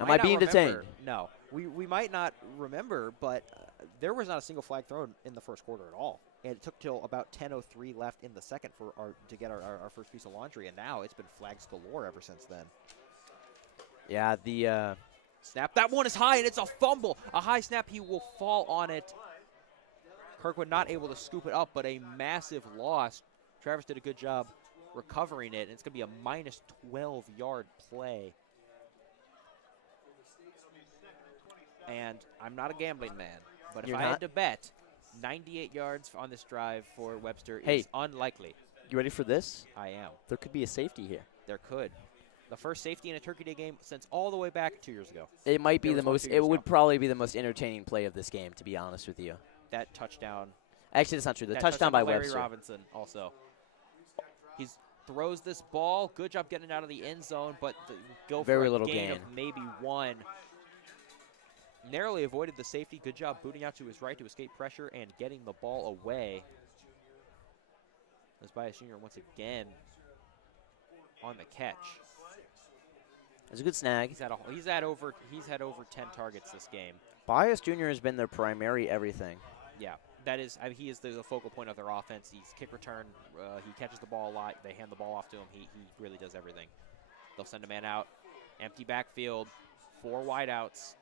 Am might I not being remember. detained? No. We might not remember, but there was not a single flag thrown in the first quarter at all. And it took till about 10:03 left in the second to get our first piece of laundry, and now it's been flags galore ever since then. Yeah, the Snap. That one is high, and it's a fumble. A high snap. He will fall on it. Kirkwood not able to scoop it up, but a massive loss. Travis did a good job recovering it, and it's going to be a minus 12-yard play. And I'm not a gambling man, but if You're I not? had to bet, 98 yards on this drive for Webster Hey. is unlikely. you ready for this? I am. There could be a safety here. There could. The first safety in a Turkey Day game since all the way back 2 years ago. It might be There the was one most. 2 It years would ago. probably be the most entertaining play of this game, to be honest with you. That touchdown Actually, that's not true. The That touchdown by Larry Webster. Robinson also. He throws this ball. Good job getting it out of the end zone, but go Very for a little gain of gain. maybe 1. Narrowly avoided the safety. Good job booting out to his right to escape pressure and getting the ball away. As Bias Jr. once again on the catch. It's a good snag. He's had over 10 targets this game. Bias Jr. has been their primary everything. Yeah, that is. I mean, he is the focal point of their offense. He's kick return. He catches the ball a lot. They hand the ball off to him. He really does everything. They'll send a man out. Empty backfield. 4 wideouts.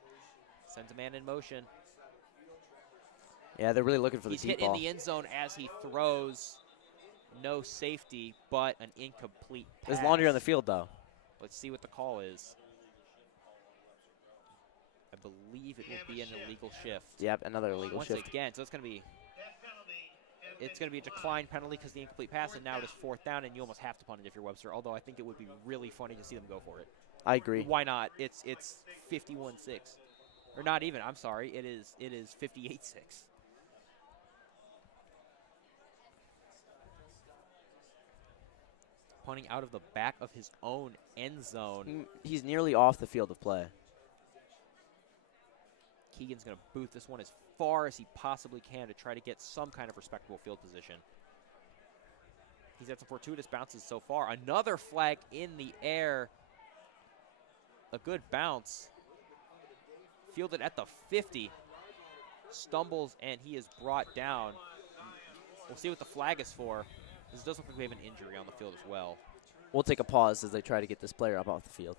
Sends a man in motion. Yeah, they're really looking for the He's deep hit ball. in the end zone as he throws. No safety, but an incomplete pass. There's laundry on the field, though. Let's see what the call is. I believe it will be an illegal shift. Yep, another illegal shift. Once again, so it's going to be a decline penalty because the incomplete pass, and now it is 4th down, and you almost have to punt it if you're Webster. Although I think it would be really funny to see them go for it. I agree. Why not? It's 51-6, or not even. I'm sorry. It is 58-6. Punting out of the back of his own end zone. He's nearly off the field of play. Keegan's going to boot this one as far as he possibly can to try to get some kind of respectable field position. He's had some fortuitous bounces so far. Another flag in the air. A good bounce. Fielded at the 50. Stumbles, and he is brought down. We'll see what the flag is for. This does look like we have an injury on the field as well. We'll take a pause as they try to get this player up off the field.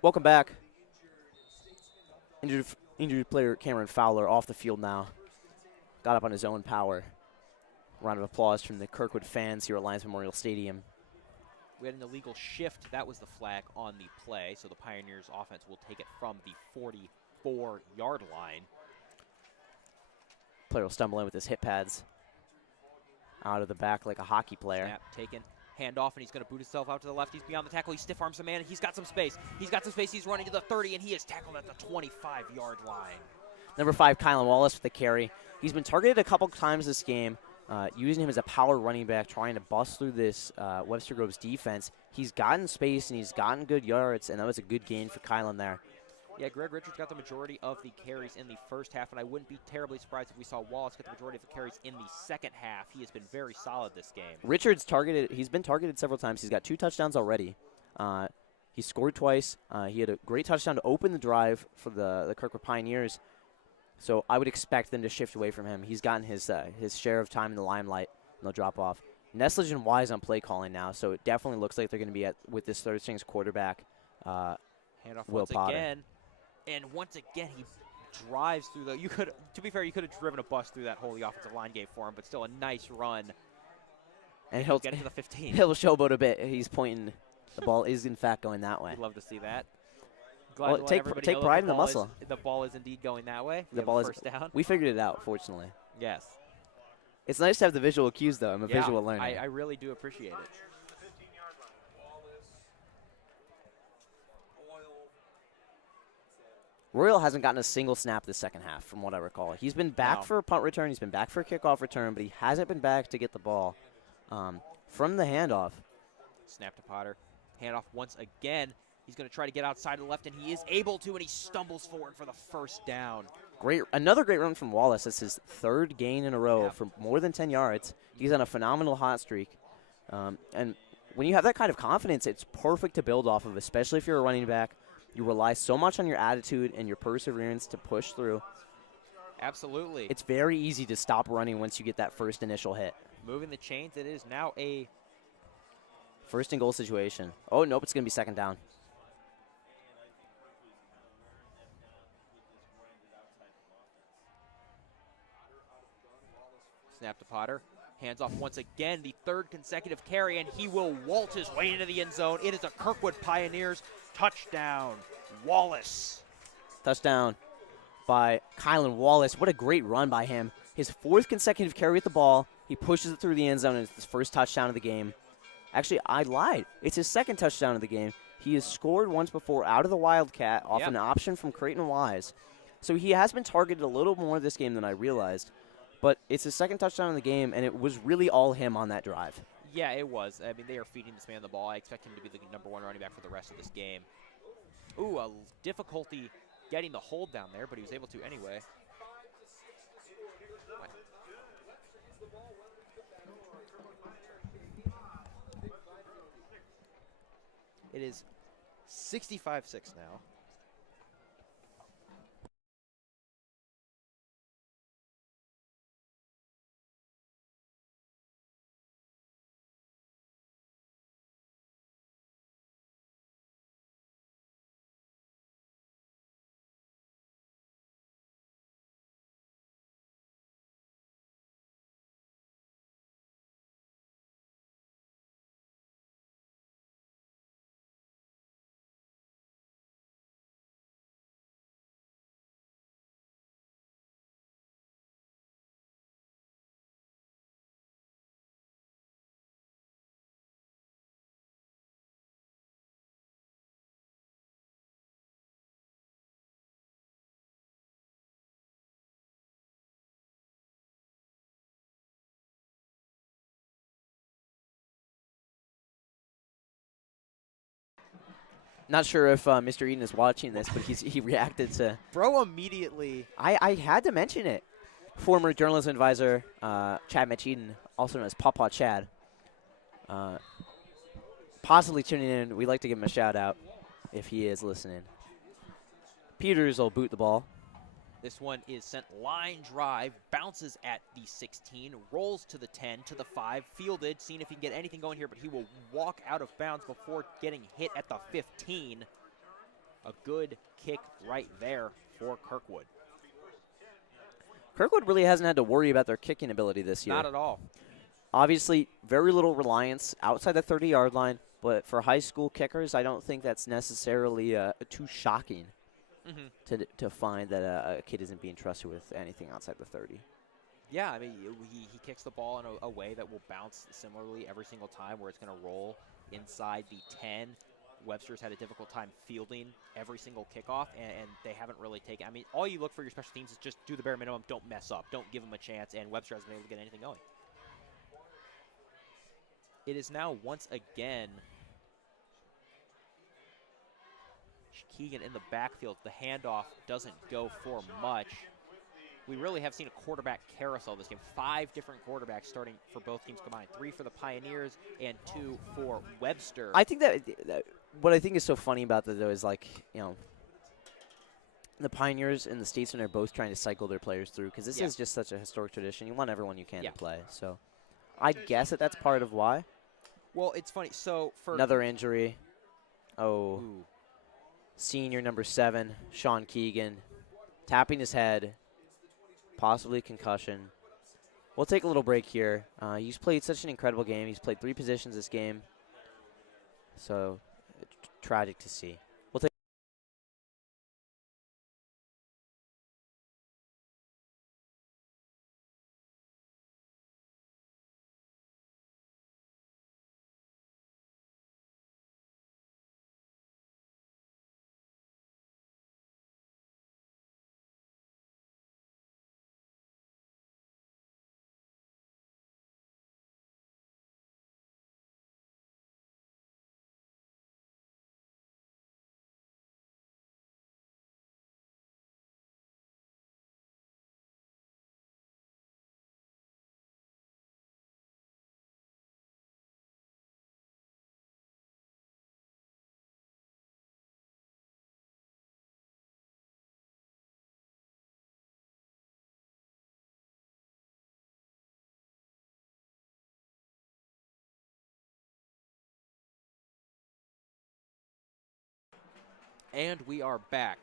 Welcome back. Injured player Cameron Fowler off the field now. Got up on his own power. Round of applause from the Kirkwood fans here at Lions Memorial Stadium. We had an illegal shift. That was the flag on the play, so the Pioneers offense will take it from the 44-yard line. Player will stumble in with his hip pads. Out of the back like a hockey player. Snap taken. Hand off, and he's going to boot himself out to the left. He's beyond the tackle. He stiff arms a man, and he's got some space. He's running to the 30, and he is tackled at the 25-yard line. Number 5, Kylan Wallace with the carry. He's been targeted a couple times this game, using him as a power running back, trying to bust through this Webster Groves defense. He's gotten space, and he's gotten good yards, and that was a good gain for Kylan there. Yeah, Greg Richards got the majority of the carries in the first half, and I wouldn't be terribly surprised if we saw Wallace get the majority of the carries in the second half. He has been very solid this game. Richards he's been targeted several times. He's got 2 touchdowns already. He scored twice. He had a great touchdown to open the drive for the Kirkwood Pioneers. So I would expect them to shift away from him. He's gotten his share of time in the limelight, and they'll drop off. Nesledge and Wise on play calling now, so it definitely looks like they're going to be with this third strings quarterback, Handoff Will once Potter. again. And once again, he drives through to be fair, you could have driven a bus through that hole the offensive line gave for him, but still a nice run. And he'll get to the 15. He'll showboat a bit. He's pointing. The ball is, in fact, going that way. We'd love to see that. Well, take pride in the muscle. The ball is indeed going that way. The ball is first down. We figured it out, fortunately. Yes. It's nice to have the visual cues, though. I'm a visual learner. I really do appreciate it. Royal hasn't gotten a single snap this second half, from what I recall. He's been back for a punt return. He's been back for a kickoff return, but he hasn't been back to get the ball from the handoff. Snap to Potter. Handoff once again. He's going to try to get outside to the left, and he is able to, and he stumbles forward for the first down. Another great run from Wallace. That's his third gain in a row for more than 10 yards. He's on a phenomenal hot streak. And when you have that kind of confidence, it's perfect to build off of, especially if you're a running back. You rely so much on your attitude and your perseverance to push through. Absolutely. It's very easy to stop running once you get that first initial hit. Moving the chains, it is now a first and goal situation. Oh, nope, it's going to be second down. Snap to Potter. Hands off once again, the third consecutive carry, and he will vault his way into the end zone. It is a Kirkwood Pioneers touchdown. Wallace. Touchdown by Kylan Wallace. What a great run by him. His fourth consecutive carry with the ball. He pushes it through the end zone, and it's his first touchdown of the game. Actually, I lied. It's his second touchdown of the game. He has scored once before out of the Wildcat off an option from Creighton Wise. So he has been targeted a little more this game than I realized. But it's his second touchdown in the game, and it was really all him on that drive. Yeah, it was. I mean, they are feeding this man the ball. I expect him to be the #1 running back for the rest of this game. Ooh, a difficulty getting the hold down there, but he was able to anyway. It is 65-6 now. Not sure if Mr. Eden is watching this, but he reacted to. Bro immediately. I had to mention it. Former journalism advisor Chad Mitch Eden, also known as Pawpaw Chad, possibly tuning in. We'd like to give him a shout out if he is listening. Peters will boot the ball. This one is sent line drive, bounces at the 16, rolls to the 10, to the 5, fielded, seeing if he can get anything going here, but he will walk out of bounds before getting hit at the 15. A good kick right there for Kirkwood. Kirkwood really hasn't had to worry about their kicking ability this year. Not at all. Obviously, very little reliance outside the 30-yard line, but for high school kickers, I don't think that's necessarily too shocking. To find that a kid isn't being trusted with anything outside the 30. Yeah, I mean, he kicks the ball in a way that will bounce similarly every single time, where it's going to roll inside the 10. Webster's had a difficult time fielding every single kickoff, and they haven't really taken. I mean, all you look for your special teams is just do the bare minimum, don't mess up, don't give them a chance, and Webster hasn't been able to get anything going. It is now once again Keegan in the backfield. The handoff doesn't go for much. We really have seen a quarterback carousel this game. 5 different quarterbacks starting for both teams combined. 3 for the Pioneers and 2 for Webster. I think that what I think is so funny about that, though, is like, you know, the Pioneers and the Statesmen are both trying to cycle their players through, because this is just such a historic tradition. You want everyone you can to play. So I guess that's part of why. Well, it's funny. So for another injury. Oh. Ooh. Senior number 7, Sean Keegan, tapping his head, possibly concussion. We'll take a little break here. He's played such an incredible game. He's played 3 positions this game. So, tragic to see. We'll take. And we are back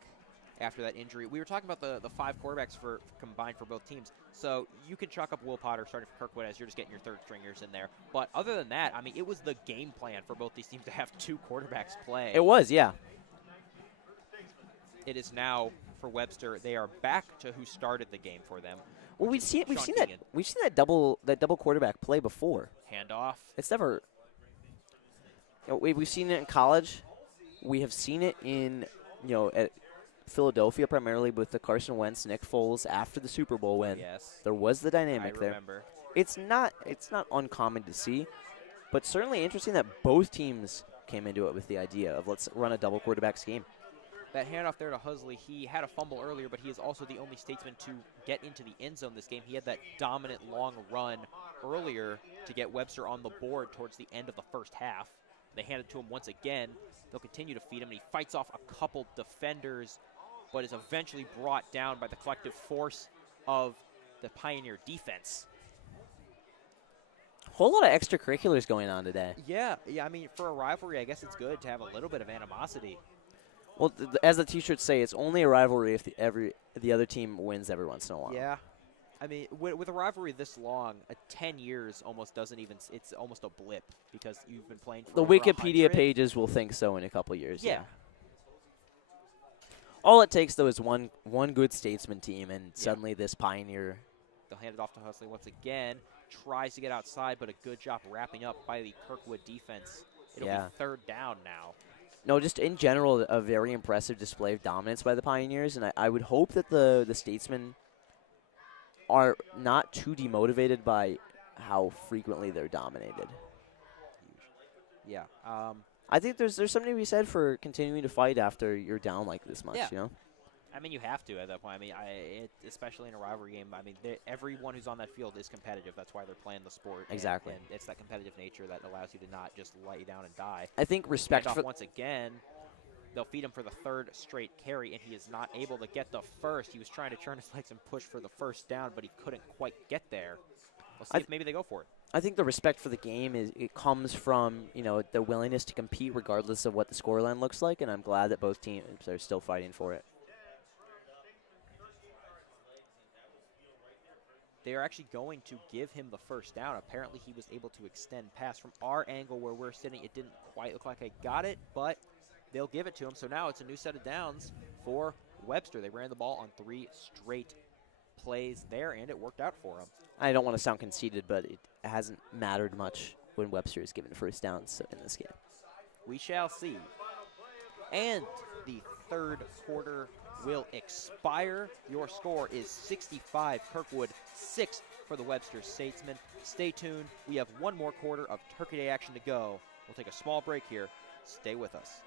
after that injury. We were talking about the 5 quarterbacks for combined for both teams. So you can chalk up Will Potter starting for Kirkwood as you're just getting your third stringers in there. But other than that, I mean, it was the game plan for both these teams to have 2 quarterbacks play. It was, yeah. It is now for Webster. They are back to who started the game for them. Well, we've seen Keegan. that double quarterback play before. Handoff. It's never. We've seen it in college. We have seen it in, at Philadelphia primarily with the Carson Wentz, Nick Foles after the Super Bowl win. Yes. There was the dynamic there. Remember. It's not uncommon to see, but certainly interesting that both teams came into it with the idea of let's run a double quarterback scheme. That handoff there to Husley, he had a fumble earlier, but he is also the only Statesman to get into the end zone this game. He had that dominant long run earlier to get Webster on the board towards the end of the first half. They hand it to him once again. They'll continue to feed him, and he fights off a couple defenders, but is eventually brought down by the collective force of the Pioneer defense. Whole lot of extracurriculars going on today. Yeah, I mean, for a rivalry, I guess it's good to have a little bit of animosity. Well, as the T-shirts say, it's only a rivalry if the other team wins every once in a while. Yeah. I mean, with a rivalry this long, 10 years almost doesn't even – it's almost a blip because you've been playing for the over Wikipedia 100. pages will think so in a couple years. Yeah. All it takes, though, is one good Statesman team, and suddenly this Pioneer. They'll hand it off to Husley once again. Tries to get outside, but a good job wrapping up by the Kirkwood defense. It'll be 3rd down now. No, just in general, a very impressive display of dominance by the Pioneers, and I would hope that the Statesmen are not too demotivated by how frequently they're dominated. Yeah. I think there's something to be said for continuing to fight after you're down like this much, I mean, you have to at that point. I mean, especially in a rivalry game, I mean, everyone who's on that field is competitive. That's why they're playing the sport. Exactly. And it's that competitive nature that allows you to not just lay down and die. I think respect for once again. They'll feed him for the 3rd straight carry, and he is not able to get the first. He was trying to turn his legs and push for the first down, but he couldn't quite get there. We'll see if maybe they go for it. I think the respect for the game comes from the willingness to compete regardless of what the scoreline looks like, and I'm glad that both teams are still fighting for it. They are actually going to give him the first down. Apparently, he was able to extend pass. From our angle where we're sitting, it didn't quite look like I got it, but they'll give it to him. So now it's a new set of downs for Webster. They ran the ball on 3 straight plays there, and it worked out for him. I don't want to sound conceited, but it hasn't mattered much when Webster is given first downs in this game. We shall see. And the 3rd quarter will expire. Your score is 65 Kirkwood, 6 for the Webster Statesmen. Stay tuned. We have one more quarter of Turkey Day action to go. We'll take a small break here. Stay with us.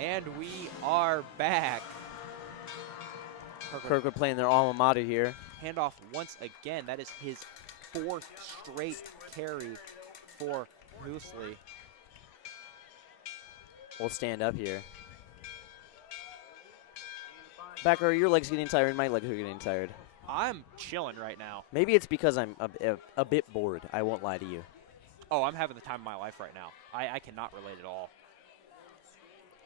And we are back. Kirkwood playing their alma mater here. Handoff once again. That is his 4th straight carry for Moosley. We'll stand up here. Becker, your legs getting tired. My legs are getting tired. I'm chilling right now. Maybe it's because I'm a bit bored. I won't lie to you. Oh, I'm having the time of my life right now. I cannot relate at all.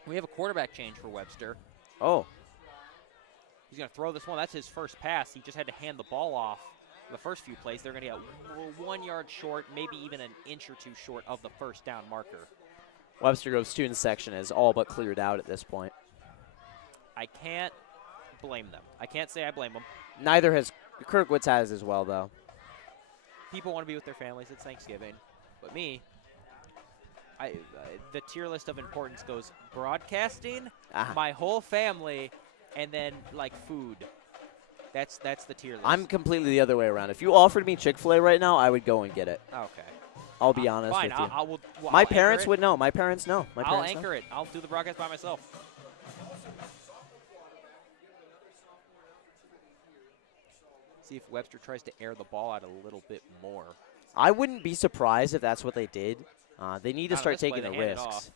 We have a quarterback change for Webster. Oh. He's going to throw this one. That's his first pass. He just had to hand the ball off the first few plays. They're going to get 1 yard short, maybe even an inch or 2 short of the first down marker. Webster Grove's student section is all but cleared out at this point. I can't blame them. I can't say I blame them. Neither has Kirkwood's has as well, though. People want to be with their families. It's Thanksgiving. But me, the tier list of importance goes broadcasting, my whole family, and then, like, food. That's the tier list. I'm completely the other way around. If you offered me Chick-fil-A right now, I would go and get it. Okay. I'll be honest fine. with you. My parents would know. My parents know. I'll anchor it. I'll do the broadcast by myself. See if Webster tries to air the ball out a little bit more. I wouldn't be surprised if that's what they did. They need to start taking the they handed risks. off.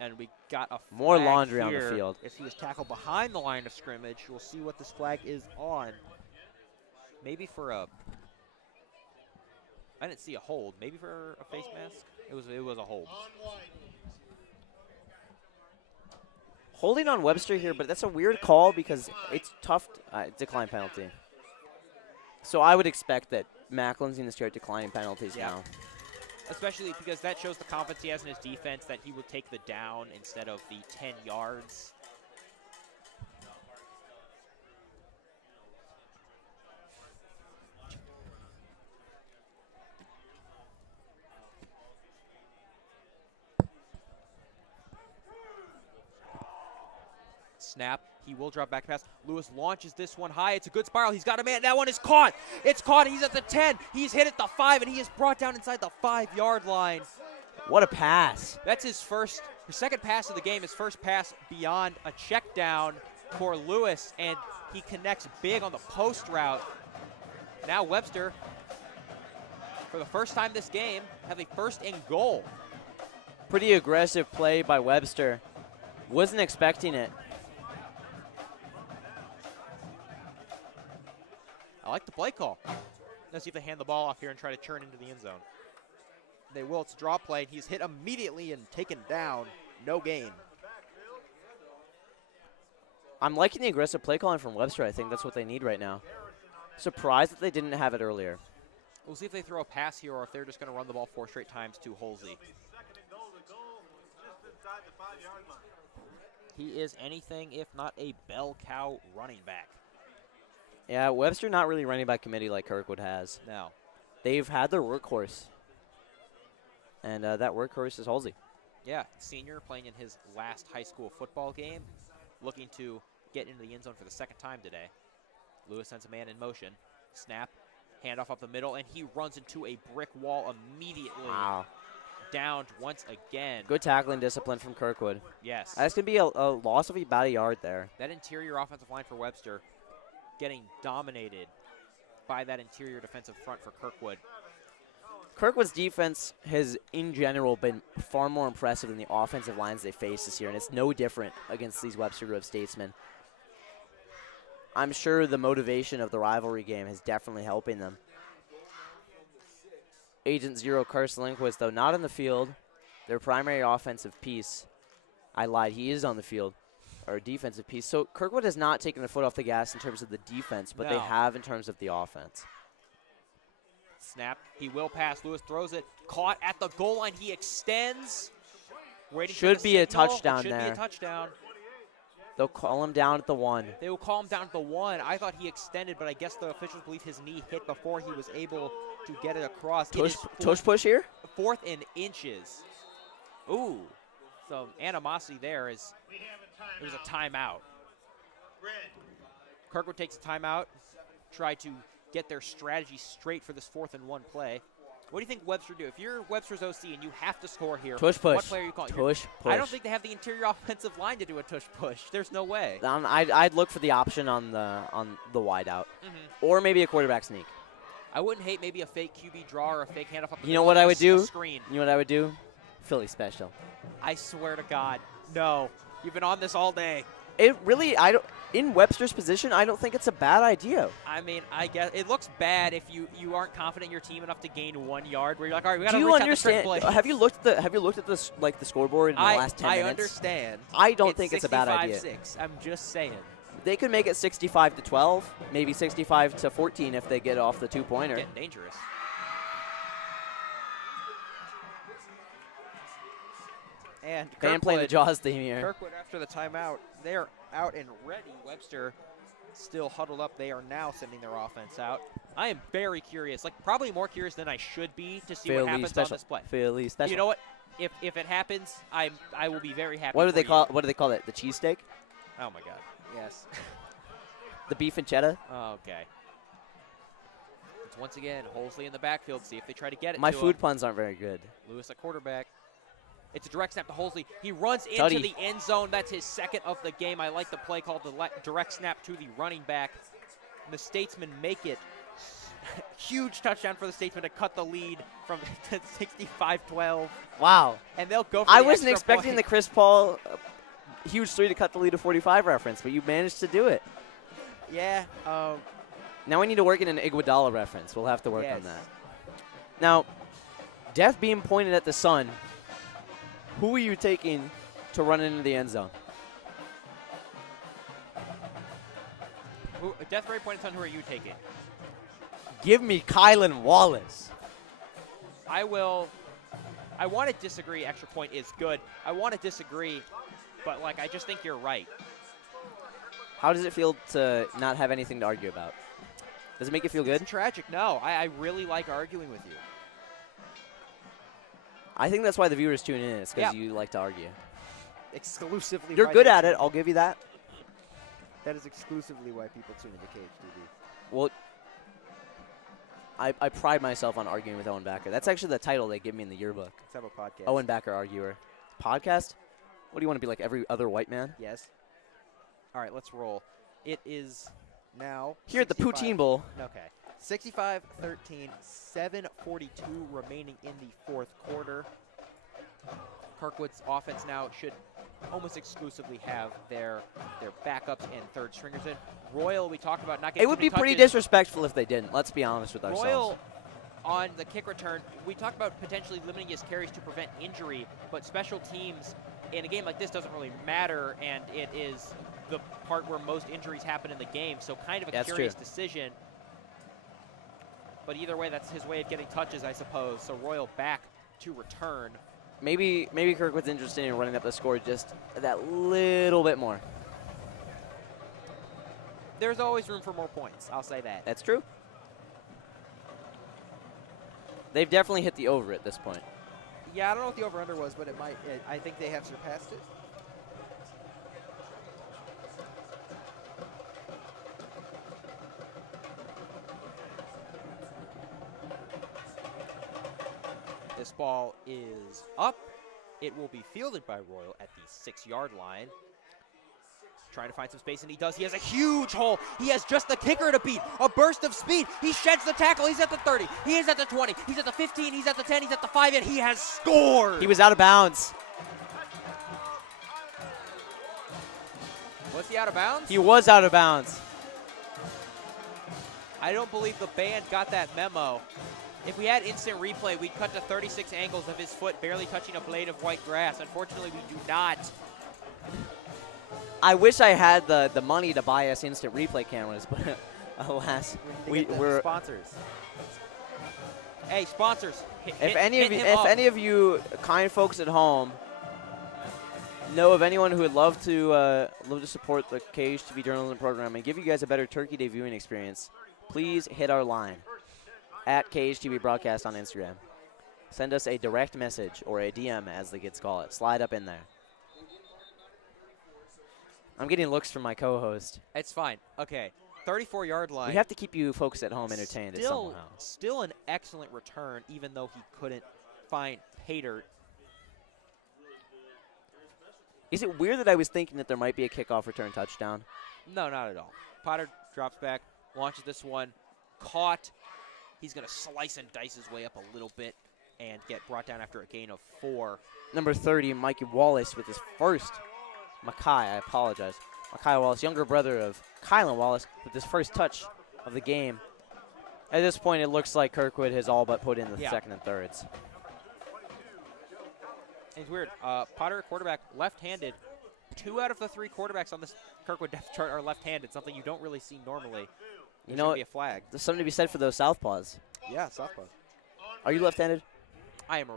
And we got a More flag laundry on here. the field. If he was tackled behind the line of scrimmage, we'll see what this flag is on. Maybe for a, I didn't see a hold. Maybe for a face mask. It was a hold. Holding on Webster here, but that's a weird call because it's tough. Decline penalty. So I would expect that Macklin's going to start declining penalties now. Especially because that shows the confidence he has in his defense that he will take the down instead of the 10 yards. Snap. He will drop back pass. Lewis launches this one high. It's a good spiral. He's got a man. That one is caught. It's caught. He's at the 10. He's hit at the 5, and he is brought down inside the 5-yard line. What a pass. That's his second pass of the game, his first pass beyond a check down for Lewis, and he connects big on the post route. Now Webster, for the first time this game, have a 1st and goal. Pretty aggressive play by Webster. Wasn't expecting it. I like the play call. Let's see if they hand the ball off here and try to turn into the end zone. They will. It's a draw play. He's hit immediately and taken down. No gain. I'm liking the aggressive play calling from Webster. I think that's what they need right now. Surprised that they didn't have it earlier. We'll see if they throw a pass here or if they're just going to run the ball 4 straight times to Holsey. He is anything if not a bell cow running back. Yeah, Webster not really running back committee like Kirkwood has. No. They've had their workhorse. And that workhorse is Halsey. Yeah, senior playing in his last high school football game, looking to get into the end zone for the 2nd time today. Lewis sends a man in motion. Snap, handoff up the middle, and he runs into a brick wall immediately. Wow. Downed once again. Good tackling discipline from Kirkwood. Yes. That's going to be a loss of about a yard there. That interior offensive line for Webster getting dominated by that interior defensive front for Kirkwood. Kirkwood's defense has, in general, been far more impressive than the offensive lines they face this year, and it's no different against these Webster Grove Statesmen. I'm sure the motivation of the rivalry game is definitely helping them. Agent Zero Carson Lindquist, though, not on the field. Their primary offensive piece. I lied. He is on the field, or defensive piece. So Kirkwood has not taken the foot off the gas in terms of the defense, but they have in terms of the offense. Snap. He will pass. Lewis throws it. Caught at the goal line. He extends. Should be a touchdown there. there. Should be a touchdown. They'll call him down at the 1. They will call him down at the 1. I thought he extended, but I guess the officials believe his knee hit before he was able to get it across. Tush push here? 4th and inches. Ooh. So animosity there is there's a timeout. Kirkwood takes a timeout. Try to get their strategy straight for this 4th and 1 play. What do you think Webster do? If you're Webster's OC and you have to score here, Tush push. what player are you calling? Tush push. I don't think they have the interior offensive line to do a tush push. There's no way. I'd look for the option on the wide out, or maybe a quarterback sneak. I wouldn't hate maybe a fake QB draw or a fake handoff up the You know middle what and I would a do? Screen. You know what I would do? Philly special. I swear to God, no. You've been on this all day. It really, in Webster's position, I don't think it's a bad idea. I mean, I guess it looks bad if you aren't confident in your team enough to gain 1 yard. Where you're like, all right, we got to Do you reach understand? out the trick play. Have you looked at the the scoreboard in the last 10 minutes? I understand. I don't think it's a bad idea. 65-6. I'm just saying. They could make it 65-12, maybe 65-14 if they get off the 2-pointer. Getting dangerous. And Fan playing the Jaws theme here. Kirkwood after the timeout. They're out and ready. Webster still huddled up. They are now sending their offense out. I am very curious, like probably more curious than I should be to see Philly what happens special. on this play. Philly special. You know what? If it happens, I will be very happy. What do they for call? you. What do they call it? The cheesesteak? Oh my God! Yes. The beef and cheddar? Okay. It's once again Holsley in the backfield. See if they try to get it. My to food him. puns aren't very good. Lewis at quarterback. It's a direct snap to Holsley. He runs into Tutty. the end zone. That's his second of the game. I like the play called the direct snap to the running back. And the Statesmen make it. Huge touchdown for the Statesmen to cut the lead from 65-12. Wow. And they'll go for I the wasn't extra expecting point. the Chris Paul huge 3 to cut the lead to 45 reference, but you managed to do it. Yeah. Now we need to work in an Iguodala reference. We'll have to work Yes. on that. Now, death beam pointed at the sun. Who are you taking to run into the end zone? Death Ray pointed on who are you taking? Give me Kylan Wallace. I want to disagree. Extra point is good. I want to disagree, but like I just think you're right. How does it feel to not have anything to argue about? Does it make you feel good? It's tragic. No, I really like arguing with you. I think that's why the viewers tune in. It's because Yeah. you like to argue. Exclusively. You're why good they at tune it. I'll give you that. That is exclusively why people tune into KHTV. Well, I pride myself on arguing with Owen Backer. That's actually the title they give me in the yearbook. Let's have a podcast. Owen Backer, arguer. Podcast? What do you want to be like, every other white man? Yes. All right, let's roll. It is now Here at the 65 Poutine Bowl. Okay. 65-13, 7:42 remaining in the fourth quarter. Kirkwood's offense now should almost exclusively have their backups and third stringers in. Royal, we talked about not getting It would too be many pretty touches. disrespectful if they didn't. Let's be honest with ourselves. Royal on the kick return, we talked about potentially limiting his carries to prevent injury, but special teams in a game like this doesn't really matter, and it is the part where most injuries happen in the game, so kind of a That's curious true. decision. But either way, that's his way of getting touches, I suppose. So Royal back to return. Maybe Kirkwood's interested in running up the score just that little bit more. There's always room for more points, I'll say that. That's true. They've definitely hit the over at this point. Yeah, I don't know what the over-under was, but it might. I think they have surpassed it. This ball is up. It will be fielded by Royal at the 6-yard line. Trying to find some space, and he does. He has a huge hole. He has just the kicker to beat. A burst of speed. He sheds the tackle. He's at the 30. He is at the 20. He's at the 15. He's at the 10. He's at the 5, and he has scored. He was out of bounds. Was he out of bounds? He was out of bounds. I don't believe the band got that memo. If we had instant replay, we'd cut to 36 angles of his foot barely touching a blade of white grass. Unfortunately, we do not. I wish I had the money to buy us instant replay cameras, but alas, we're sponsors. Hey, sponsors! If any of you kind folks at home know of anyone who would love to support the KHTV journalism program and give you guys a better Turkey Day viewing experience, please hit our line at KHTV Broadcast on Instagram. Send us a direct message or a DM, as the kids call it. Slide up in there. I'm getting looks from my co-host. It's fine. Okay. 34-yard line. We have to keep you folks at home entertained somehow. Still an excellent return, even though he couldn't find pay dirt. Is it weird that I was thinking that there might be a kickoff return touchdown? No, not at all. Potter drops back, launches this one, caught. He's going to slice and dice his way up a little bit and get brought down after a gain of 4. Number 30, Mikey Wallace with his first. I apologize. Makai Wallace, younger brother of Kylan Wallace, with his first touch of the game. At this point, it looks like Kirkwood has all but put in the second and thirds. It's weird. Potter, quarterback, left-handed. 2 out of the 3 quarterbacks on this Kirkwood depth chart are left-handed, something you don't really see normally. You know, be a flag. There's something to be said for those southpaws. Yeah, southpaw. Are you left-handed? I am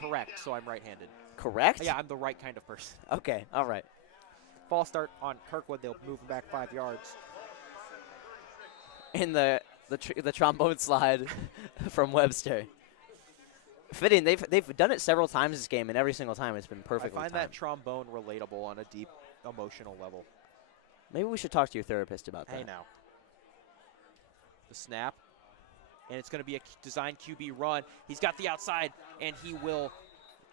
correct, so I'm right-handed. Correct? Yeah, I'm the right kind of person. Okay, all right. False start on Kirkwood. They'll move him back 5 yards. In the trombone slide from Webster. Fitting. They've done it several times this game, and every single time it's been perfectly I find timed. that trombone relatable on a deep emotional level. Maybe we should talk to your therapist about that. Hey, now. The snap. And it's going to be a design QB run. He's got the outside, and he will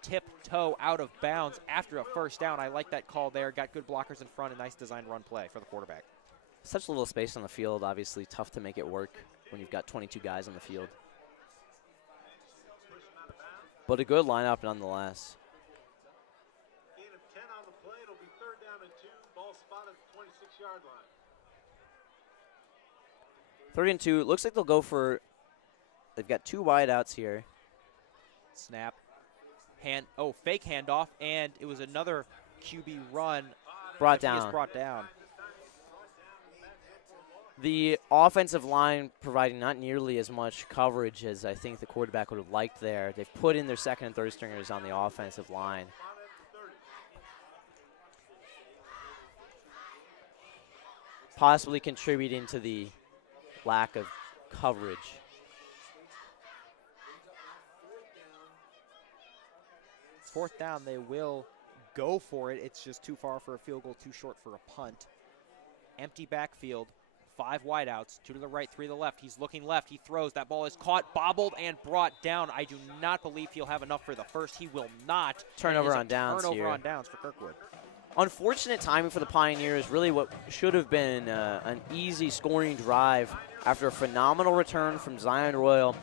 tiptoe out of bounds after a first down. I like that call there. Got good blockers in front, a nice design run play for the quarterback. Such little space on the field, obviously tough to make it work when you've got 22 guys on the field. But a good lineup nonetheless. Gain of 10 on the play. It'll be 3rd down and 2. Ball spotted at the 26-yard line. 3rd and 2. Looks like they'll go for. They've got 2 wideouts here. Snap. Fake handoff, and it was another QB run. Brought He is down. brought down. The offensive line providing not nearly as much coverage as I think the quarterback would have liked there. They've put in their 2nd and 3rd stringers on the offensive line. Possibly contributing to the lack of coverage. It's 4th down. They will go for it. It's just too far for a field goal, too short for a punt. Empty backfield. 5 wideouts, 2 to the right, 3 to the left. He's looking left. He throws. That ball is caught, bobbled, and brought down. I do not believe he'll have enough for the first. He will not. Turnover on downs Turnover here. on downs for Kirkwood. Unfortunate timing for the Pioneers. Really what should have been an easy scoring drive after a phenomenal return from Zion Royal.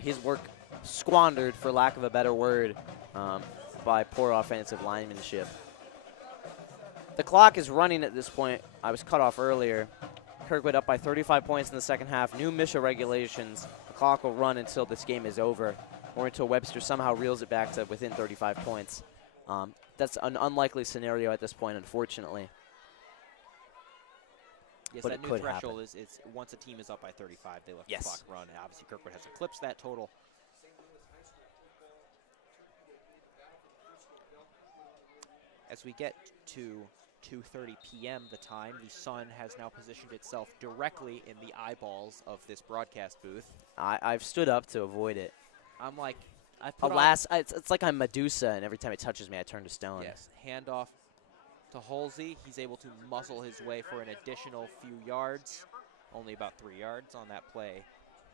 His work squandered, for lack of a better word, by poor offensive linemanship. The clock is running at this point. I was cut off earlier. Kirkwood up by 35 points in the second half. New MSHA regulations. The clock will run until this game is over, or until Webster somehow reels it back to within 35 points. That's an unlikely scenario at this point, unfortunately. Yes, but that it new could threshold happen. is once a team is up by 35, they let Yes. the clock run. And obviously, Kirkwood has eclipsed that total. As we get to 2:30 p.m. the time, the sun has now positioned itself directly in the eyeballs of this broadcast booth. I've stood up to avoid it. I'm like, I put Alas, it's like I'm Medusa, and every time it touches me, I turn to stone. Yes, handoff to Halsey. He's able to muscle his way for an additional few yards. Only about 3 yards on that play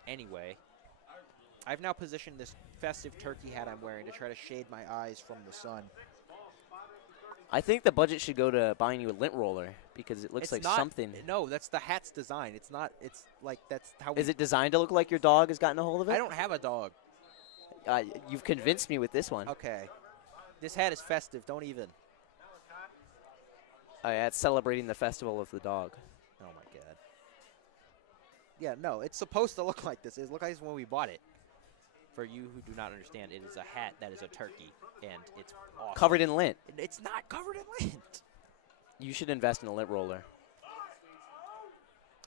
anyway. I've now positioned this festive turkey hat I'm wearing to try to shade my eyes from the sun. I think the budget should go to buying you a lint roller, because it looks It's like not, something. No, that's the hat's design. It's not, it's like that's how Is it designed to look like your dog has gotten a hold of it? I don't have a dog. You've convinced me with this one. Okay. This hat is festive. Don't even. It's celebrating the festival of the dog. Oh, my God. Yeah, no, it's supposed to look like this. It looked like this when we bought it. For you who do not understand, it is a hat that is a turkey, and it's awesome. Covered in lint. It's not covered in lint. You should invest in a lint roller.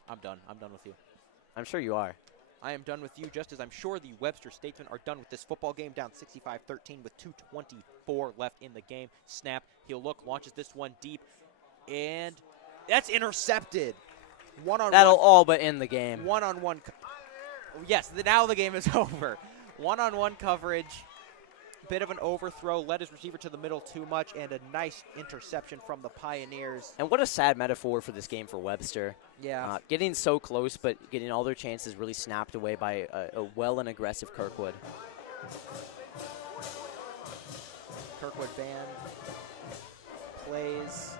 I'm done. I'm done with you. I'm sure you are. I am done with you, just as I'm sure the Webster Statesmen are done with this football game, down 65-13 with 2:24 left in the game. Snap. He'll look, launches this one deep, and that's intercepted. One-on-one. That'll all but end the game. One-on-one. Yes, now the game is over. One-on-one coverage. bit of an overthrow, led his receiver to the middle too much, and a nice interception from the Pioneers. And what a sad metaphor for this game for Webster. Yeah. Getting so close, but getting all their chances really snapped away by a well and aggressive Kirkwood. Kirkwood band plays.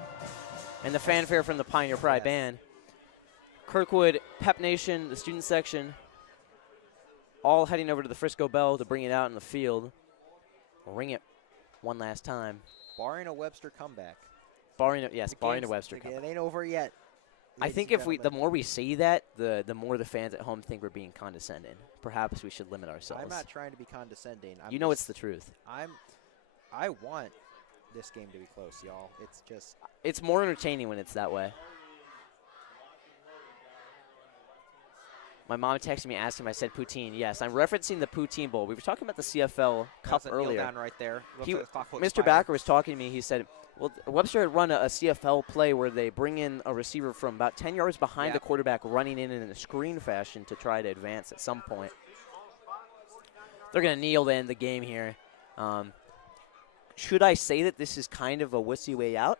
And the fanfare from the Pioneer Pride band. Kirkwood, Pep Nation, the student section, all heading over to the Frisco Bell to bring it out in the field. Ring it one last time. Barring a Webster comeback. Barring a Webster comeback. It ain't over yet. I think if the more we say that, the more the fans at home think we're being condescending. Perhaps we should limit ourselves. I'm not trying to be condescending. You know it's the truth. I want this game to be close, y'all. It's more entertaining when it's that way. My mom texted me asking if I said poutine. Yes, I'm referencing the Poutine Bowl. We were talking about the CFL Cup earlier. Down right there. Mr. Backer was talking to me. He said, well, Webster had run a CFL play where they bring in a receiver from about 10 yards behind the quarterback, running in a screen fashion to try to advance at some point. They're going to kneel to end the game here. Should I say that this is kind of a wussy way out?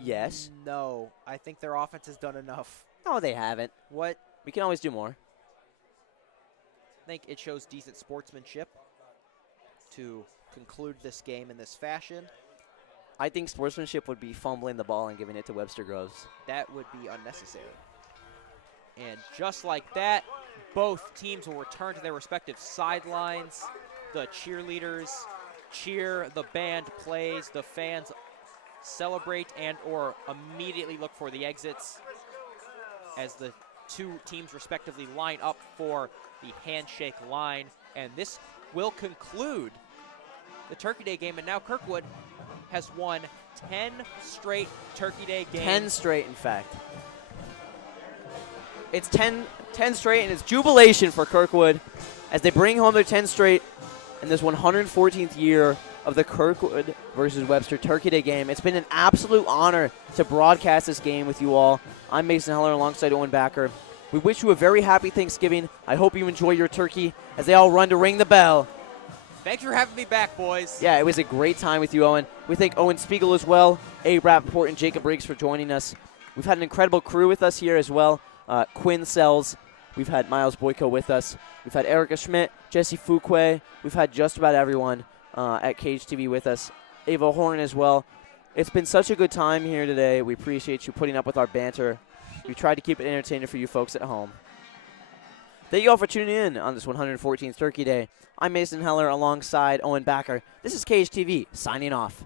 Yes. No, I think their offense has done enough. No, they haven't. What? We can always do more. I think it shows decent sportsmanship to conclude this game in this fashion. I think sportsmanship would be fumbling the ball and giving it to Webster Groves. That would be unnecessary. And just like that, both teams will return to their respective sidelines. The cheerleaders cheer, the band plays, the fans celebrate and or immediately look for the exits as the two teams respectively line up for the handshake line. And this will conclude the Turkey Day game. And now Kirkwood has won 10 straight Turkey Day games. 10 straight, in fact. It's 10 straight, and it's jubilation for Kirkwood as they bring home their 10 straight in this 114th year of the Kirkwood versus Webster Turkey Day game. It's been an absolute honor to broadcast this game with you all. I'm Mason Heller alongside Owen Backer. We wish you a very happy Thanksgiving. I hope you enjoy your turkey as they all run to ring the bell. Thanks for having me back, boys. Yeah, it was a great time with you, Owen. We thank Owen Spiegel as well, A. Rappaport, and Jacob Briggs for joining us. We've had an incredible crew with us here as well. Quinn Sells. We've had Miles Boyko with us. We've had Erica Schmidt, Jesse Fuquay. We've had just about everyone at Cage TV with us. Ava Horn as well. It's been such a good time here today. We appreciate you putting up with our banter. We tried to keep it entertaining for you folks at home. Thank you all for tuning in on this 114th Turkey Day. I'm Mason Heller alongside Owen Backer. This is Cage TV, signing off.